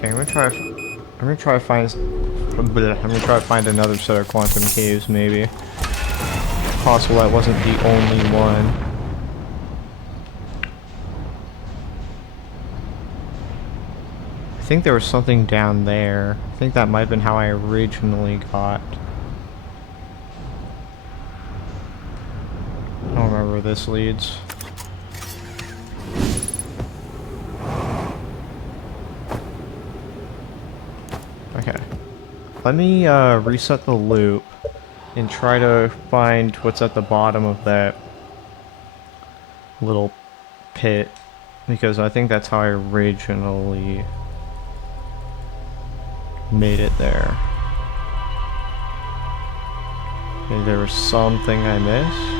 Okay, I'm gonna try to find. I'm gonna try to find another set of quantum caves, maybe. Possible that wasn't the only one. I think there was something down there. I think that might have been how I originally got. I don't remember where this leads. Okay. Let me reset the loop and try to find what's at the bottom of that little pit, because I think that's how I originally made it there. Maybe there was something I missed.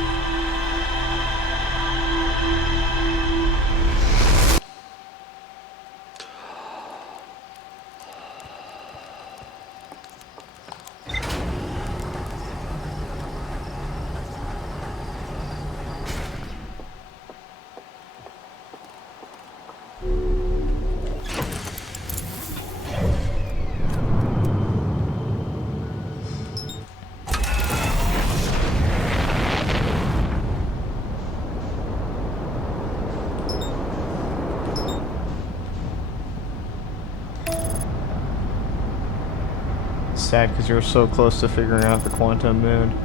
Sad because you're so close to figuring out the quantum moon.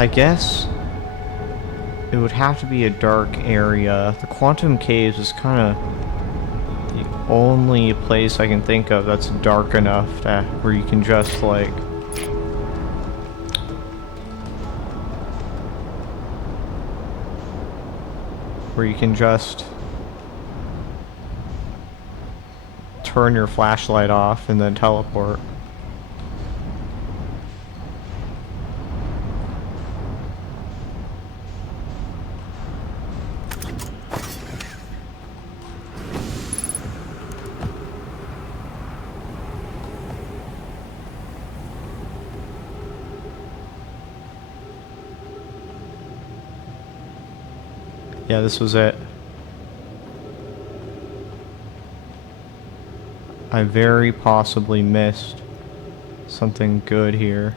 I guess it would have to be a dark area. The quantum caves is kind of the only place I can think of that's dark enough that where you can just like turn your flashlight off and then teleport. Yeah, this was it. I very possibly missed something good here.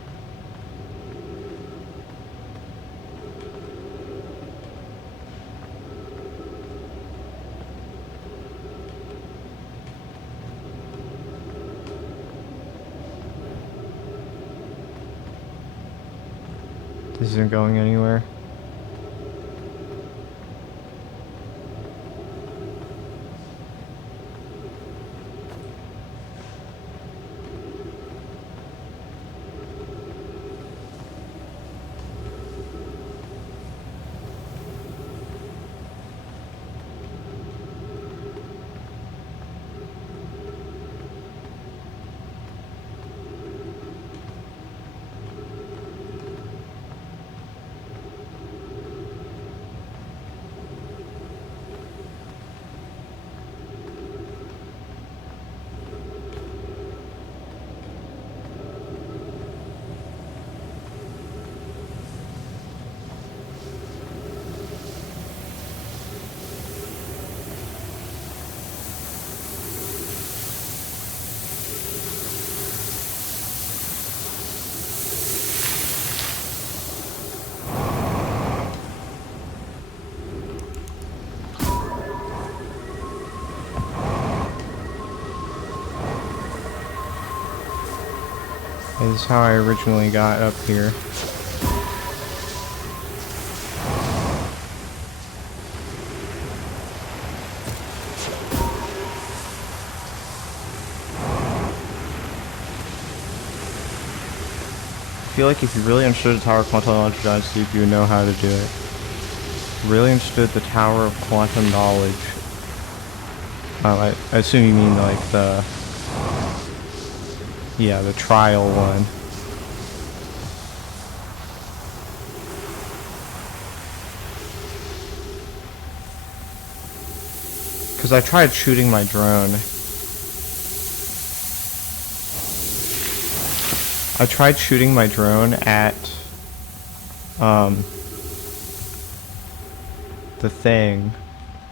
This isn't going anywhere. This is how I originally got up here. I feel like if you really understood the Tower of Quantum Knowledge Dynasty, you would know how to do it. Really understood the Tower of Quantum Knowledge. I assume you mean like the... Yeah, the trial one. Because I tried shooting my drone. I tried shooting my drone at the thing,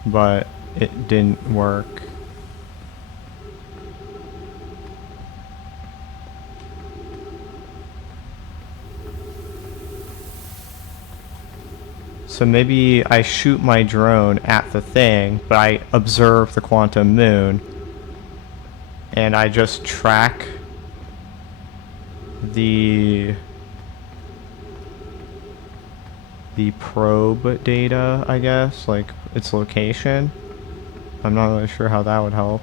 but it didn't work. So maybe I shoot my drone at the thing, but I observe the quantum moon, and I just track the probe data, I guess, like its location. I'm not really sure how that would help.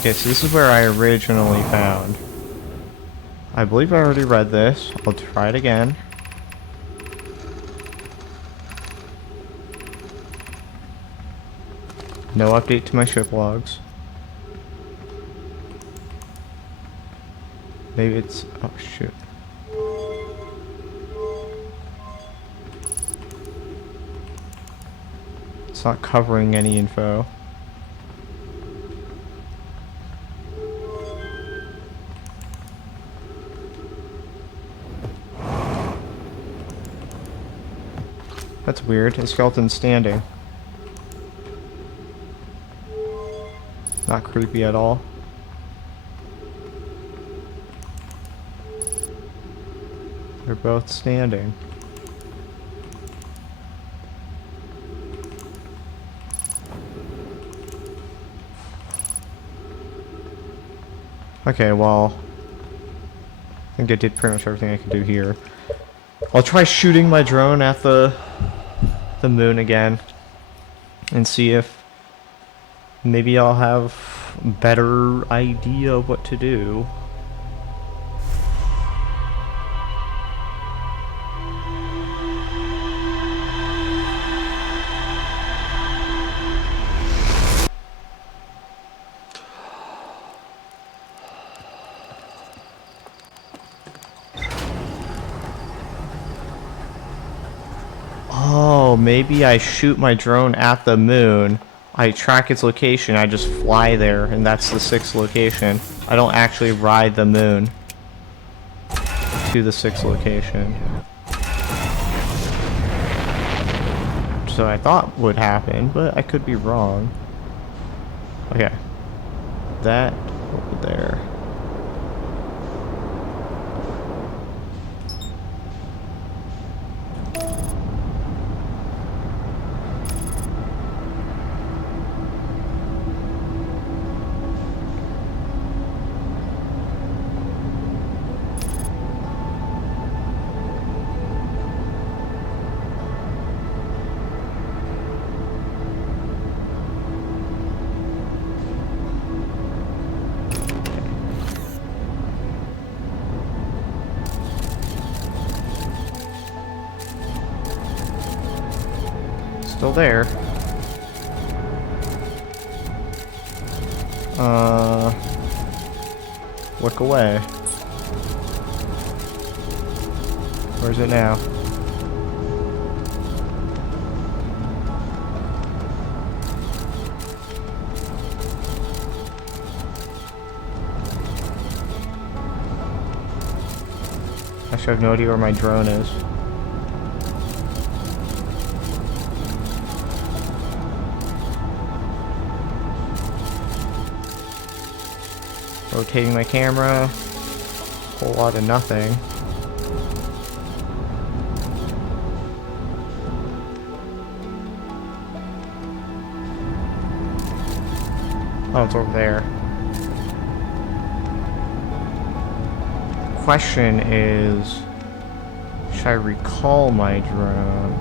Okay, so this is where I originally found. I believe I already read this. I'll try it again. No update to my ship logs. Maybe it's... oh shoot. It's not covering any info. That's weird. A skeleton standing. Not creepy at all. They're both standing. Okay, well, I think I did pretty much everything I could do here. I'll try shooting my drone at the moon again and see if maybe I'll have a better idea of what to do. Oh, maybe I shoot my drone at the moon. I track its location, I just fly there, and that's the 6th location. I don't actually ride the moon to the 6th location. So I thought would happen, but I could be wrong. Okay. That over there. Still there. Look away. Where's it now? Actually, I have no idea where my drone is. Rotating my camera, whole lot of nothing. Oh, it's over there. Question is, should I recall my drone?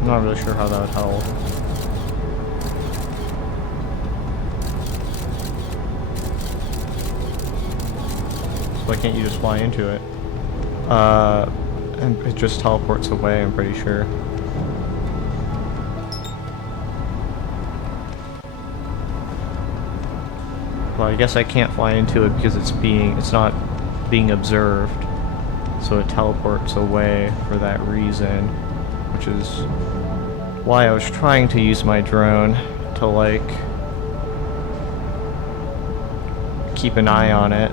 I'm not really sure how that would help. Why can't you just fly into it? And it just teleports away, I'm pretty sure. Well, I guess I can't fly into it because it's not being observed. So it teleports away for that reason, which is why I was trying to use my drone to, like, keep an eye on it.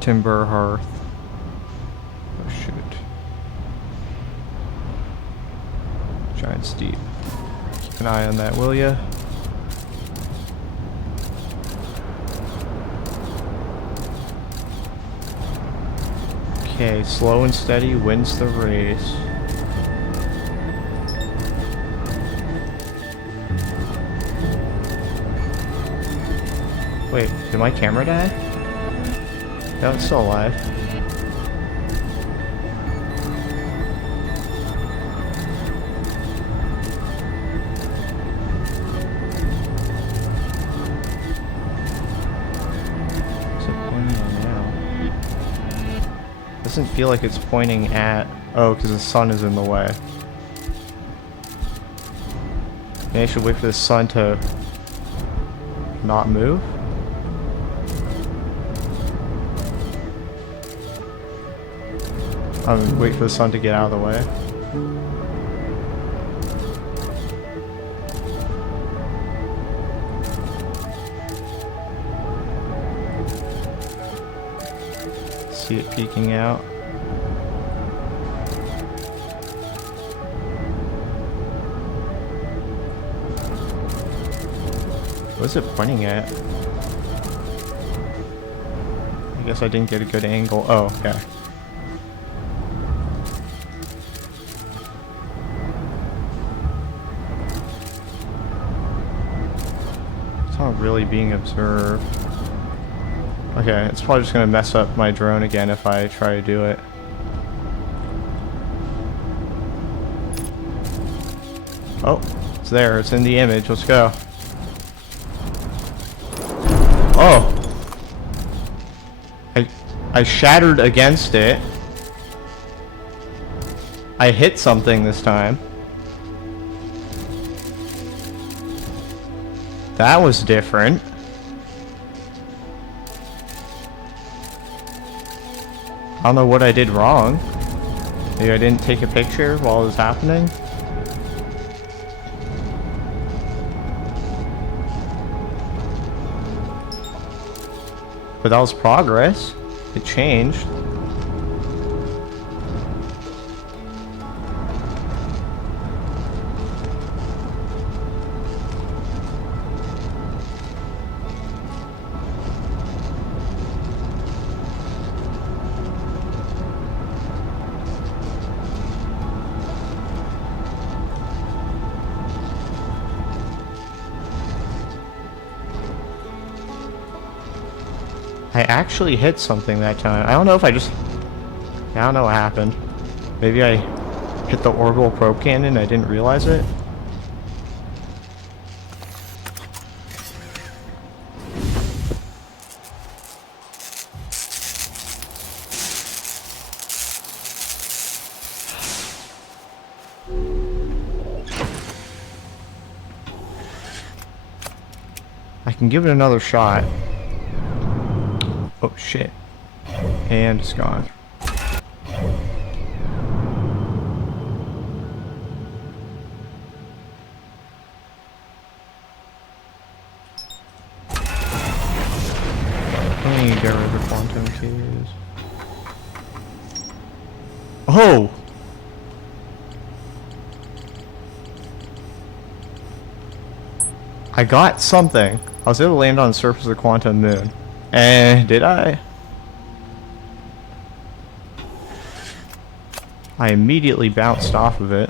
Timber hearth. Oh shoot. Giant steep. Keep an eye on that, will ya? Okay, slow and steady wins the race. Wait, did my camera die? No, it's still alive. What's it pointing at now? Doesn't feel like it's pointing at... Oh, because the sun is in the way. Maybe I should wait for the sun to not move? Wait for the sun to get out of the way. See it peeking out. What is it pointing at? I guess I didn't get a good angle. Oh, okay. Not really being observed. Okay, it's probably just gonna mess up my drone again if I try to do it. Oh, it's there. It's in the image. Let's go. Oh! I shattered against it. I hit something this time. That was different. I don't know what I did wrong. Maybe I didn't take a picture while it was happening. But that was progress. It changed. I actually hit something that time. I don't know if I don't know what happened. Maybe I hit the orbital probe cannon and I didn't realize it. I can give it another shot. Oh shit. And it's gone. I need to get rid of the quantum keys. Oh! I got something. I was able to land on the surface of the quantum moon. And did I? I immediately bounced off of it.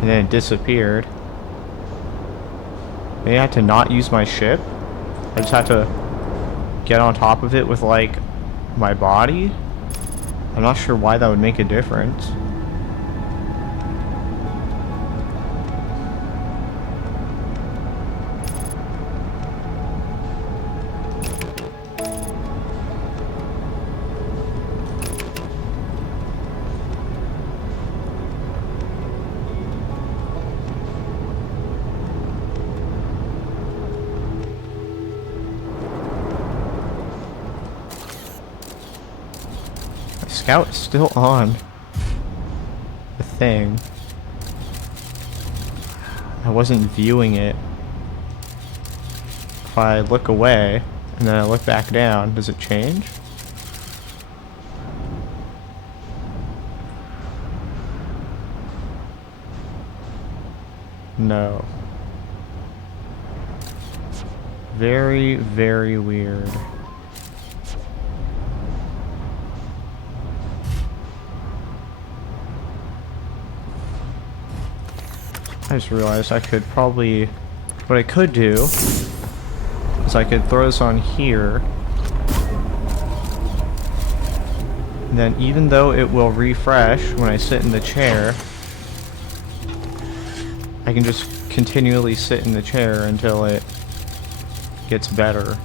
And and then it disappeared. Maybe I had to not use my ship? I just had to get on top of it with, like, my body? I'm not sure why that would make a difference. Scout is still on the thing. I wasn't viewing it. If I look away and then I look back down, does it change? No. Very, very weird. I just realized I could probably... What I could do is I could throw this on here. And then even though it will refresh when I sit in the chair, I can just continually sit in the chair until it gets better.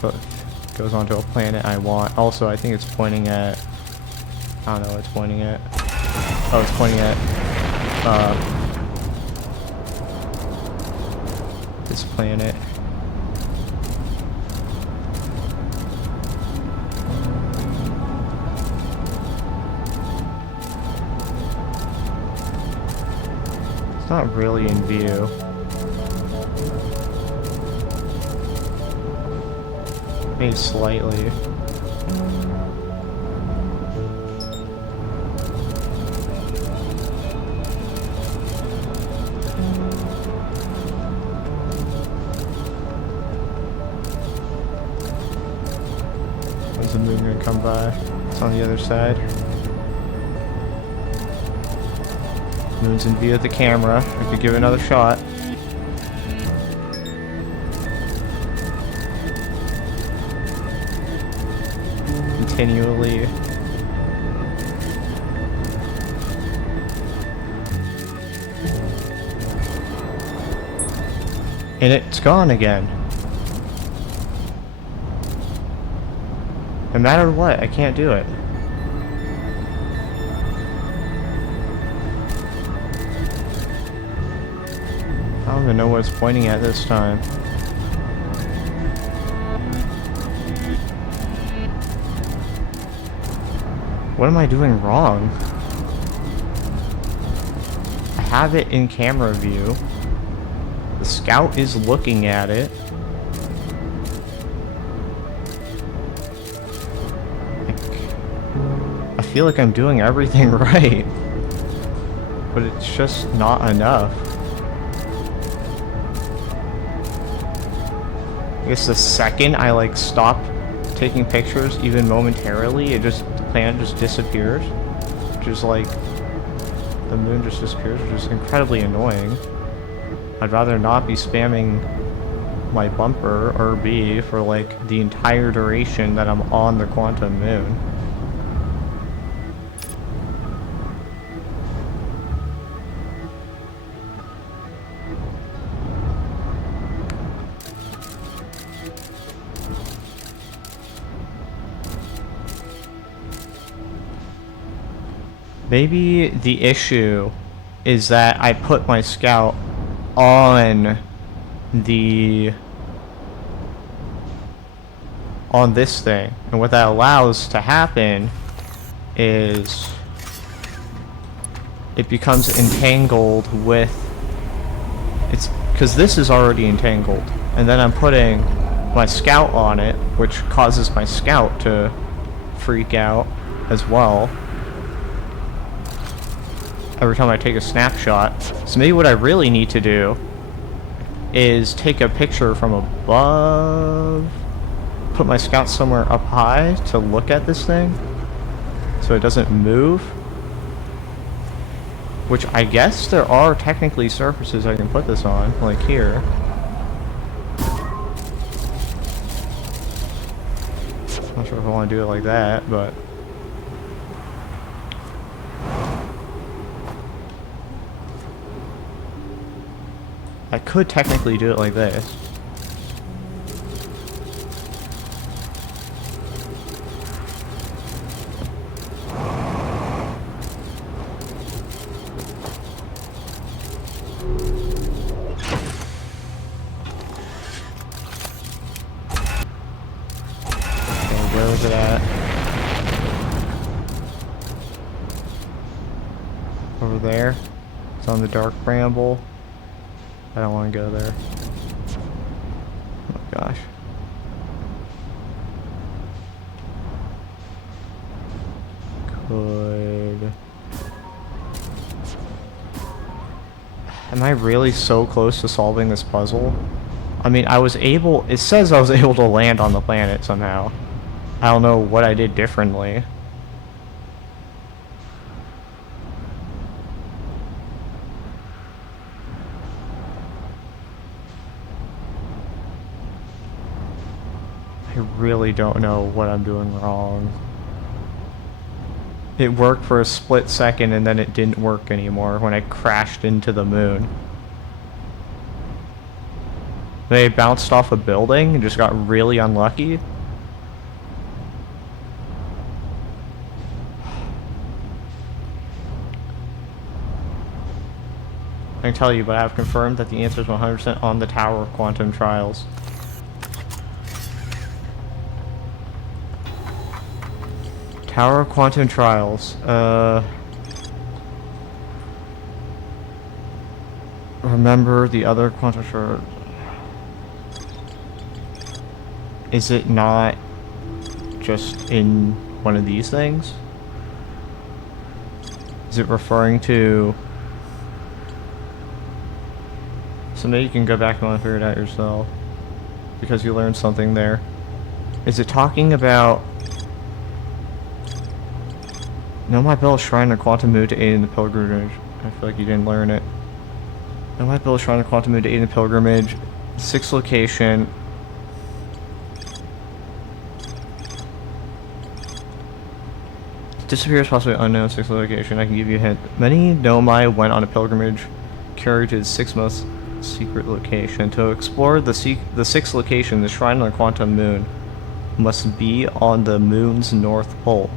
So it goes onto a planet I want. Also, I think it's pointing at... I don't know what it's pointing at. Oh, it's pointing at... this planet. It's not really in view. Maybe slightly. When's the moon gonna come by? It's on the other side. Moon's in view of the camera. I could give it another shot. Continually. And it's gone again. No matter what, I can't do it. I don't even know what it's pointing at this time. What am I doing wrong? I have it in camera view. The scout is looking at it. I feel like I'm doing everything right. But it's just not enough. I guess the second I like stop taking pictures even momentarily, it just, the planet just disappears. Which is like, the moon just disappears, which is incredibly annoying. I'd rather not be spamming my bumper or B for like the entire duration that I'm on the quantum moon. Maybe the issue is that I put my scout on this thing, and what that allows to happen is it becomes entangled with because this is already entangled, and then I'm putting my scout on it, which causes my scout to freak out as well every time I take a snapshot. So maybe what I really need to do is take a picture from above, put my scout somewhere up high to look at this thing so it doesn't move. Which I guess there are technically surfaces I can put this on, like here. Not sure if I want to do it like that, but... I could technically do it like this. Where is it at? Over there. It's on the Dark Bramble. I don't want to go there. Oh my gosh. Could... Am I really so close to solving this puzzle? I mean, I was able... It says I was able to land on the planet somehow. I don't know what I did differently. I really don't know what I'm doing wrong. It worked for a split second and then it didn't work anymore when I crashed into the moon. They bounced off a building and just got really unlucky. I can tell you, but I have confirmed that the answer is 100% on the Tower of Quantum Trials. Tower of Quantum Trials. Remember the other quantum trials. Is it not just in one of these things? Is it referring to... So now you can go back and figure it out yourself, because you learned something there. Is it talking about... No, my bill is Shrine of Quantum Moon to aid in the pilgrimage. I feel like you didn't learn it. No, my bill is Shrine of Quantum Moon to aid in the pilgrimage. 6th location. Disappears possibly unknown 6th location. I can give you a hint. Many Nomai went on a pilgrimage carried to the 6th most secret location. To explore the 6th location, the Shrine of the Quantum Moon must be on the moon's north pole.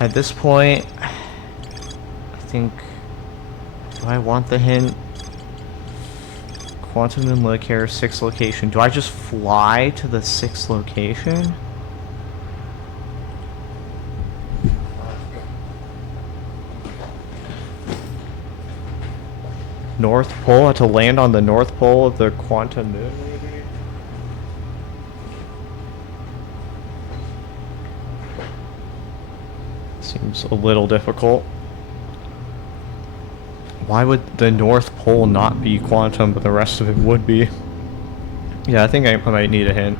At this point, I think... Do I want the hint? Quantum Moon Locator, 6th location. Do I just fly to the 6th location? North Pole? I have to land on the North Pole of the Quantum Moon, maybe? Seems a little difficult. Why would the North Pole not be quantum, but the rest of it would be? Yeah, I think I might need a hint.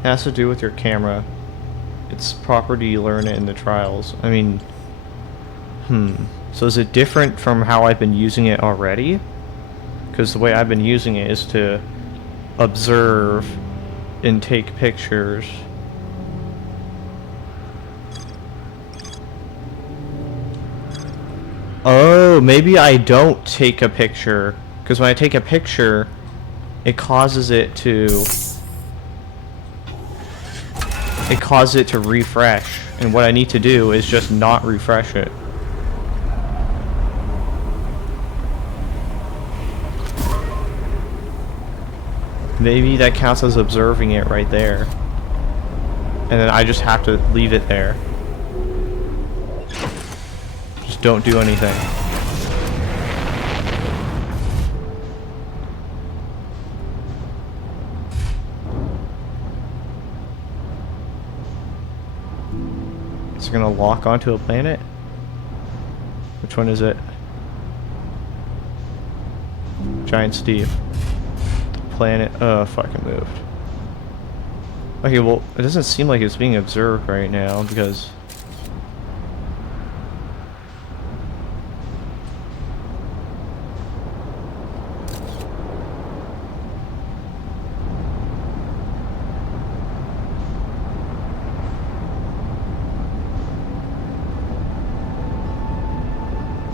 It has to do with your camera. It's property, you learn it in the trials. I mean... So is it different from how I've been using it already? Because the way I've been using it is to observe and take pictures. Oh, maybe I don't take a picture. Because when I take a picture, it causes it to... It causes it to refresh. And what I need to do is just not refresh it. Maybe that counts as observing it right there. And then I just have to leave it there. Just don't do anything. it gonna lock onto a planet? Which one is it? Giant Steve. Planet. Fucking moved. Okay, well, it doesn't seem like it's being observed right now because.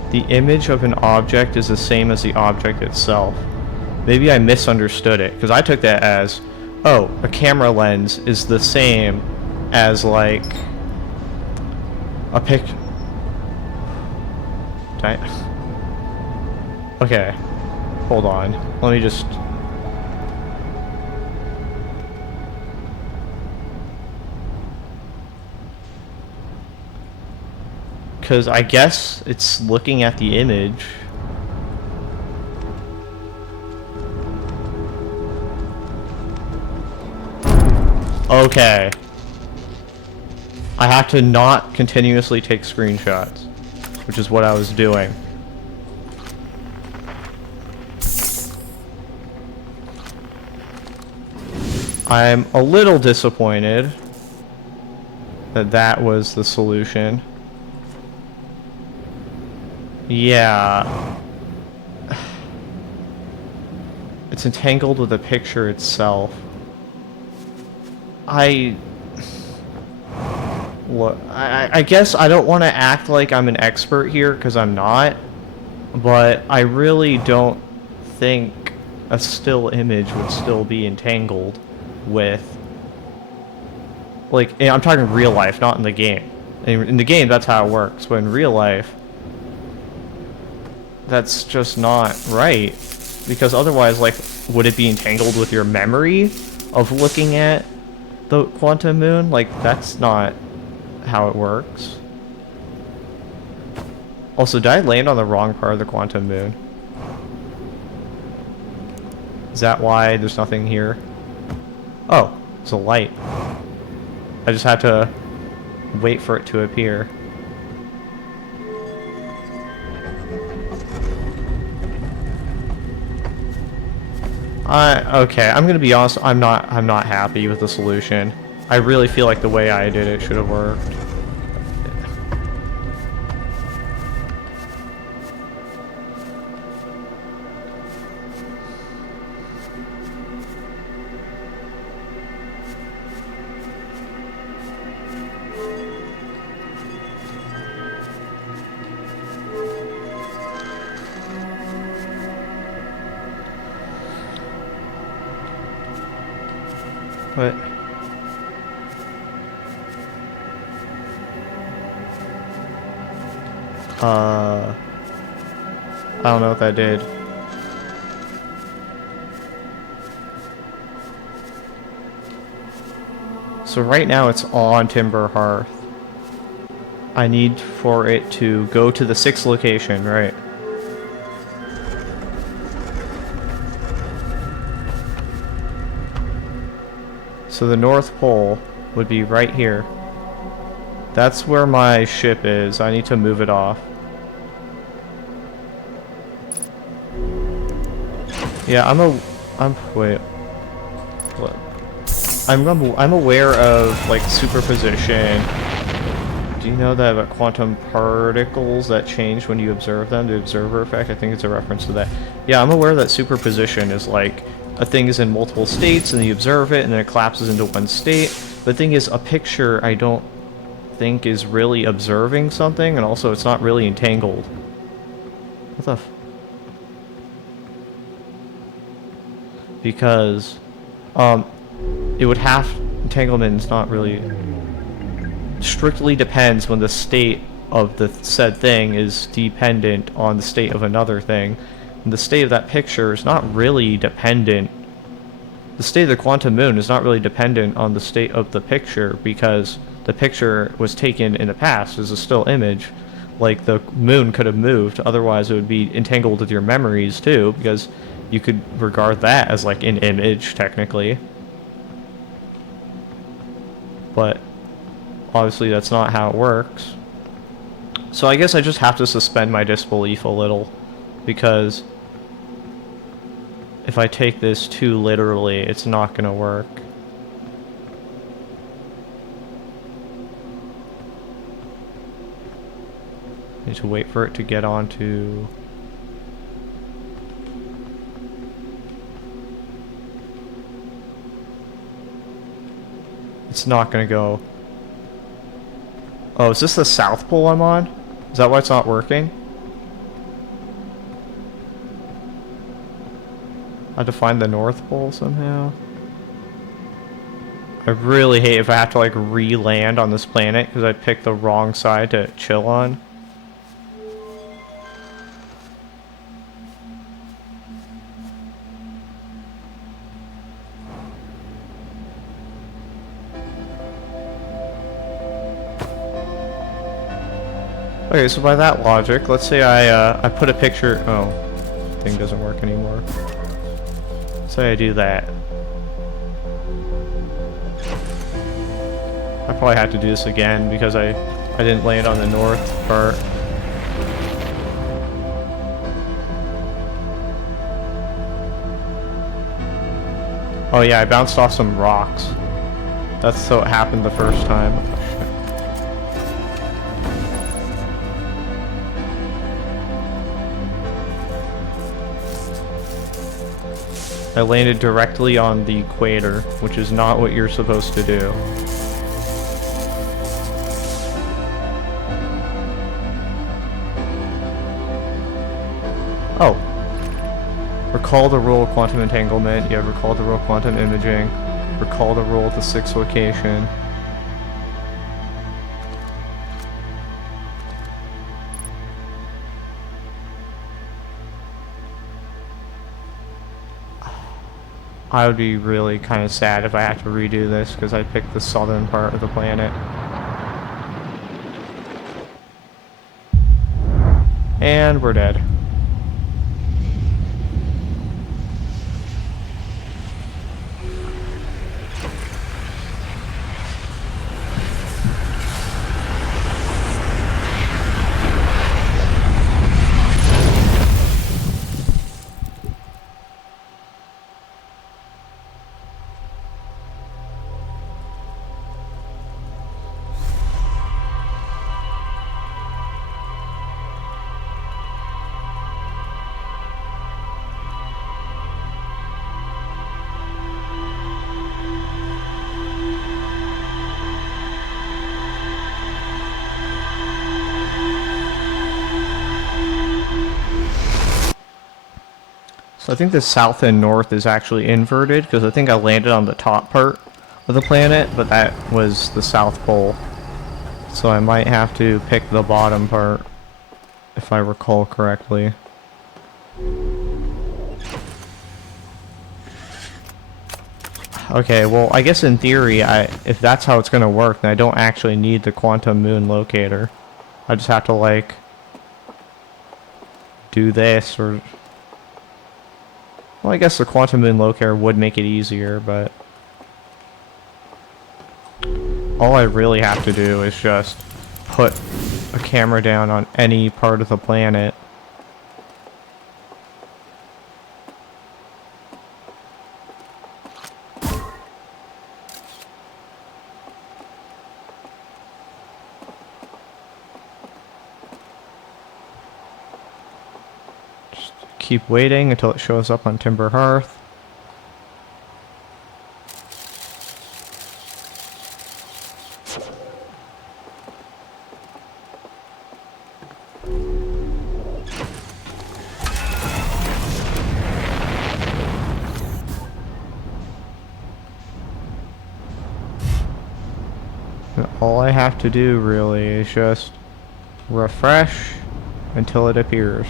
The image of an object is the same as the object itself. Maybe I misunderstood it, because I took that as, oh, a camera lens is the same as, like, a pic... Okay. Hold on. Let me just... Because I guess it's looking at the image. Okay. I have to not continuously take screenshots, which is what I was doing. I'm a little disappointed that that was the solution. Yeah. It's entangled with the picture itself. I guess I don't want to act like I'm an expert here, because I'm not. But I really don't think a still image would still be entangled with... Like, I'm talking real life, not in the game. In the game, that's how it works. But in real life... That's just not right, because otherwise, like, would it be entangled with your memory of looking at the quantum moon? Like, that's not how it works. Also, did I land on the wrong part of the quantum moon? Is that why there's nothing here? Oh, it's a light. I just have to wait for it to appear. Okay, I'm gonna be honest, I'm not happy with the solution. I really feel like the way I did it should have worked. What? I don't know what that did. So right now it's on Timber Hearth. I need for it to go to the 6th location, right? So the North Pole would be right here. That's where my ship is. I need to move it off. Yeah, wait. What? I'm aware of, like, superposition. Do you know that quantum particles that change when you observe them, the observer effect? I think it's a reference to that. Yeah, I'm aware that superposition is like a thing is in multiple states and you observe it and then it collapses into one state. The thing is, a picture I don't think is really observing something, and also it's not really entangled. What the f... Because it would have... Entanglement is not really... Strictly depends when the state of the said thing is dependent on the state of another thing. And the state of that picture is not really dependent. The state of the quantum moon is not really dependent on the state of the picture, because the picture was taken in the past as a still image. Like, the moon could have moved, otherwise it would be entangled with your memories too, because you could regard that as like an image technically. But obviously that's not how it works. So I guess I just have to suspend my disbelief a little, because if I take this too literally, it's not gonna work. Need to wait for it to get onto... It's not gonna go... Oh, is this the South Pole I'm on? Is that why it's not working? I have to find the North Pole somehow. I really hate if I have to like re-land on this planet because I picked the wrong side to chill on. Okay, so by that logic, let's say I put a picture... Oh, thing doesn't work anymore. Say I do that. I probably have to do this again because I didn't land on the north part. Oh yeah, I bounced off some rocks. That's so it happened the first time. I landed directly on the equator, which is not what you're supposed to do. Oh. Recall the rule of quantum entanglement. Yeah, recall the rule of quantum imaging. Recall the rule of the sixth location. I would be really kind of sad if I had to redo this because I picked the southern part of the planet. And we're dead. So I think the south and north is actually inverted because I think I landed on the top part of the planet, but that was the South Pole. So I might have to pick the bottom part if I recall correctly. Okay, well I guess in theory, if that's how it's gonna work, then I don't actually need the quantum moon locator. I just have to like do this or... Well, I guess the quantum moon locator would make it easier, but all I really have to do is just put a camera down on any part of the planet. Keep waiting until it shows up on Timber Hearth. And all I have to do really is just refresh until it appears.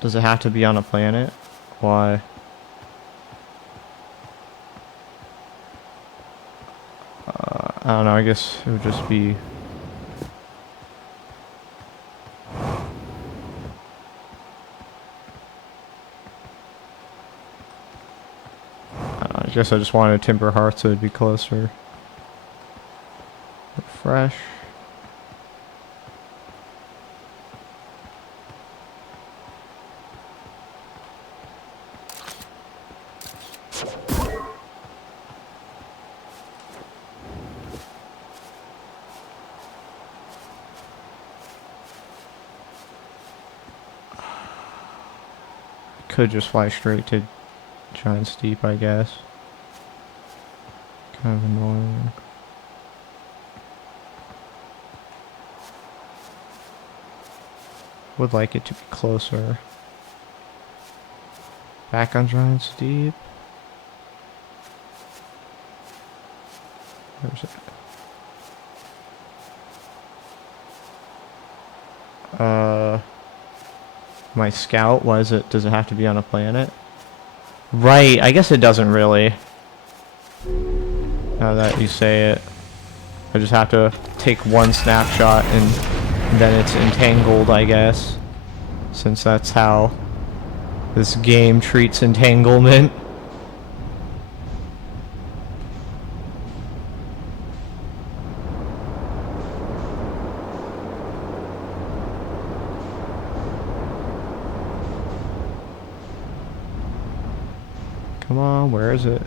Does it have to be on a planet? Why? don't know, I guess it would just be... I guess I just wanted Timber Hearth so it'd be closer. Refresh. Could just fly straight to Giant's Deep, I guess. Kind of annoying. Would like it to be closer. Back on Giant's Deep. Where's it? My scout, why is it, does it have to be on a planet? Right, I guess it doesn't really. Now that you say it. I just have to take one snapshot and then it's entangled, I guess. Since that's how this game treats entanglement. Come on, where is it?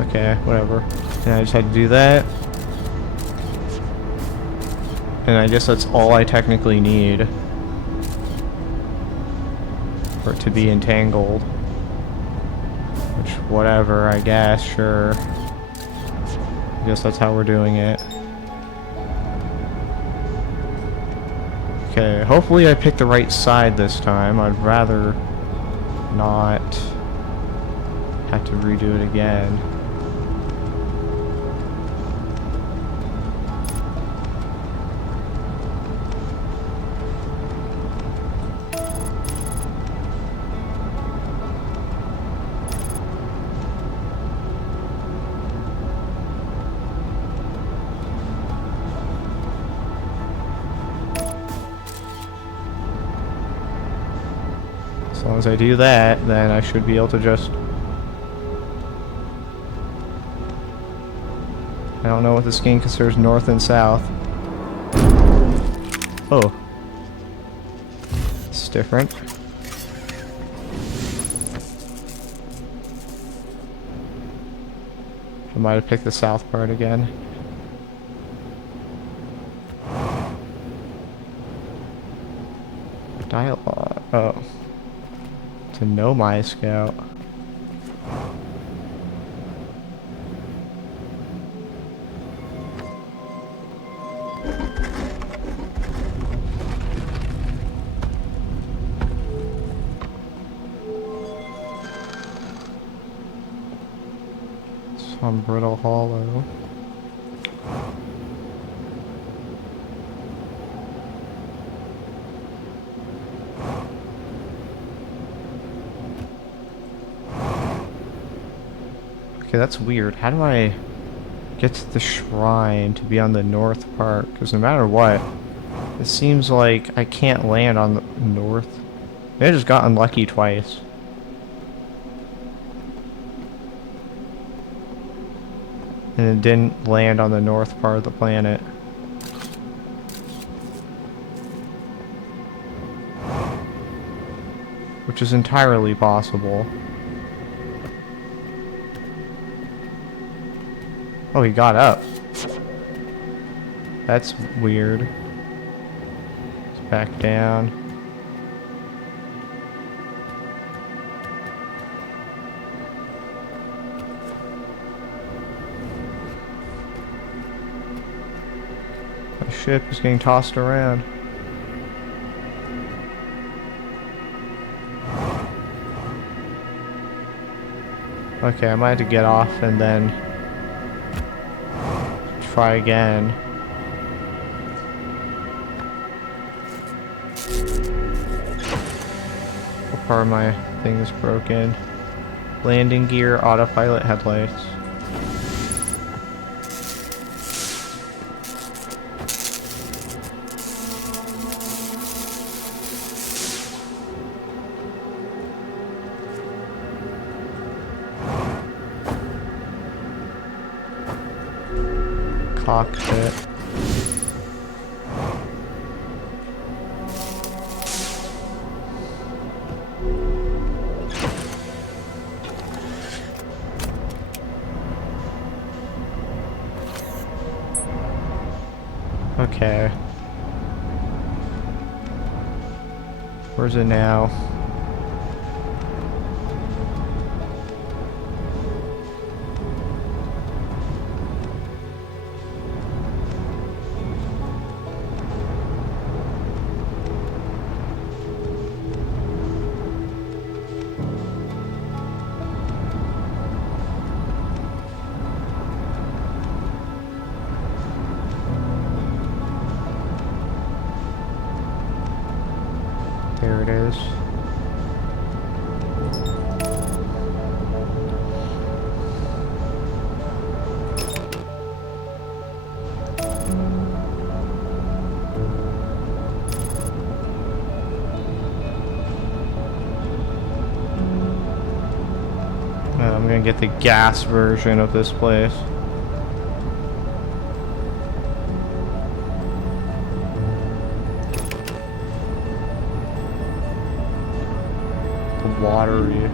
Okay, whatever. And I just had to do that. And I guess that's all I technically need for it to be entangled. Which, whatever, I guess, sure. I guess that's how we're doing it. Okay, hopefully I picked the right side this time. I'd rather not have to redo it again. As long as I do that, then I should be able to just... I don't know what this game considers north and south. Oh. It's different. I might have picked the south part again. Dialogue. Oh. To know my scout. Some Brittle Hollow. Okay, that's weird. How do I get to the shrine to be on the north part? Because no matter what, it seems like I can't land on the north. Maybe I just got unlucky twice. And it didn't land on the north part of the planet. Which is entirely possible. Oh, he got up. That's weird. Let's back down. ship is getting tossed around. Okay, I might have to get off and then try again. What part of my thing is broken? Landing gear, autopilot, headlights. Cockpit. Okay. Where's it now? There it is. I'm gonna get the gas version of this place. Watery.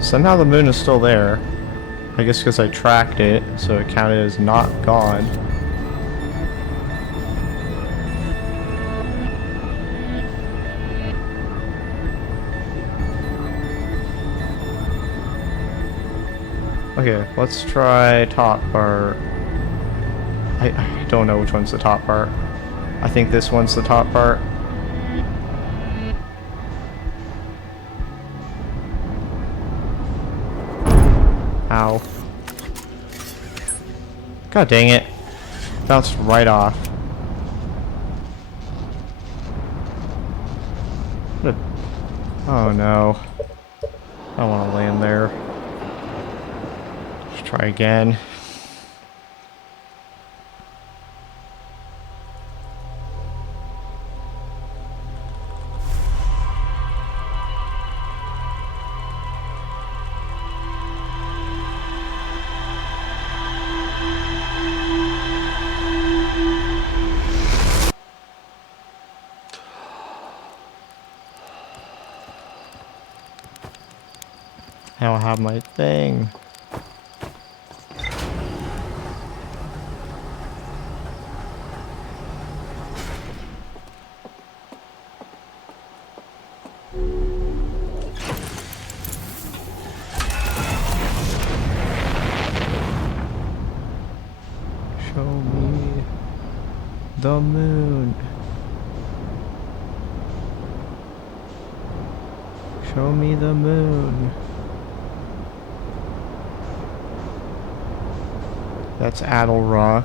Somehow the moon is still there. I guess because I tracked it, so it counted as not gone. Okay, let's try top part. I don't know which one's the top part. I think this one's the top part. Ow. God dang it. Bounced right off. What a... Oh no. I don't want to land there. Let's try again. I don't have my thing. Show me the moon. Show me the moon. That's Addle Rock.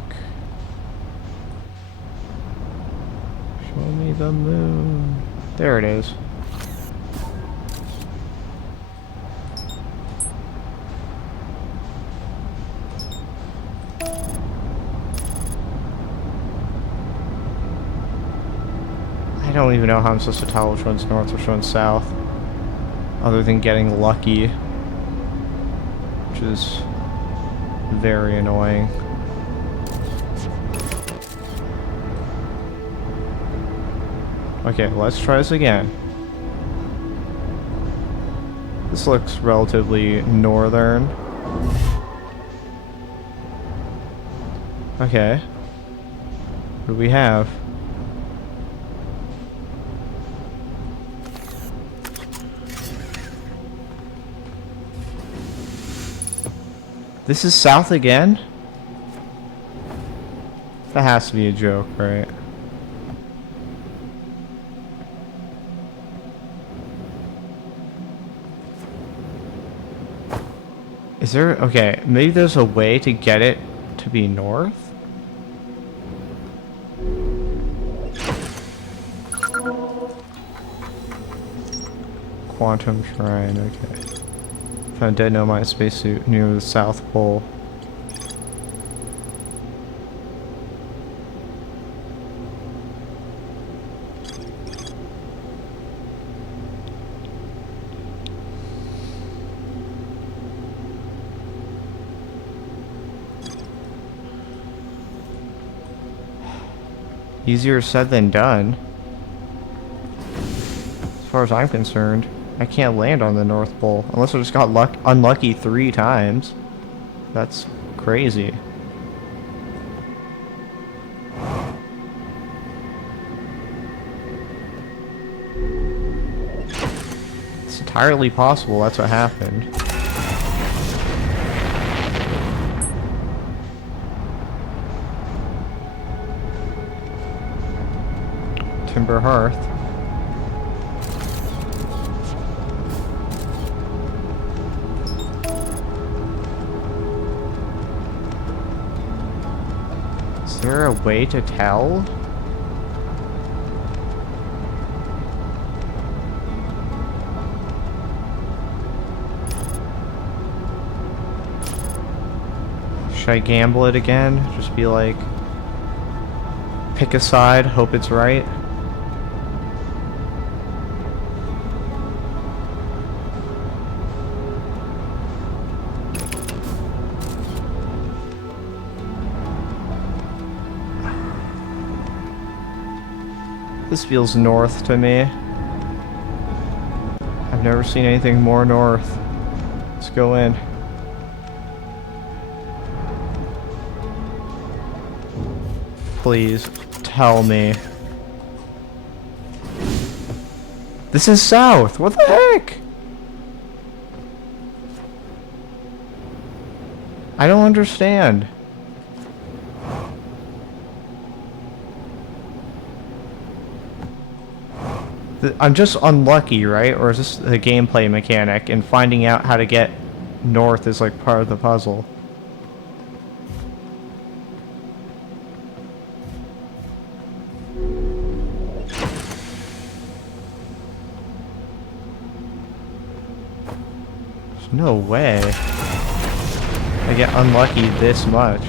Show me the moon. There it is. I don't even know how I'm supposed to tell which one's north, which one's south. Other than getting lucky. Which is very annoying. Okay, let's try this again. This looks relatively northern. Okay. What do we have? This is south again? That has to be a joke, right? Is there... Okay, maybe there's a way to get it to be north? Quantum Shrine, okay. Found dead nomad spacesuit near the South Pole. Easier said than done. As far as I'm concerned, I can't land on the North Pole unless I just got unlucky 3 times. That's crazy. It's entirely possible that's what happened. Timber Hearth. Is there a way to tell? Should I gamble it again? Just be like, pick a side, hope it's right? This feels north to me. I've never seen anything more north. Let's go in. Please, tell me. This is south! What the heck? I don't understand. I'm just unlucky, right? Or is this the gameplay mechanic and finding out how to get north is like part of the puzzle? There's no way I get unlucky this much.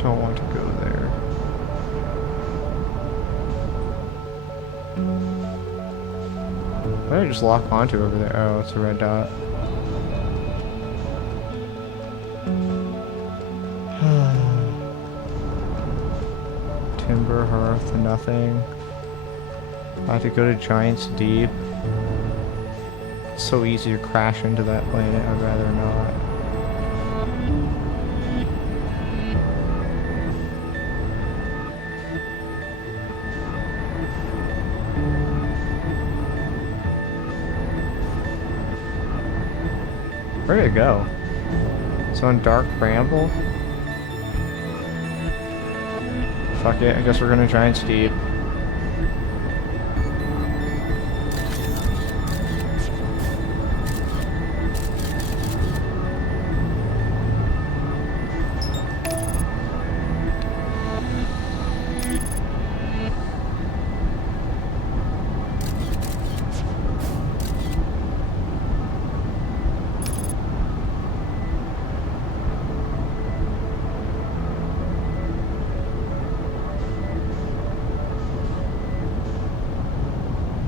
Don't want to go there. What did I just lock onto over there? Oh, it's a red dot. Timber Hearth, nothing. I have to go to Giant's Deep. It's so easy to crash into that planet, I'd rather not. Where'd it go? It's on Dark Bramble? Fuck it, I guess we're gonna Giant's Deep.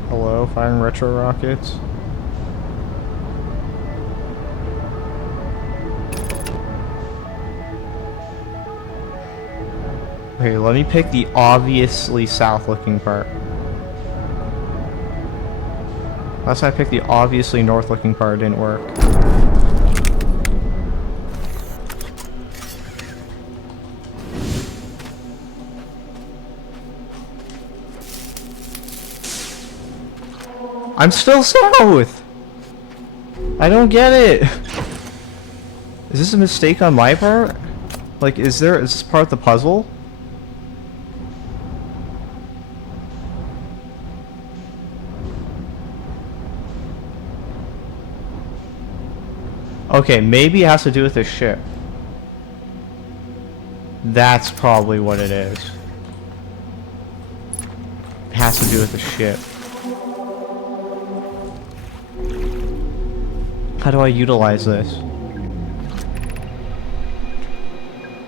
Hello, firing retro rockets. Okay, let me pick the obviously south-looking part. Last time I picked the obviously north-looking part, it didn't work. I'm still south! I don't get it! Is this a mistake on my part? Like, is this part of the puzzle? Okay, maybe it has to do with the ship. That's probably what it is. It has to do with the ship. How do I utilize this?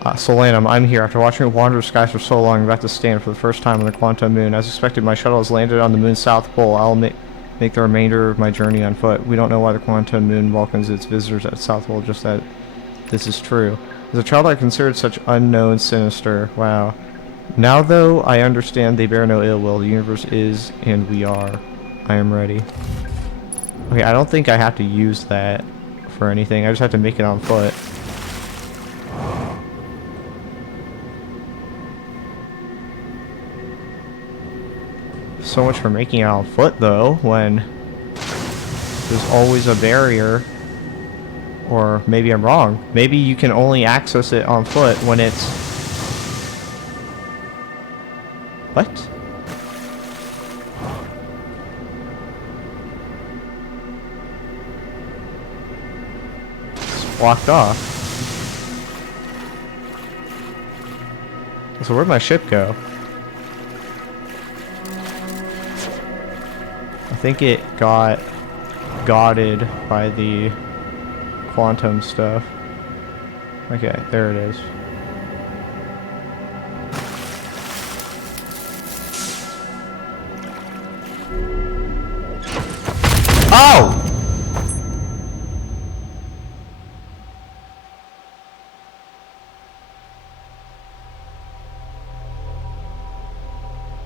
Solanum, I'm here. After watching it wander the skies for so long, I'm about to stand for the first time on the Quantum Moon. As expected, my shuttle has landed on the moon's south pole. I'll make the remainder of my journey on foot. We don't know why the Quantum Moon welcomes its visitors at South Pole, just that this is true. As a child, I considered such unknown sinister. Wow. Now, though, I understand they bear no ill will. The universe is, and we are. I am ready. Okay, I don't think I have to use that for anything. I just have to make it on foot. So much for making it on foot, though, when there's always a barrier. Or maybe I'm wrong. Maybe you can only access it on foot when it's... What? It's blocked off. So where'd my ship go? I think it got godded by the quantum stuff. Okay, there it is. Oh!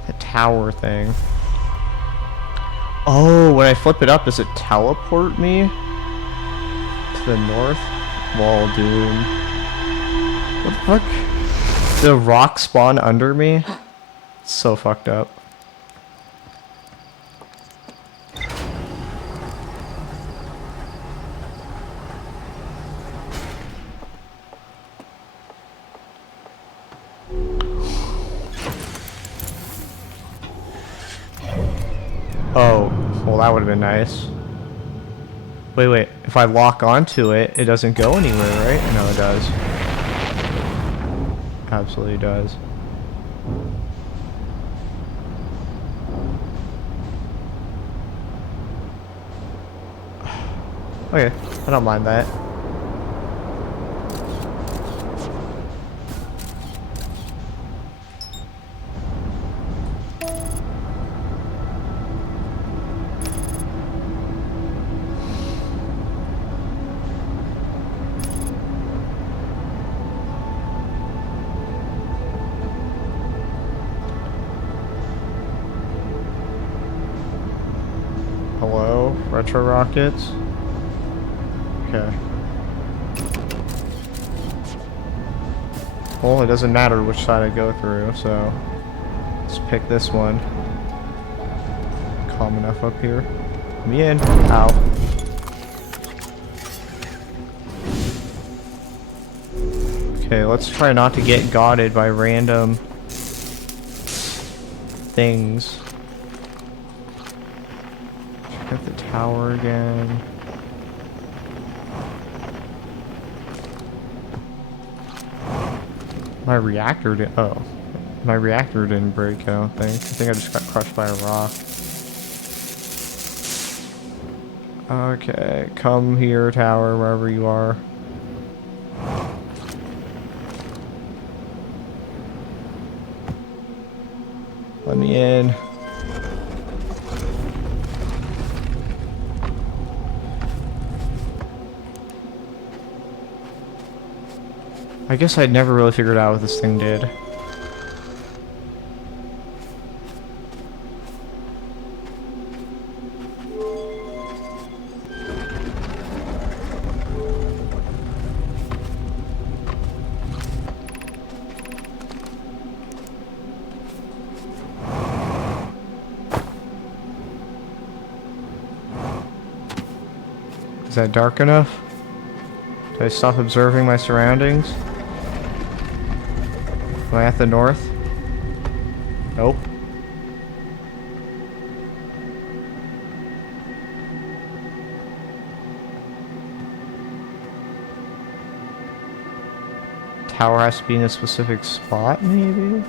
The tower thing. Oh, when I flip it up, does it teleport me to the north? Wall Doom. What the fuck? The rock spawn under me? It's so fucked up. Oh, well that would have been nice. Wait, if I lock onto it, it doesn't go anywhere, right? No, it does. Absolutely does. Okay, I don't mind that. Hello, retro rockets. Okay. Well, it doesn't matter which side I go through, so let's pick this one. Calm enough up here. Let me in. Ow. Okay, let's try not to get godded by random things. Check out the tower again. My reactor didn't. Oh, my reactor didn't break. I don't think. I think I just got crushed by a rock. Okay, come here, tower, wherever you are. Let me in. I guess I'd never really figured out what this thing did. Is that dark enough? Did I stop observing my surroundings? Am I at the north? Nope. Tower has to be in a specific spot, maybe?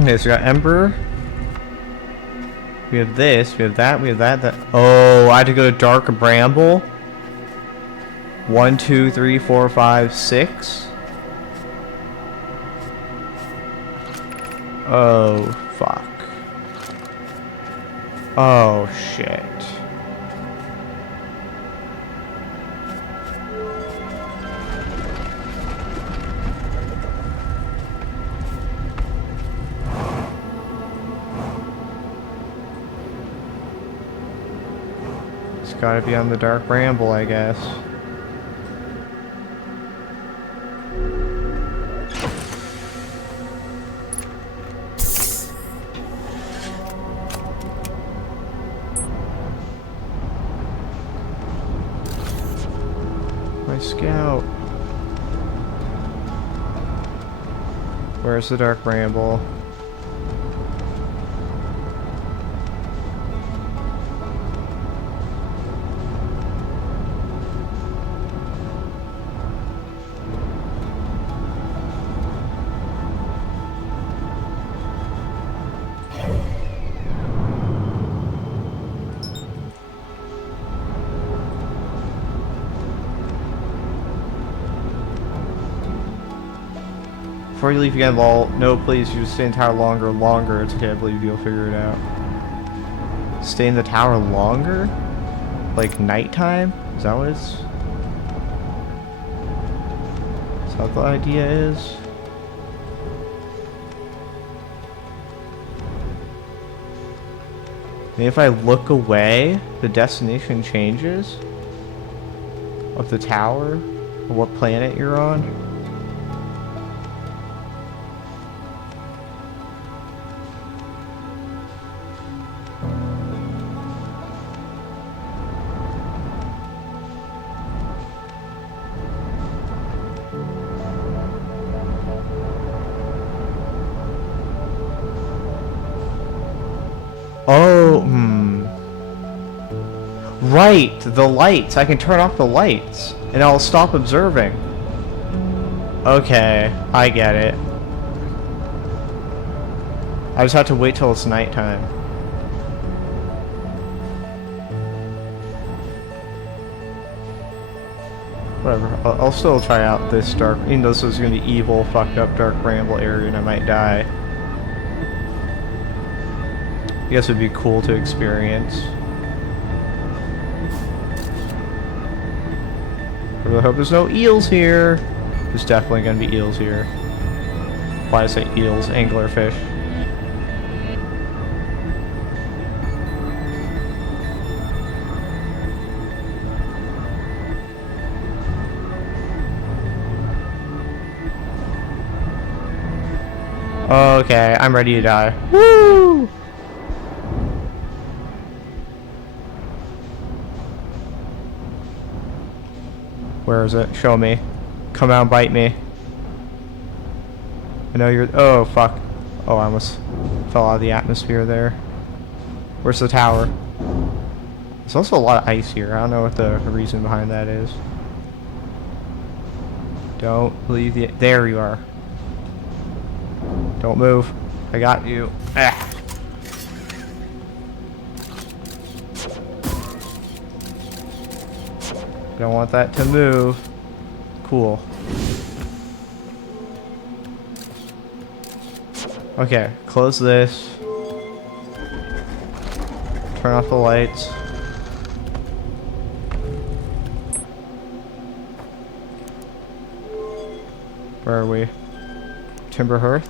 Okay, so we got Ember. We have this, we have that, we have that. Oh, I had to go to Dark Bramble. 1, 2, 3, 4, 5, 6. Oh, fuck. Oh, shit. It's gotta be on the Dark Bramble, I guess. My scout. Where's the Dark Bramble? Before you leave again, lol. No, please, you stay in the tower longer. It's okay, I believe you'll figure it out. Stay in the tower longer? Like nighttime? Is that what it's... Is that what the idea is? Maybe if I look away, the destination changes? Of the tower? Or what planet you're on? Oh, Right, the lights. I can turn off the lights, and I'll stop observing. Okay, I get it. I just have to wait till it's nighttime. Whatever, I'll still try out this dark, even though this is gonna be evil, fucked up Dark Bramble area, and I might die. I guess it'd be cool to experience. I really hope there's no eels here. There's definitely gonna be eels here. Why do I say eels? Anglerfish. Okay, I'm ready to die. Woo! Where is it? Show me. Come out and bite me. I know you're... Oh, fuck. Oh, I almost fell out of the atmosphere there. Where's the tower? There's also a lot of ice here. I don't know what the reason behind that is. Don't leave the... There you are. Don't move. I got you. Ah. Don't want that to move. Cool. Okay, close this. Turn off the lights. Where are we? Timber Hearth?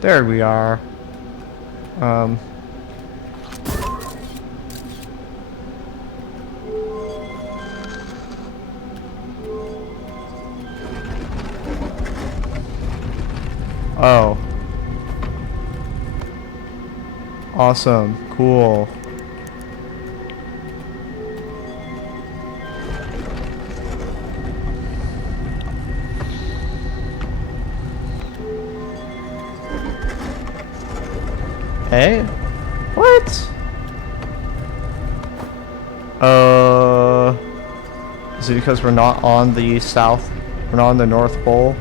There we are. Oh. Awesome. Cool. Hey? What? Is it because we're not on the south? We're not on the North Pole?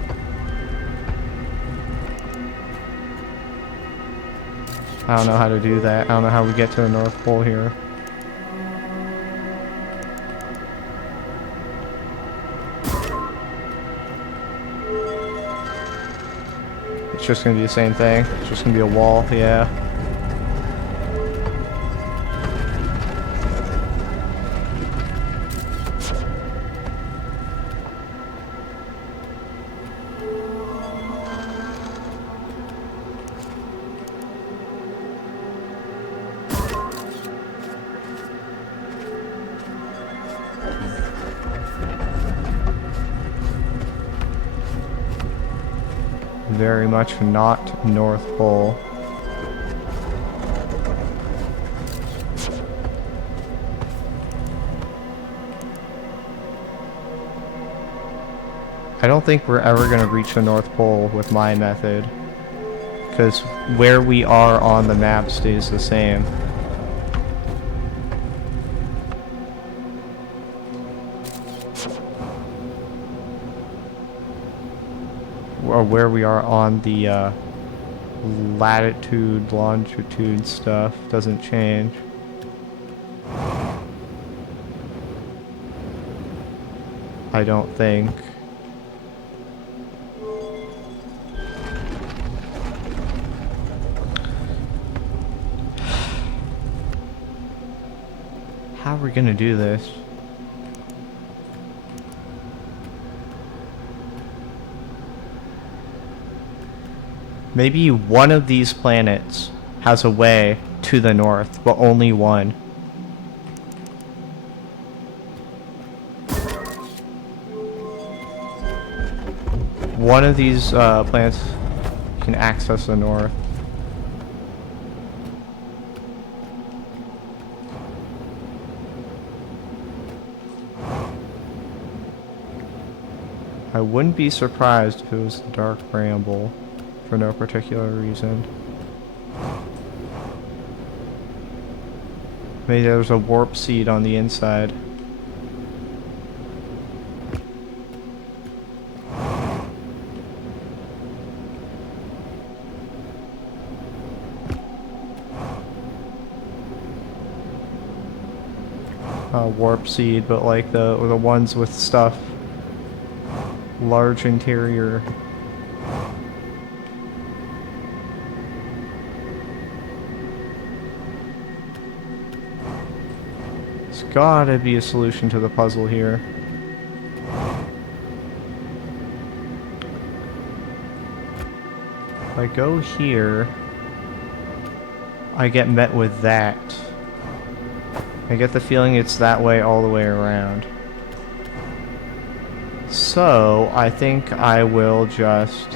I don't know how to do that. I don't know how we get to the North Pole here. It's just gonna be the same thing. It's just gonna be a wall, yeah. Very much not North Pole. I don't think we're ever going to reach the North Pole with my method, because where we are on the map stays the same. Or where we are on the latitude, longitude stuff doesn't change. I don't think. How are we gonna do this? Maybe one of these planets has a way to the north, but only one. One of these planets can access the north. I wouldn't be surprised if it was the Dark Bramble. For no particular reason. Maybe there's a warp seed on the inside. Warp seed, but like the ones with stuff. Large interior. Gotta be a solution to the puzzle here. If I go here, I get met with that. I get the feeling it's that way all the way around. So, I think I will just...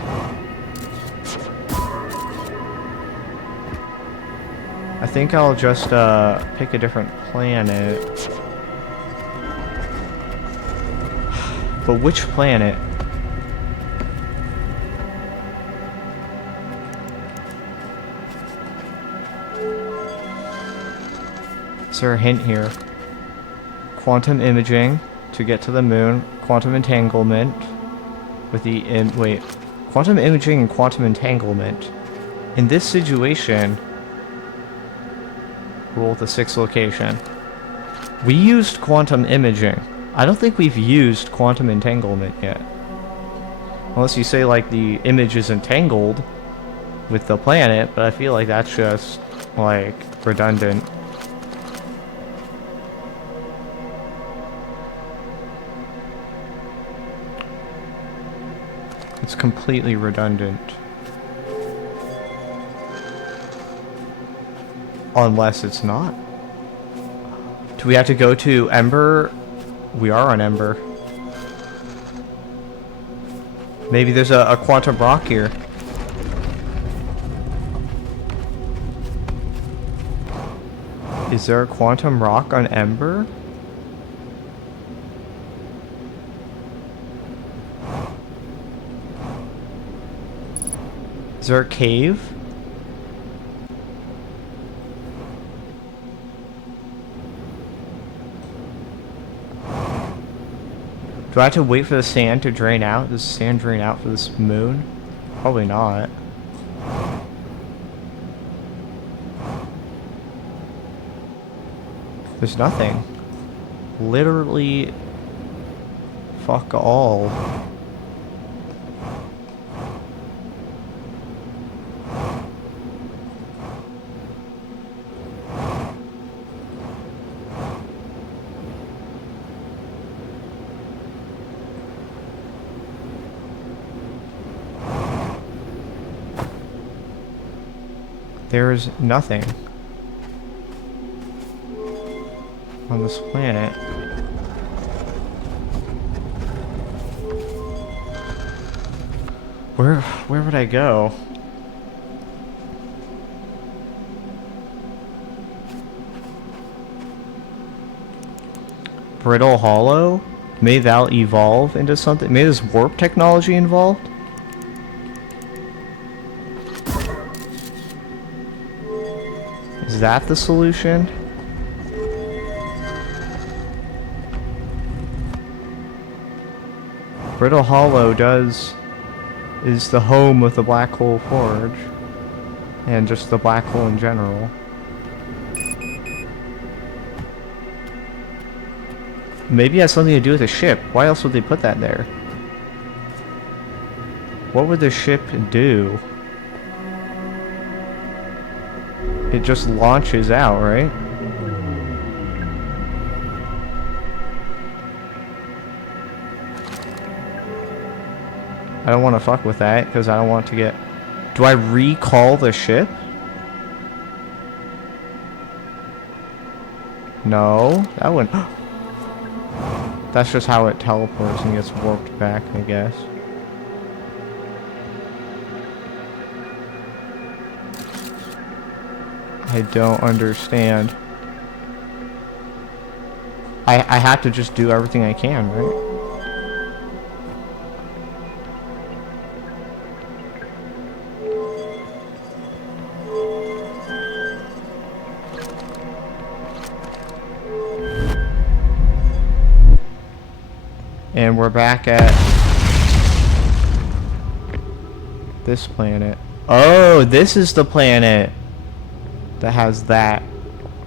I think I'll just pick a different planet. But which planet? Is there a hint here? Quantum imaging to get to the moon. Quantum entanglement with the wait. Quantum imaging and quantum entanglement. In this situation, roll the 6th location. We used quantum imaging. I don't think we've used quantum entanglement yet. Unless you say like the image is entangled with the planet, but I feel like that's just like redundant. It's completely redundant. Unless it's not. Do we have to go to Ember? We are on Ember. Maybe there's a quantum rock here. Is there a quantum rock on Ember? Is there a cave? Do I have to wait for the sand to drain out? Does the sand drain out for this moon? Probably not. There's nothing. Literally fuck all. There is nothing on this planet. Where would I go? Brittle Hollow? May that evolve into something? May this warp technology involved? Is that the solution? Brittle Hollow is the home of the Black Hole Forge. And just the black hole in general. Maybe it has something to do with the ship. Why else would they put that there? What would the ship do? It just launches out, right? I don't want to fuck with that because I don't want to get... Do I recall the ship? No, that wouldn't... That's just how it teleports and gets warped back, I guess. I don't understand. I have to just do everything I can, right? And we're back at this planet. Oh, this is the planet that has that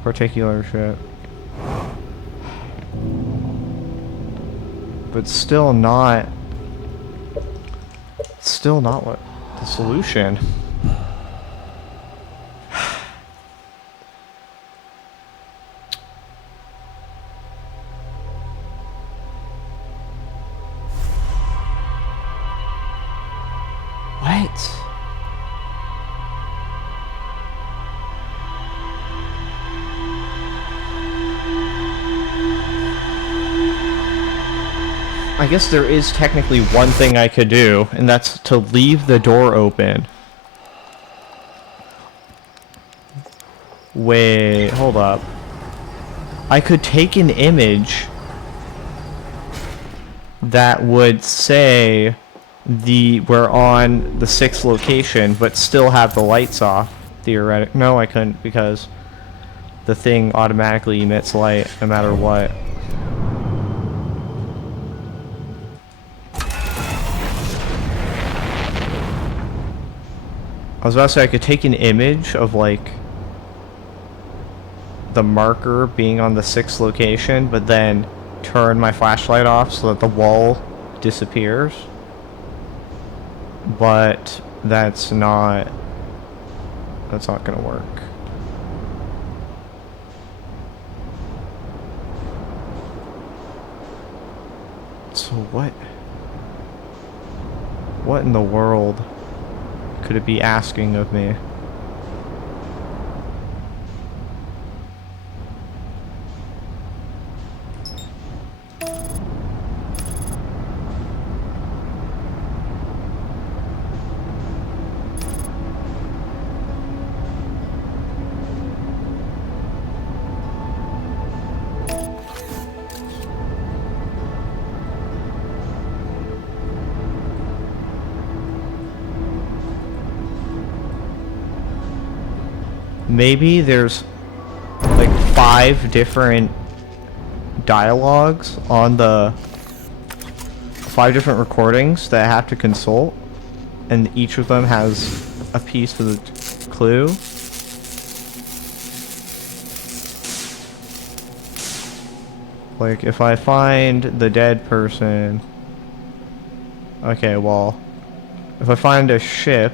particular ship. But still not what the solution. What? I guess there is technically one thing I could do, and that's to leave the door open. Wait, hold up. I could take an image that would say we're on the 6th location, but still have the lights off, theoretically. No, I couldn't, because the thing automatically emits light no matter what. I was about to say I could take an image of, like, the marker being on the 6th location, but then turn my flashlight off so that the wall disappears. But that's not gonna work. So what in the world could it be asking of me? Maybe there's like 5 different dialogues on the 5 different recordings that I have to consult, and each of them has a piece of the clue. Like if I find the dead person, okay, well, if I find a ship,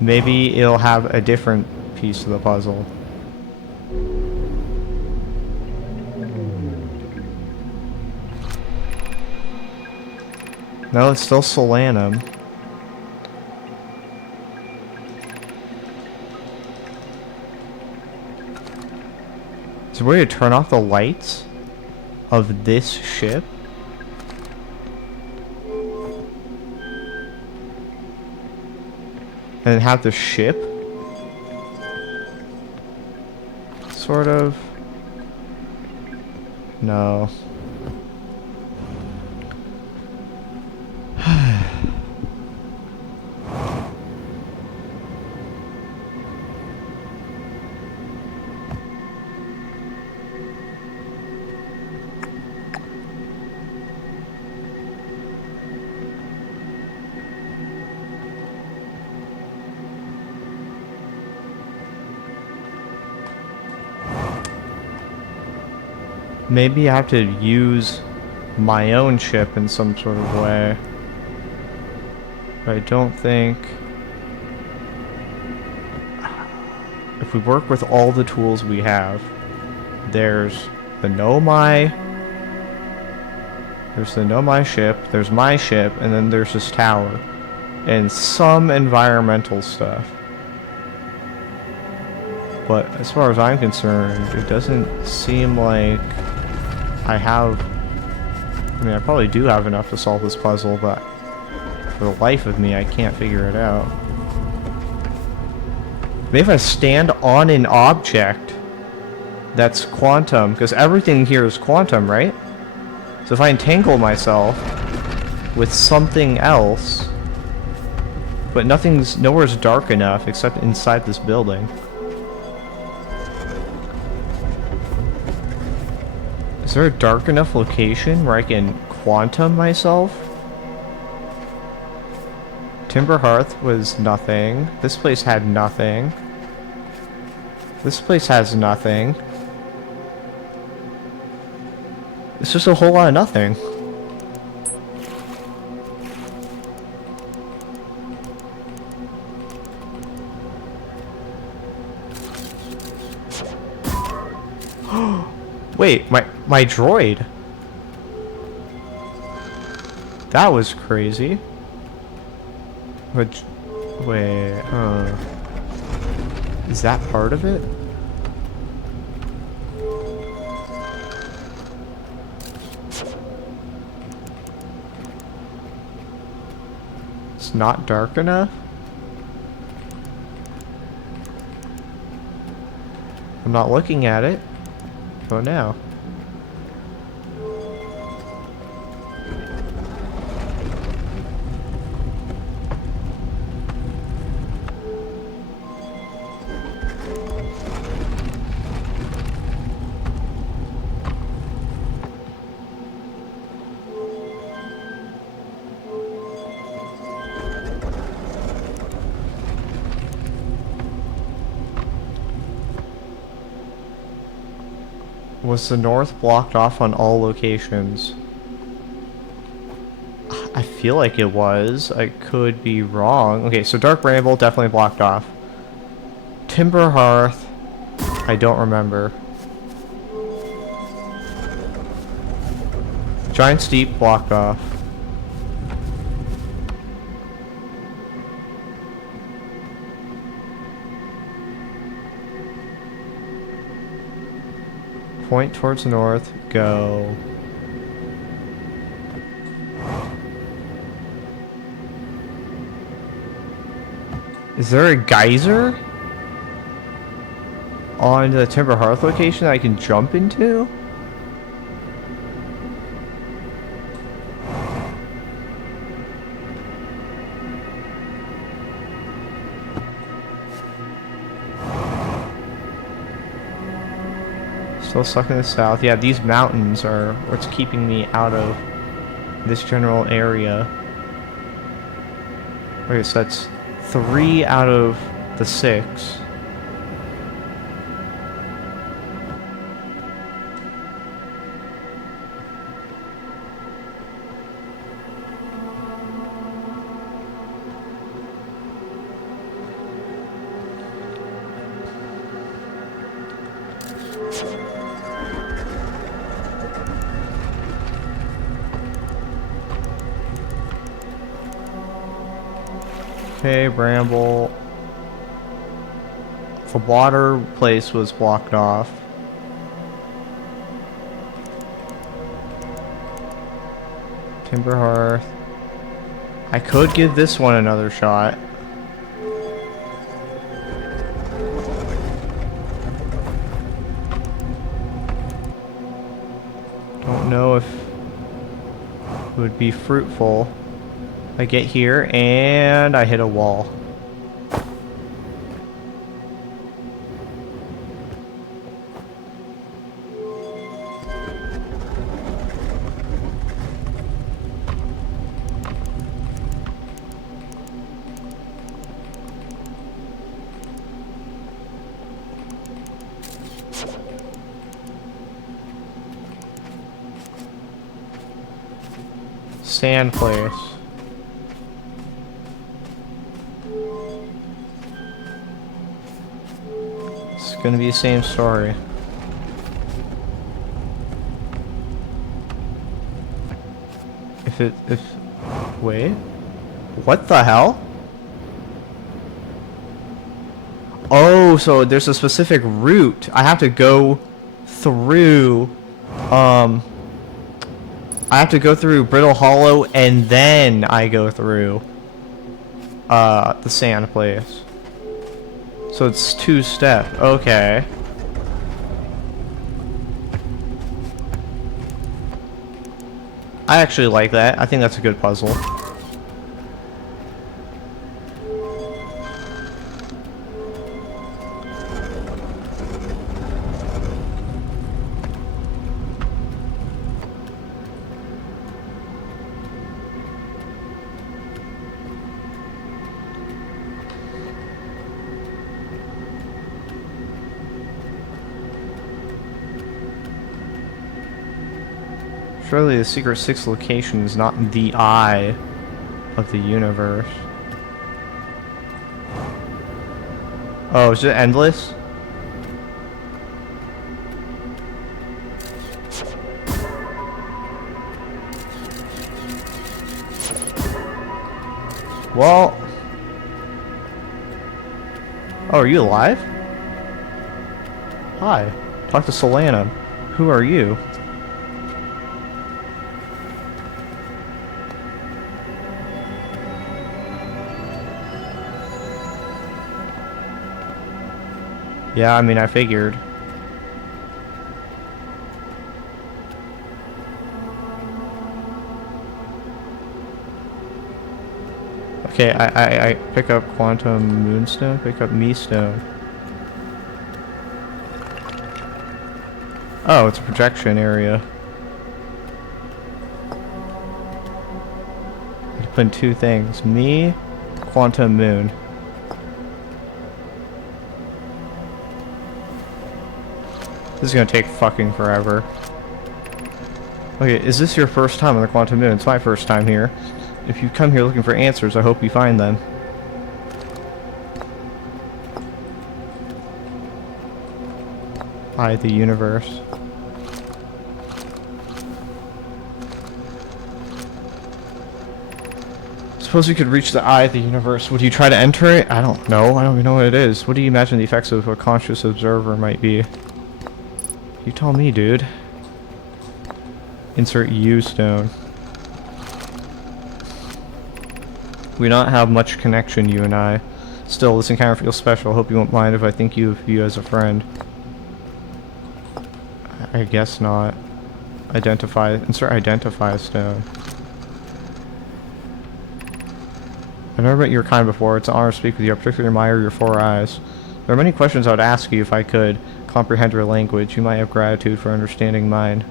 maybe it'll have a different piece of the puzzle. No, it's still Solanum. Is there a way to turn off the lights of this ship? And have the ship sort of... No. Maybe I have to use my own ship in some sort of way. But I don't think... If we work with all the tools we have, there's the Nomai, there's the Nomai ship, there's my ship, and then there's this tower. And some environmental stuff. But as far as I'm concerned, it doesn't seem like I have... I mean, I probably do have enough to solve this puzzle, but for the life of me, I can't figure it out. Maybe if I stand on an object that's quantum, because everything here is quantum, right? So if I entangle myself with something else, but nowhere's dark enough except inside this building. Is there a dark enough location where I can quantum myself? Timber Hearth was nothing. This place had nothing. This place has nothing. It's just a whole lot of nothing. Wait, my droid. That was crazy. But wait, is that part of it? It's not dark enough? I'm not looking at it. Oh, now. Was the north blocked off on all locations? I feel like it was. I could be wrong. Okay, so Dark Bramble definitely blocked off. Timber Hearth, I don't remember. Giant Steep blocked off. Point towards the north, go. Is there a geyser on the Timber Hearth location that I can jump into? Still stuck in the south. Yeah, these mountains are what's keeping me out of this general area. Okay, so that's 3 out of the 6. Okay, Bramble. The water place was blocked off. Timber Hearth. I could give this one another shot. Don't know if it would be fruitful. I get here and I hit a wall. Sand place. It's gonna be the same story. Wait. What the hell? Oh, so there's a specific route. I have to go through, I have to go through Brittle Hollow and then I go through, the sand place. So it's 2-step. Okay. I actually like that. I think that's a good puzzle. Surely the Secret 6 location is not the eye of the universe. Oh, is it endless? Well... Oh, are you alive? Hi. Talk to Solana. Who are you? Yeah, I mean, I figured. Okay, I pick up Quantum Moonstone, pick up Me Stone. Oh, it's a projection area. I put in 2 things. Me, Quantum Moon. This is gonna take fucking forever. Okay, is this your first time on the Quantum Moon? It's my first time here. If you come here looking for answers, I hope you find them. Eye of the universe. Suppose you could reach the eye of the universe. Would you try to enter it? I don't know. I don't even know what it is. What do you imagine the effects of a conscious observer might be? You tell me, dude. Insert U stone. We don't have much connection, you and I. Still, this encounter feels special. Hope you won't mind if I think of you as a friend. I guess not. Identify. Insert identify stone. I've never met your kind before. It's an honor to speak with you. I particularly admire your 4 eyes. There are many questions I would ask you if I could comprehend your language. You might have gratitude for understanding mine.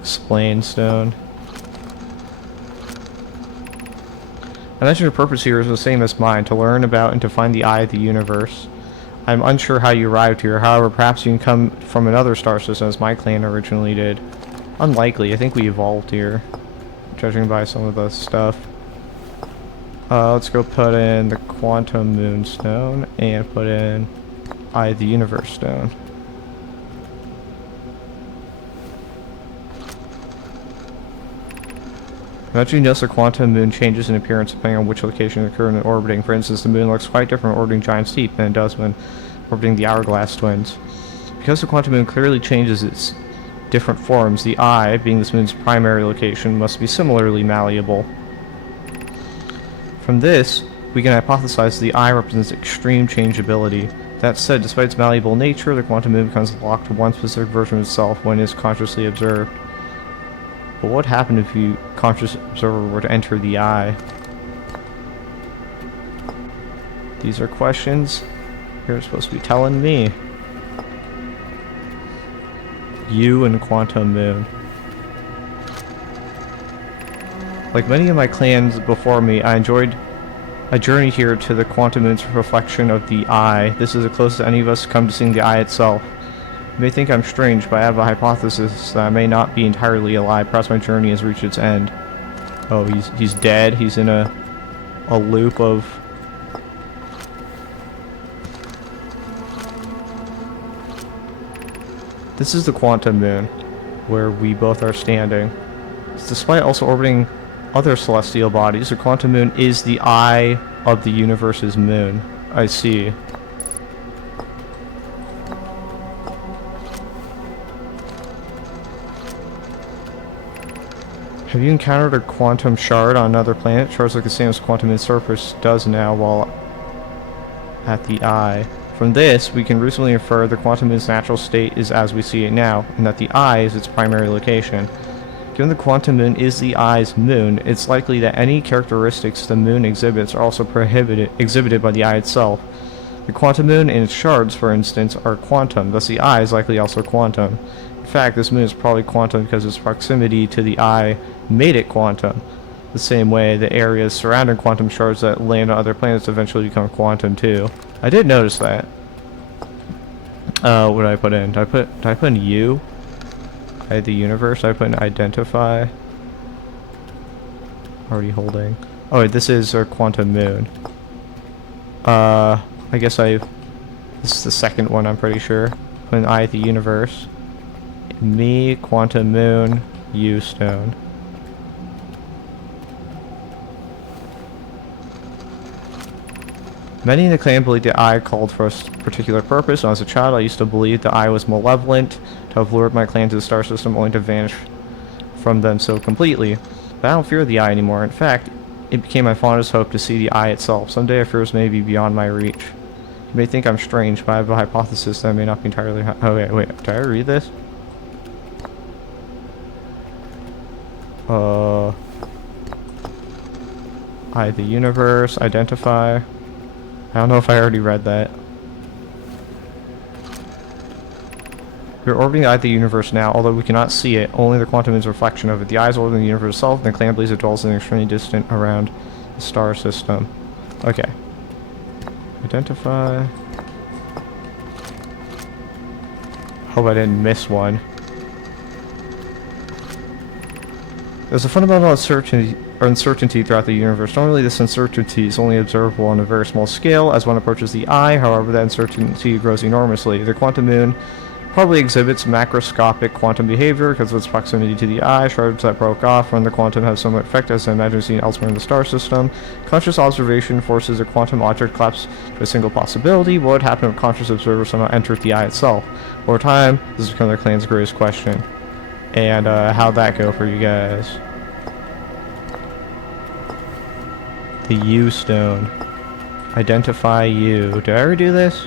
Explain stone. I imagine your purpose here is the same as mine, to learn about and to find the eye of the universe. I'm unsure how you arrived here, however, perhaps you can come from another star system as my clan originally did. Unlikely, I think we evolved here, judging by some of the stuff. Let's go put in the Quantum Moonstone and put in Eye of the Universe Stone. Imagine you notice the quantum moon changes in appearance depending on which location it's currently orbiting. For instance, the moon looks quite different orbiting Giant's Deep than it does when orbiting the Hourglass Twins. Because the quantum moon clearly changes its different forms, the eye, being this moon's primary location, must be similarly malleable. From this, we can hypothesize the eye represents extreme changeability. That said, despite its malleable nature, the quantum moon becomes locked to one specific version of itself when it is consciously observed. But what happened if you, conscious observer, were to enter the eye? These are questions you're supposed to be telling me. You and Quantum Moon. Like many of my clans before me, I enjoyed a journey here to the Quantum Moon's reflection of the eye. This is the closest any of us come to seeing the eye itself. You may think I'm strange, but I have a hypothesis that I may not be entirely alive. Perhaps my journey has reached its end. Oh, he's dead. He's in a loop of... This is the Quantum Moon, where we both are standing. Despite also orbiting other celestial bodies, the Quantum Moon is the eye of the universe's moon. I see. Have you encountered a quantum shard on another planet? Shards look the same as Quantum Moon's surface does now while at the eye. From this, we can reasonably infer the Quantum Moon's natural state is as we see it now, and that the eye is its primary location. Given the Quantum Moon is the eye's moon, it's likely that any characteristics the moon exhibits are also exhibited by the eye itself. The Quantum Moon and its shards, for instance, are quantum, thus the eye is likely also quantum. In fact, this moon is probably quantum because its proximity to the eye made it quantum. The same way the areas surrounding quantum shards that land on other planets eventually become quantum too. I did notice that. What did I put in? Did I put in you? Eye of the universe? I put in identify. Already holding. Oh wait, this is our quantum moon. I guess this is the second one, I'm pretty sure. Put in eye of the universe. Me, quantum moon, you, stone. Many in the clan believed the eye called for a particular purpose. When I was a child, I used to believe the eye was malevolent, to have lured my clan to the star system only to vanish from them so completely. But I don't fear the eye anymore. In fact, it became my fondest hope to see the eye itself. Someday our fears may be beyond my reach. You may think I'm strange, but I have a hypothesis that I may not be entirely... Okay, wait, did I read this? Eye of the universe, identify... I don't know if I already read that. We're orbiting the eye of the universe now, although we cannot see it. Only the quantum is a reflection of it. The eye is orbiting the universe itself, and the clan believes it dwells in an extremely distant around the star system. Okay. Identify. Hope I didn't miss one. There's a fundamental uncertainty throughout the universe. Normally this uncertainty is only observable on a very small scale as one approaches the eye, however that uncertainty grows enormously. The quantum moon probably exhibits macroscopic quantum behavior because of its proximity to the eye. Shards that broke off from the quantum have similar effect as I imagine seen elsewhere in the star system. Conscious observation forces a quantum object collapse to a single possibility. What would happen if conscious observers somehow entered the eye itself? Over time, this has become the clan's greatest question. And how'd that go for you guys? The U stone. Identify you. Did I ever do this?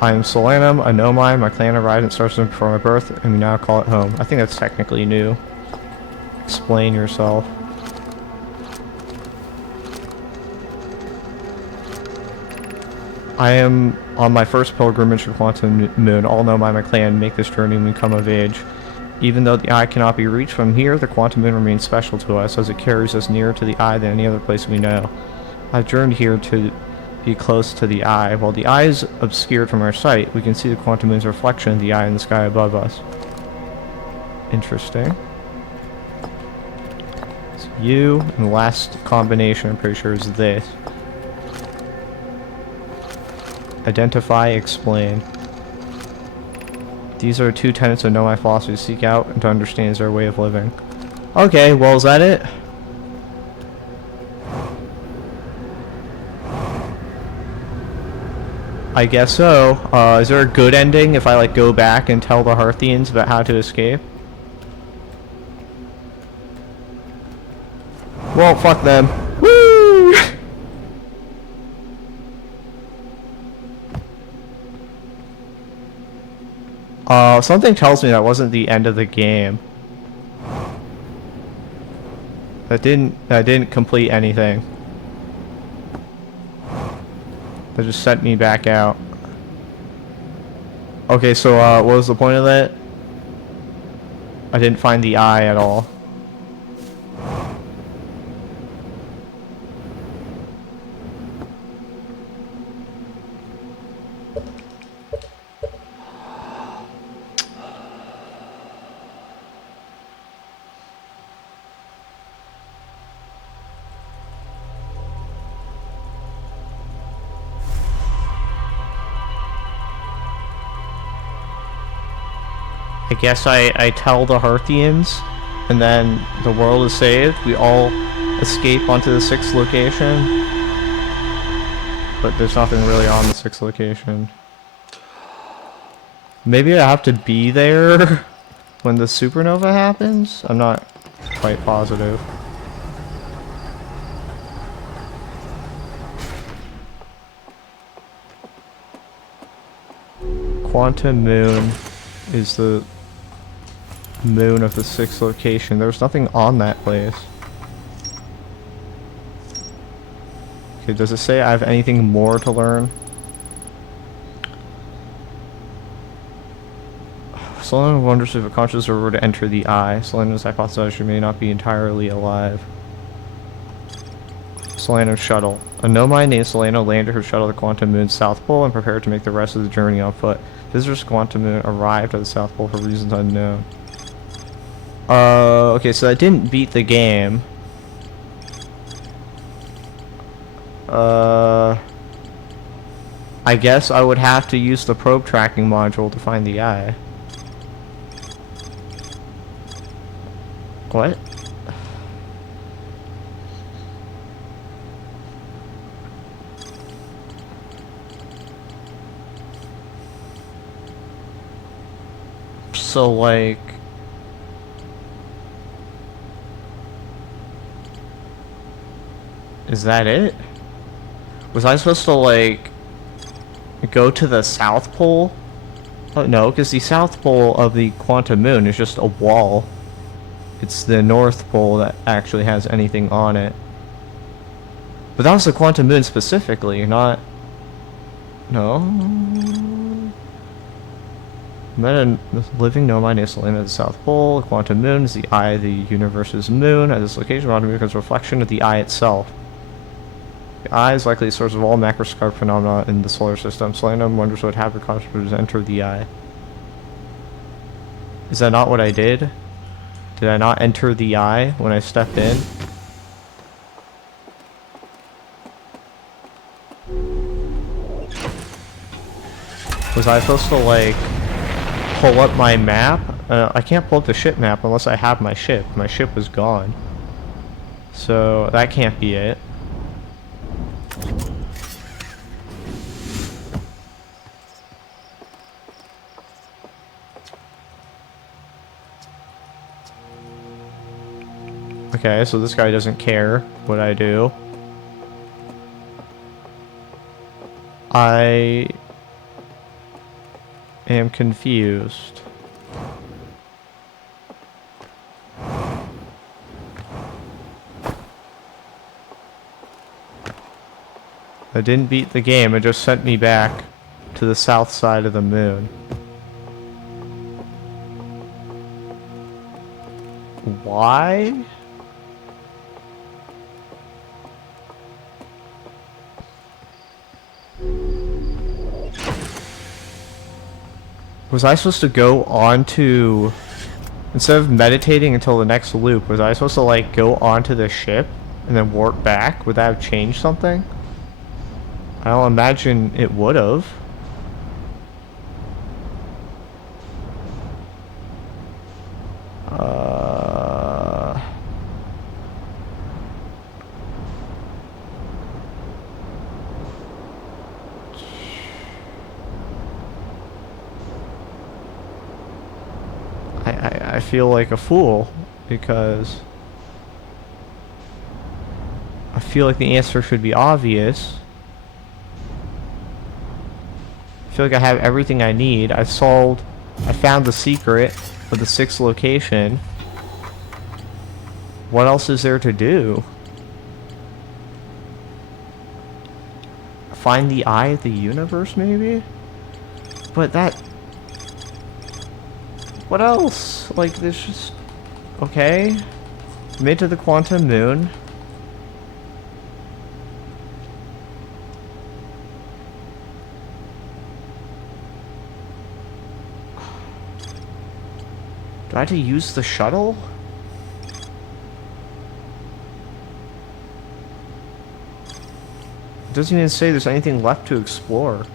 I am Solanum, a Nomai. My clan arrived in Star System before my birth, and we now call it home. I think that's technically new. explain yourself. I am on my first pilgrimage to Quantum Moon. All know my clan make this journey when we come of age. Even though the eye cannot be reached from here, the Quantum Moon remains special to us, as it carries us nearer to the eye than any other place we know. I've journeyed here to be close to the eye. While the eye is obscured from our sight, we can see the Quantum Moon's reflection of the eye in the sky above us. Interesting. So you, and the last combination I'm pretty sure is this. Identify, explain. These are two tenets of Know My philosophy: to seek out and to understand is their way of living. Okay, well, is that it? I guess so. Is there a good ending if I, like, go back and tell the Hearthians about how to escape? Well, fuck them. Woo! Something tells me that wasn't the end of the game. That didn't complete anything. That just sent me back out. Okay, so what was the point of that? I didn't find the eye at all. I guess I tell the Hearthians, and then the world is saved. We all escape onto the 6th location. But there's nothing really on the 6th location. Maybe I have to be there when the supernova happens? I'm not quite positive. Quantum Moon is the moon of the 6th location. There's nothing on that place. Okay, does it say I have anything more to learn? Solana wonders if a conscious were to enter the eye. Solana's hypothesized she may not be entirely alive. Solana's shuttle. A nomad named Solana landed her shuttle at the Quantum Moon's South Pole and prepared to make the rest of the journey on foot. Visitors to Quantum Moon arrived at the South Pole for reasons unknown. Okay, so I didn't beat the game. I guess I would have to use the probe tracking module to find the eye. What? So, like... Is that it? Was I supposed to, like, go to the South Pole? Oh, no, because the South Pole of the Quantum Moon is just a wall. It's the North Pole that actually has anything on it. But that was the Quantum Moon specifically, not... No? Met a living nomad named Solana at the South Pole. The Quantum Moon is the eye of the universe's moon. At this location, Quantum Moon becomes a reflection of the eye itself. The eye is likely the source of all macroscopic phenomena in the solar system. Solana wonders what happened to enter the eye. Is that not what I did? Did I not enter the eye when I stepped in? Was I supposed to, like, pull up my map? I can't pull up the ship map unless I have my ship. My ship was gone. So, that can't be it. Okay, so this guy doesn't care what I do. I am confused. I didn't beat the game, it just sent me back to the south side of the moon. Why? Was I supposed to go on to... Instead of meditating until the next loop, was I supposed to, like, go onto the ship and then warp back? Would that have changed something? I don't imagine it would have. I feel like a fool because I feel like the answer should be obvious. I feel like I have everything I need. I found the secret of the 6th location. What else is there to do? Find the eye of the universe, maybe? But that... What else? Like, there's just... Okay. Made to the quantum moon. Do I have to use the shuttle? It doesn't even say there's anything left to explore.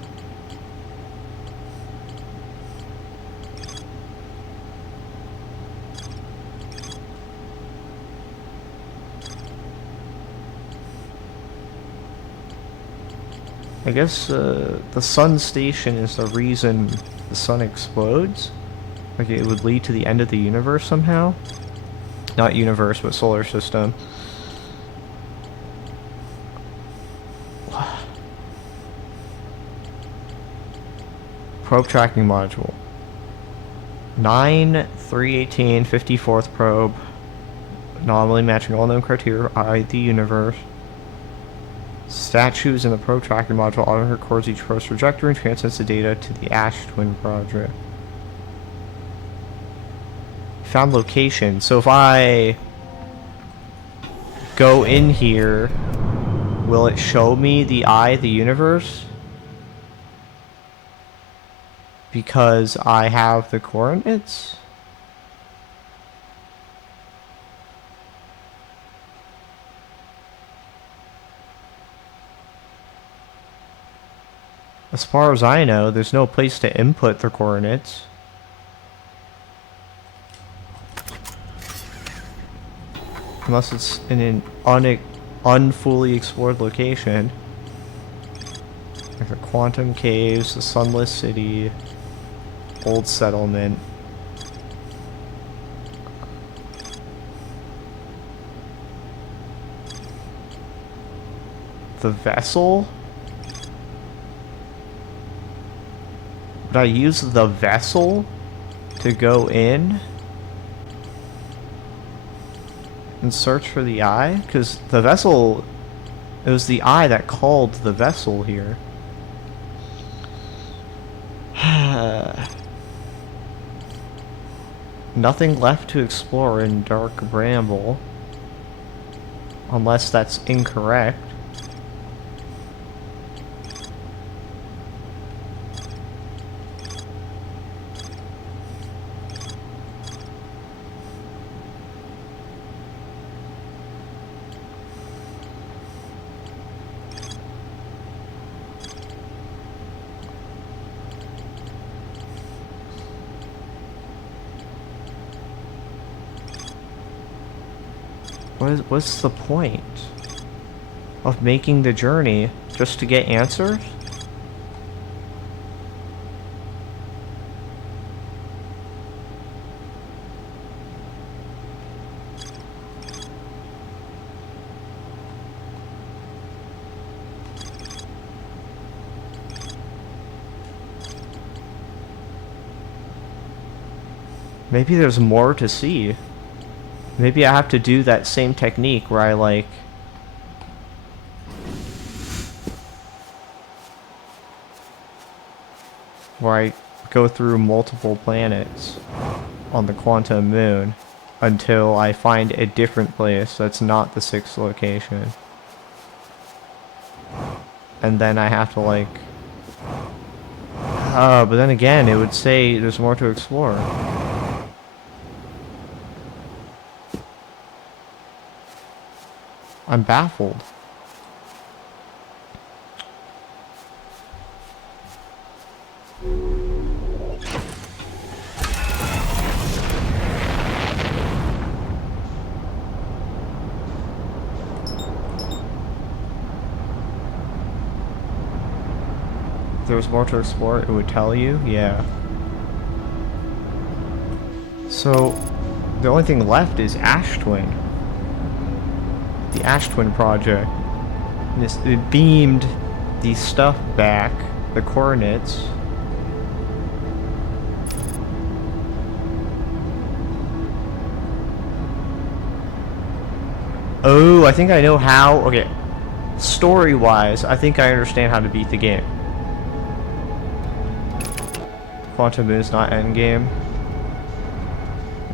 I guess the sun station is the reason the sun explodes. Like it would lead to the end of the universe somehow. Not universe, but solar system. Probe tracking module. 9-318 54th probe. Anomaly matching all known criteria, eye of the universe. Statues in the probe tracking module automatically records each probe's trajectory and transmits the data to the Ash Twin project. Found location. So if I go in here, will it show me the eye of the universe? Because I have the coordinates? As far as I know, there's no place to input the coordinates. Unless it's in an unfully explored location. Like the Quantum Caves, the Sunless City, Old Settlement. The vessel? Would I use the vessel to go in and search for the eye? Because the vessel, it was the eye that called the vessel here. Nothing left to explore in Dark Bramble. Unless that's incorrect. What's the point of making the journey just to get answers? Maybe there's more to see. Maybe I have to do that same technique where I like where I go through multiple planets on the Quantum Moon until I find a different place that's not the 6th location. And then I have to like... but then again, it would say there's more to explore. I'm baffled. If there was more to explore, it would tell you? Yeah. So, the only thing left is Ash Twin. The Ash Twin project. It beamed the stuff back, the coordinates. Oh, I think I know how. Okay. Story-wise, I think I understand how to beat the game. Quantum Moon is not endgame.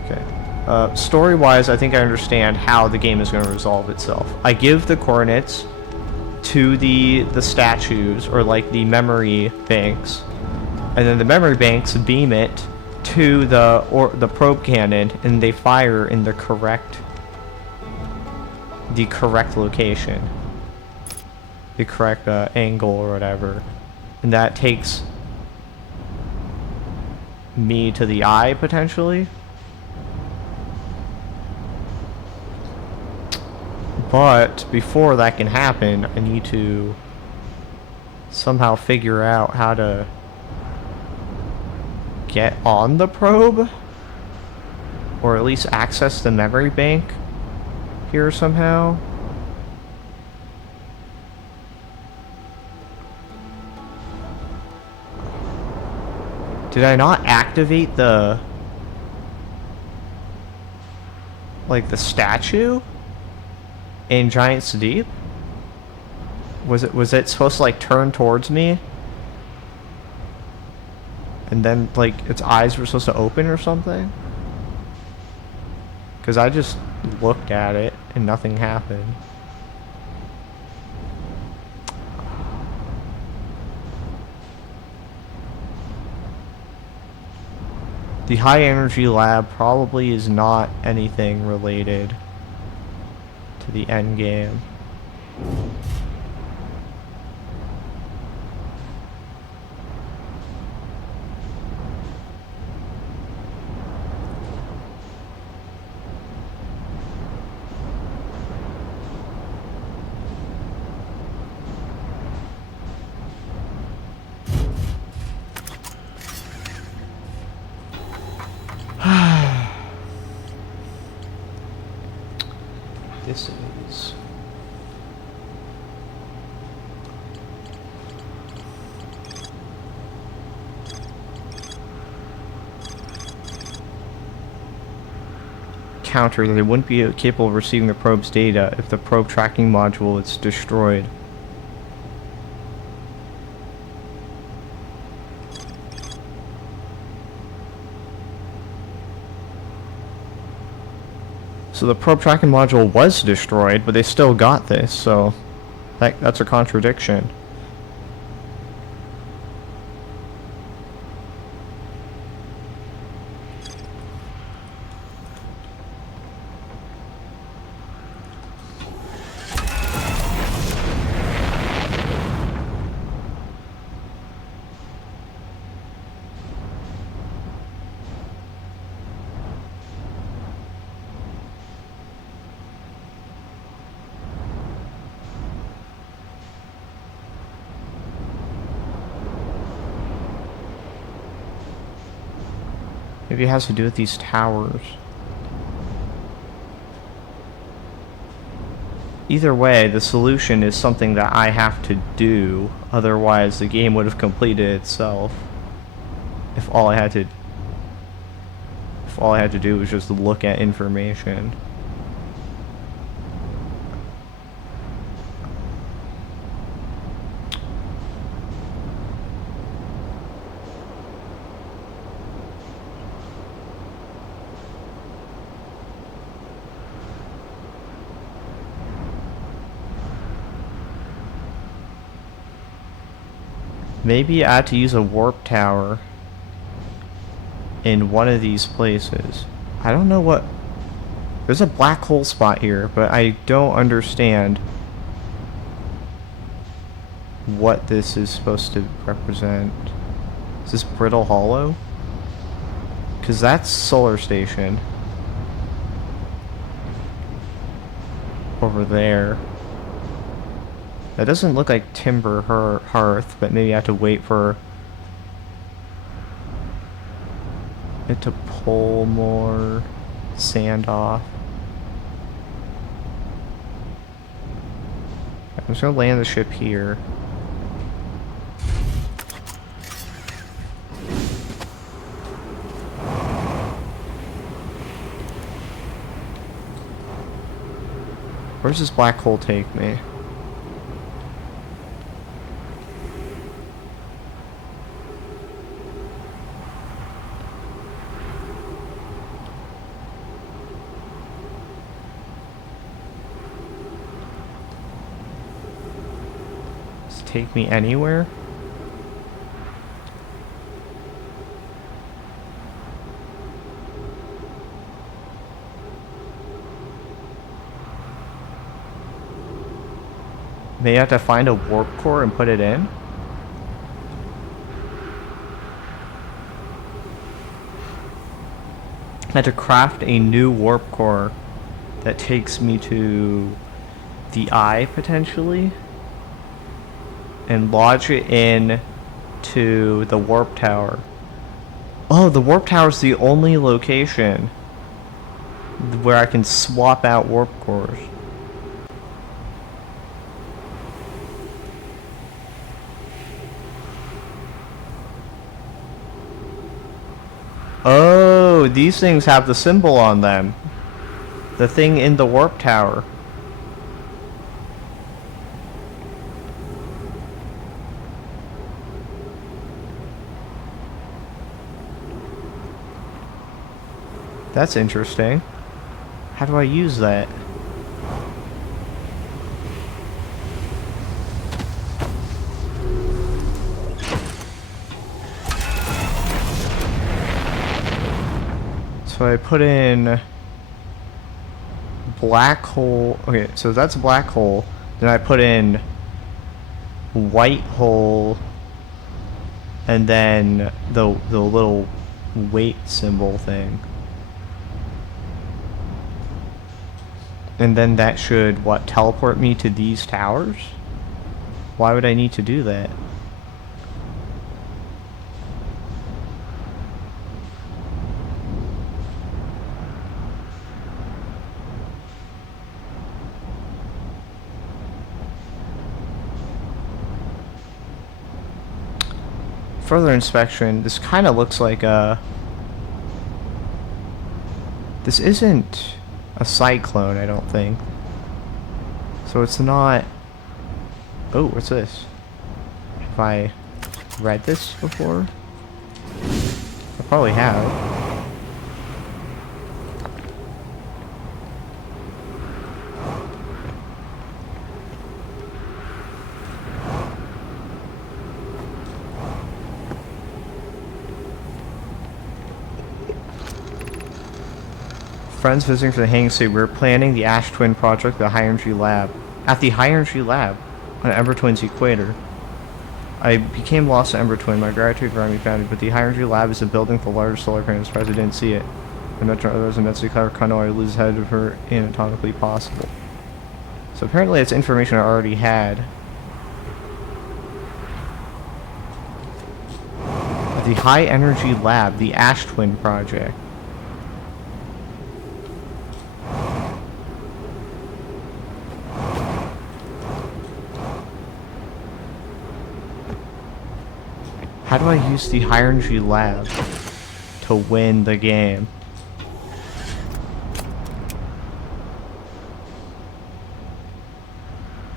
Okay. Story-wise, I think I understand how the game is going to resolve itself. I give the coordinates to the statues, or like the memory banks, and then the memory banks beam it to the probe cannon, and they fire in the correct location, the correct angle or whatever, and that takes me to the eye, potentially. But before that can happen, I need to somehow figure out how to get on the probe, or at least access the memory bank here somehow. Did I not activate the statue in Giant's Deep? Was it supposed to like turn towards me? And then like its eyes were supposed to open or something? Cuz I just looked at it and nothing happened. The high energy lab probably is not anything related to the end game. This is... counter that they wouldn't be capable of receiving the probe's data if the probe tracking module is destroyed. So the probe tracking module was destroyed, but they still got this, so that's a contradiction. Maybe it has to do with these towers. Either way, the solution is something that I have to do, otherwise the game would have completed itself. If all I had to do was just look at information. Maybe I had to use a warp tower in one of these places. I don't know what... There's a black hole spot here, but I don't understand what this is supposed to represent. Is this Brittle Hollow? Because that's Solar Station. Over there. That doesn't look like Timber Hearth, but maybe I have to wait for it to pull more sand off. I'm just gonna land the ship here. Where's this black hole take me? Does it take me anywhere? May I have to find a warp core and put it in? I had to craft a new warp core that takes me to the eye, potentially, and lodge it in to the warp tower. Oh, the warp tower is the only location where I can swap out warp cores. Oh, these things have the symbol on them. The thing in the warp tower. That's interesting. How do I use that? So I put in black hole. Okay, so that's black hole. Then I put in white hole, and then the little weight symbol thing. And then that should, what, teleport me to these towers? Why would I need to do that? Further inspection, this kind of looks like a... This isn't a cyclone, I don't think. So it's not... Oh, what's this? Have I read this before? I probably have. Friends visiting from the Hang say we're planning the Ash Twin project at the High Energy Lab. At the High Energy Lab on Ember Twin's equator. I became lost to Ember Twin. My gratitude for having me found it, but the High Energy Lab is a building for large solar panels. Surprised I didn't see it. The Metro was immensely clever Kanoi loses head of her anatomically possible. So apparently it's information I already had. The High Energy Lab, the Ash Twin project. How do I use the High Energy Lab to win the game?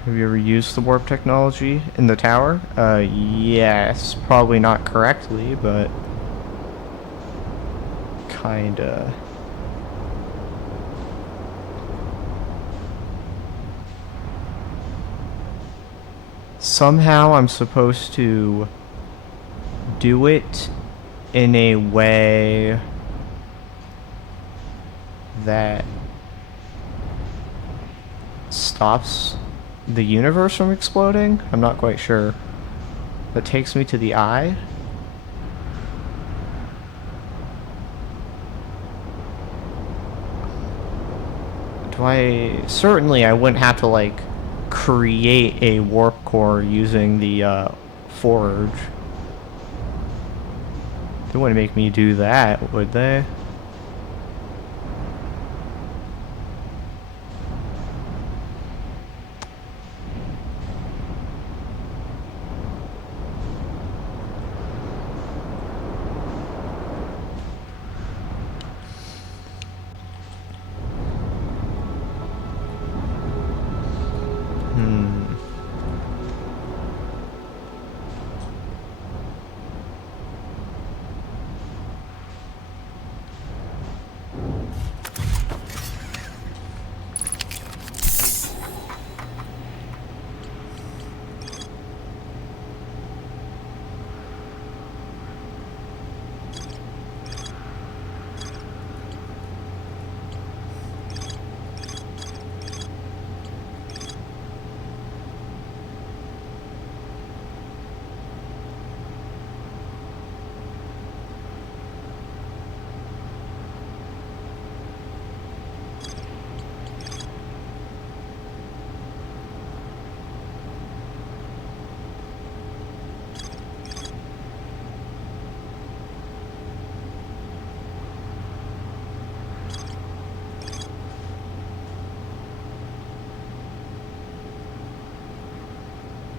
Have you ever used the warp technology in the tower? Yes. Probably not correctly, but... kinda. Somehow I'm supposed to do it in a way that stops the universe from exploding? I'm not quite sure. That takes me to the eye? Certainly I wouldn't have to, like, create a warp core using the, forge. They wouldn't make me do that, would they?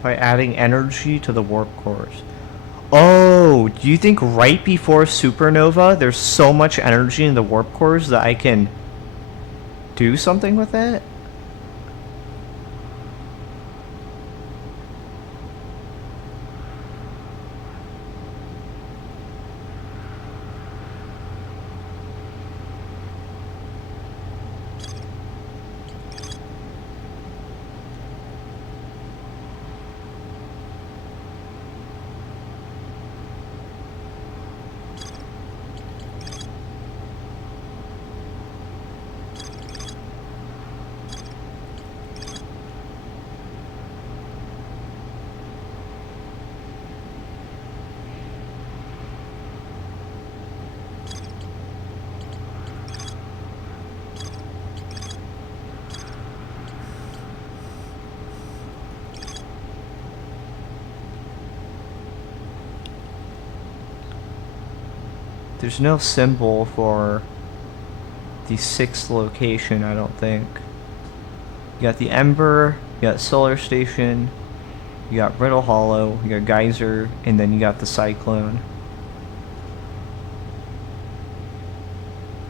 By adding energy to the warp cores. Oh, do you think right before supernova there's so much energy in the warp cores that I can do something with it? There's no symbol for the 6th location, I don't think. You got the Ember, you got Solar Station, you got Brittle Hollow, you got Geyser, and then you got the Cyclone.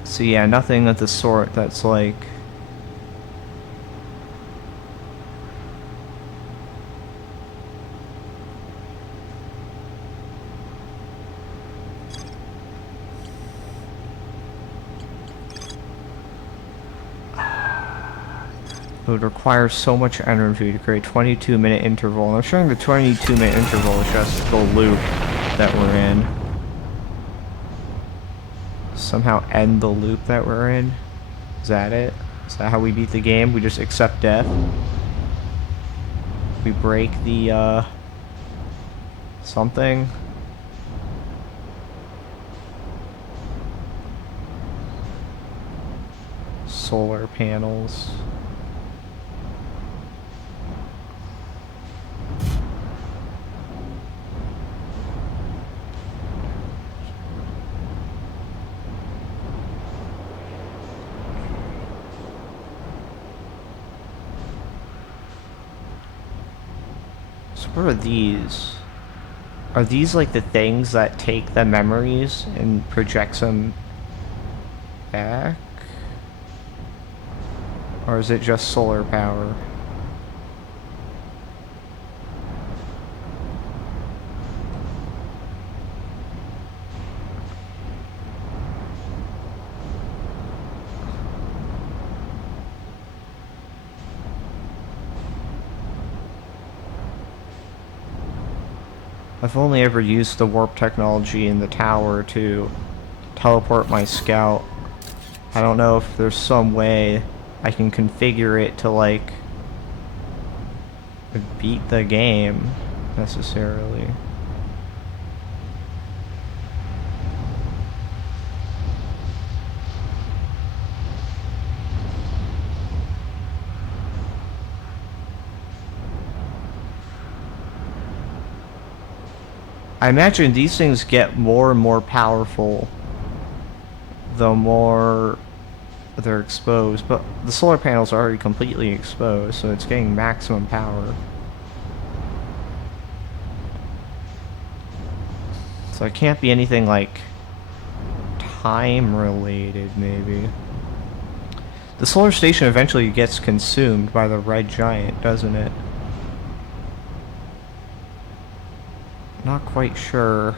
So yeah, nothing of the sort that's like... It would require so much energy to create a 22-minute interval. And I'm showing the 22-minute interval is just the loop that we're in. Somehow end the loop that we're in. Is that it? Is that how we beat the game? We just accept death? We break the, something? Solar panels. What are these? Are these like the things that take the memories and projects them back? Or is it just solar power? I've only ever used the warp technology in the tower to teleport my scout. I don't know if there's some way I can configure it to, like, beat the game, necessarily. I imagine these things get more and more powerful the more they're exposed, but the solar panels are already completely exposed, so it's getting maximum power. So it can't be anything like time related, maybe. The solar station eventually gets consumed by the red giant, doesn't it? Not quite sure.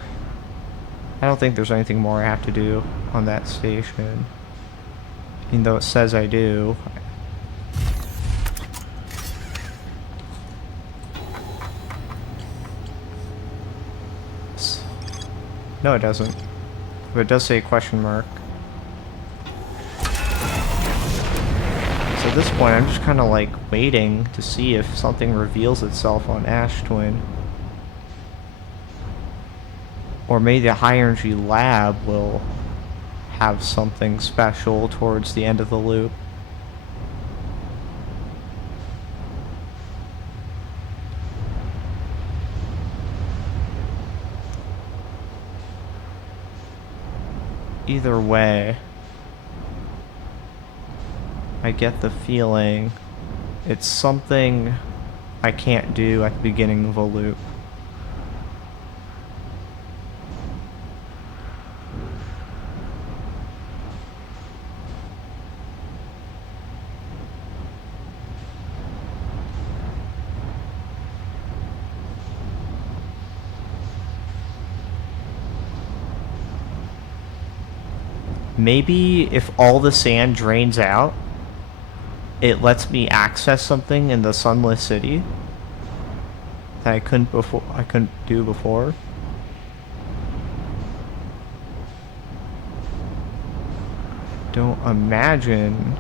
I don't think there's anything more I have to do on that station. Even though it says I do. No, it doesn't. But it does say question mark. So at this point, I'm just kind of like waiting to see if something reveals itself on Ash Twin. Or maybe the high energy lab will have something special towards the end of the loop. Either way, I get the feeling it's something I can't do at the beginning of a loop. Maybe if all the sand drains out, it lets me access something in the Sunless City that I couldn't do before. Don't imagine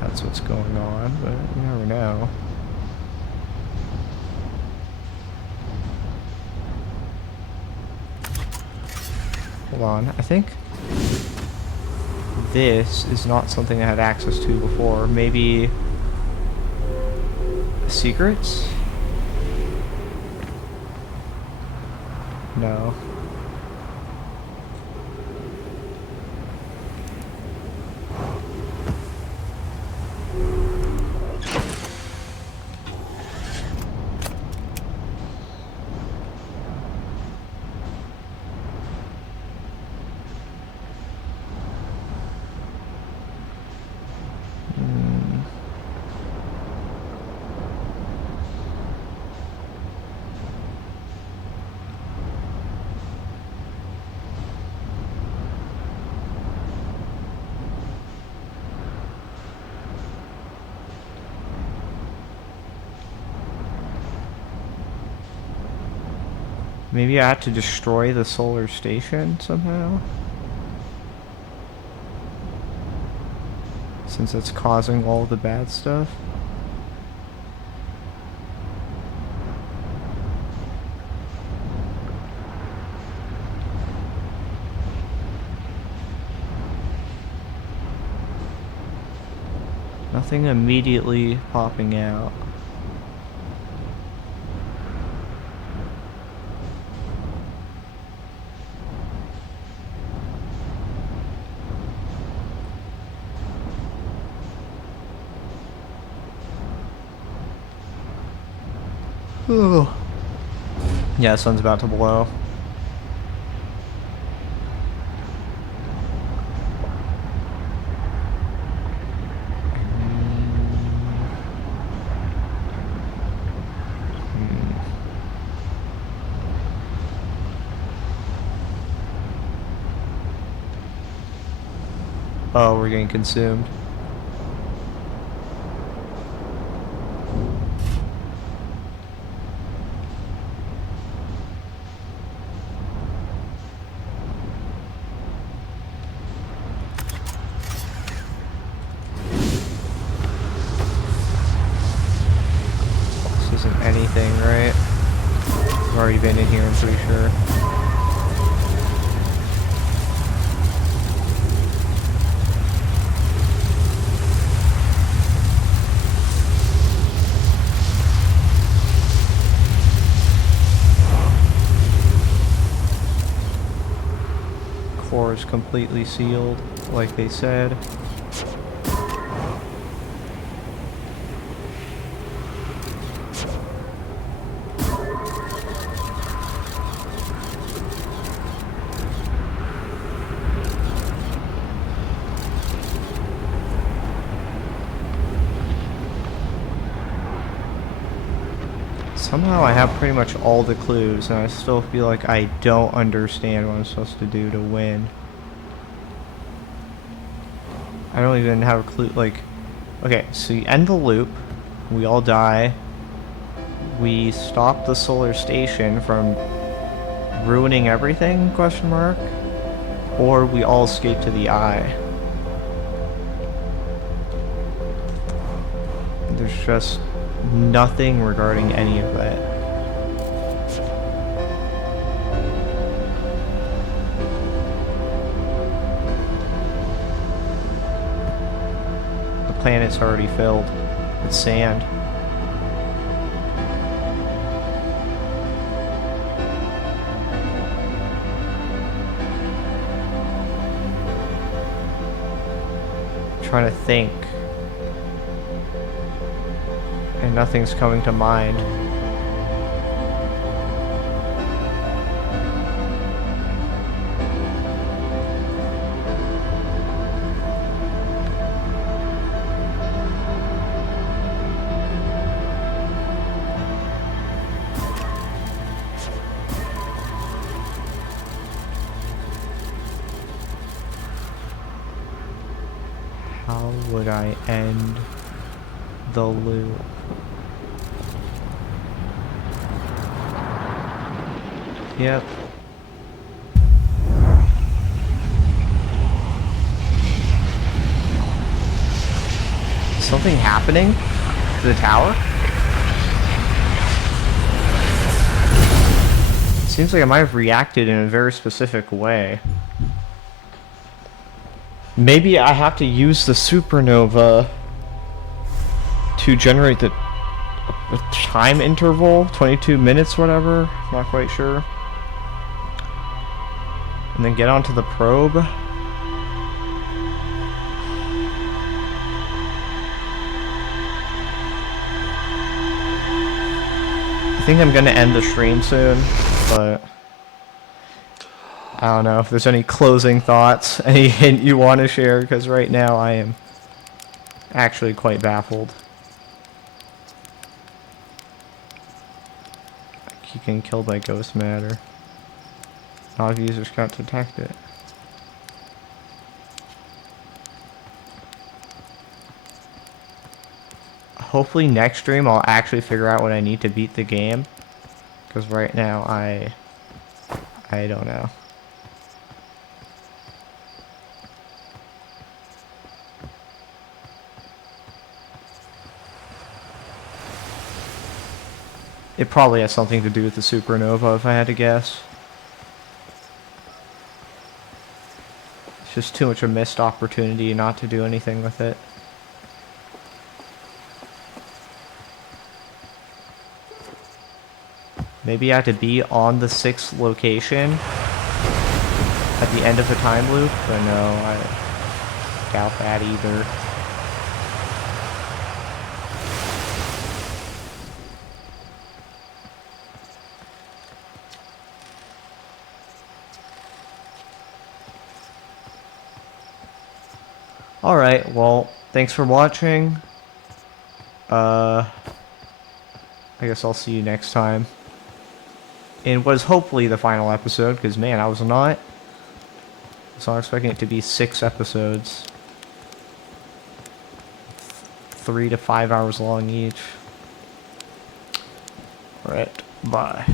that's what's going on, but you never know. Hold on, I think this is not something I had access to before. Maybe secrets? No. Maybe I have to destroy the solar station somehow? Since it's causing all the bad stuff? Nothing immediately popping out. Ooh. Yeah, the sun's about to blow. Oh, we're getting consumed. already been in here, I'm pretty sure. Core is completely sealed, like they said. Somehow I have pretty much all the clues, and I still feel like I don't understand what I'm supposed to do to win. I don't even have a clue, like... Okay, so you end the loop, we all die, we stop the solar station from ruining everything, question mark? Or we all escape to the eye. There's just nothing regarding any of that. The planet's already filled with sand. I'm trying to think. And nothing's coming to mind. How would I end the loop? Yep. Something happening to the tower? Seems like I might have reacted in a very specific way. Maybe I have to use the supernova to generate the time interval, 22 minutes, whatever. Not quite sure. And then get onto the probe. I think I'm gonna end the stream soon, but I don't know if there's any closing thoughts, any hint you want to share, because right now I am actually quite baffled. I keep getting killed by ghost matter. Not if users can't detect it. Hopefully next stream I'll actually figure out what I need to beat the game. Because right now I don't know. It probably has something to do with the supernova if I had to guess. It's just too much a missed opportunity not to do anything with it. Maybe I have to be on the 6th location at the end of the time loop, but no, I doubt that either. Alright, well, thanks for watching. I guess I'll see you next time. In what is hopefully the final episode, because man, I was not expecting it to be 6 episodes. 3 to 5 hours long each. Alright, bye.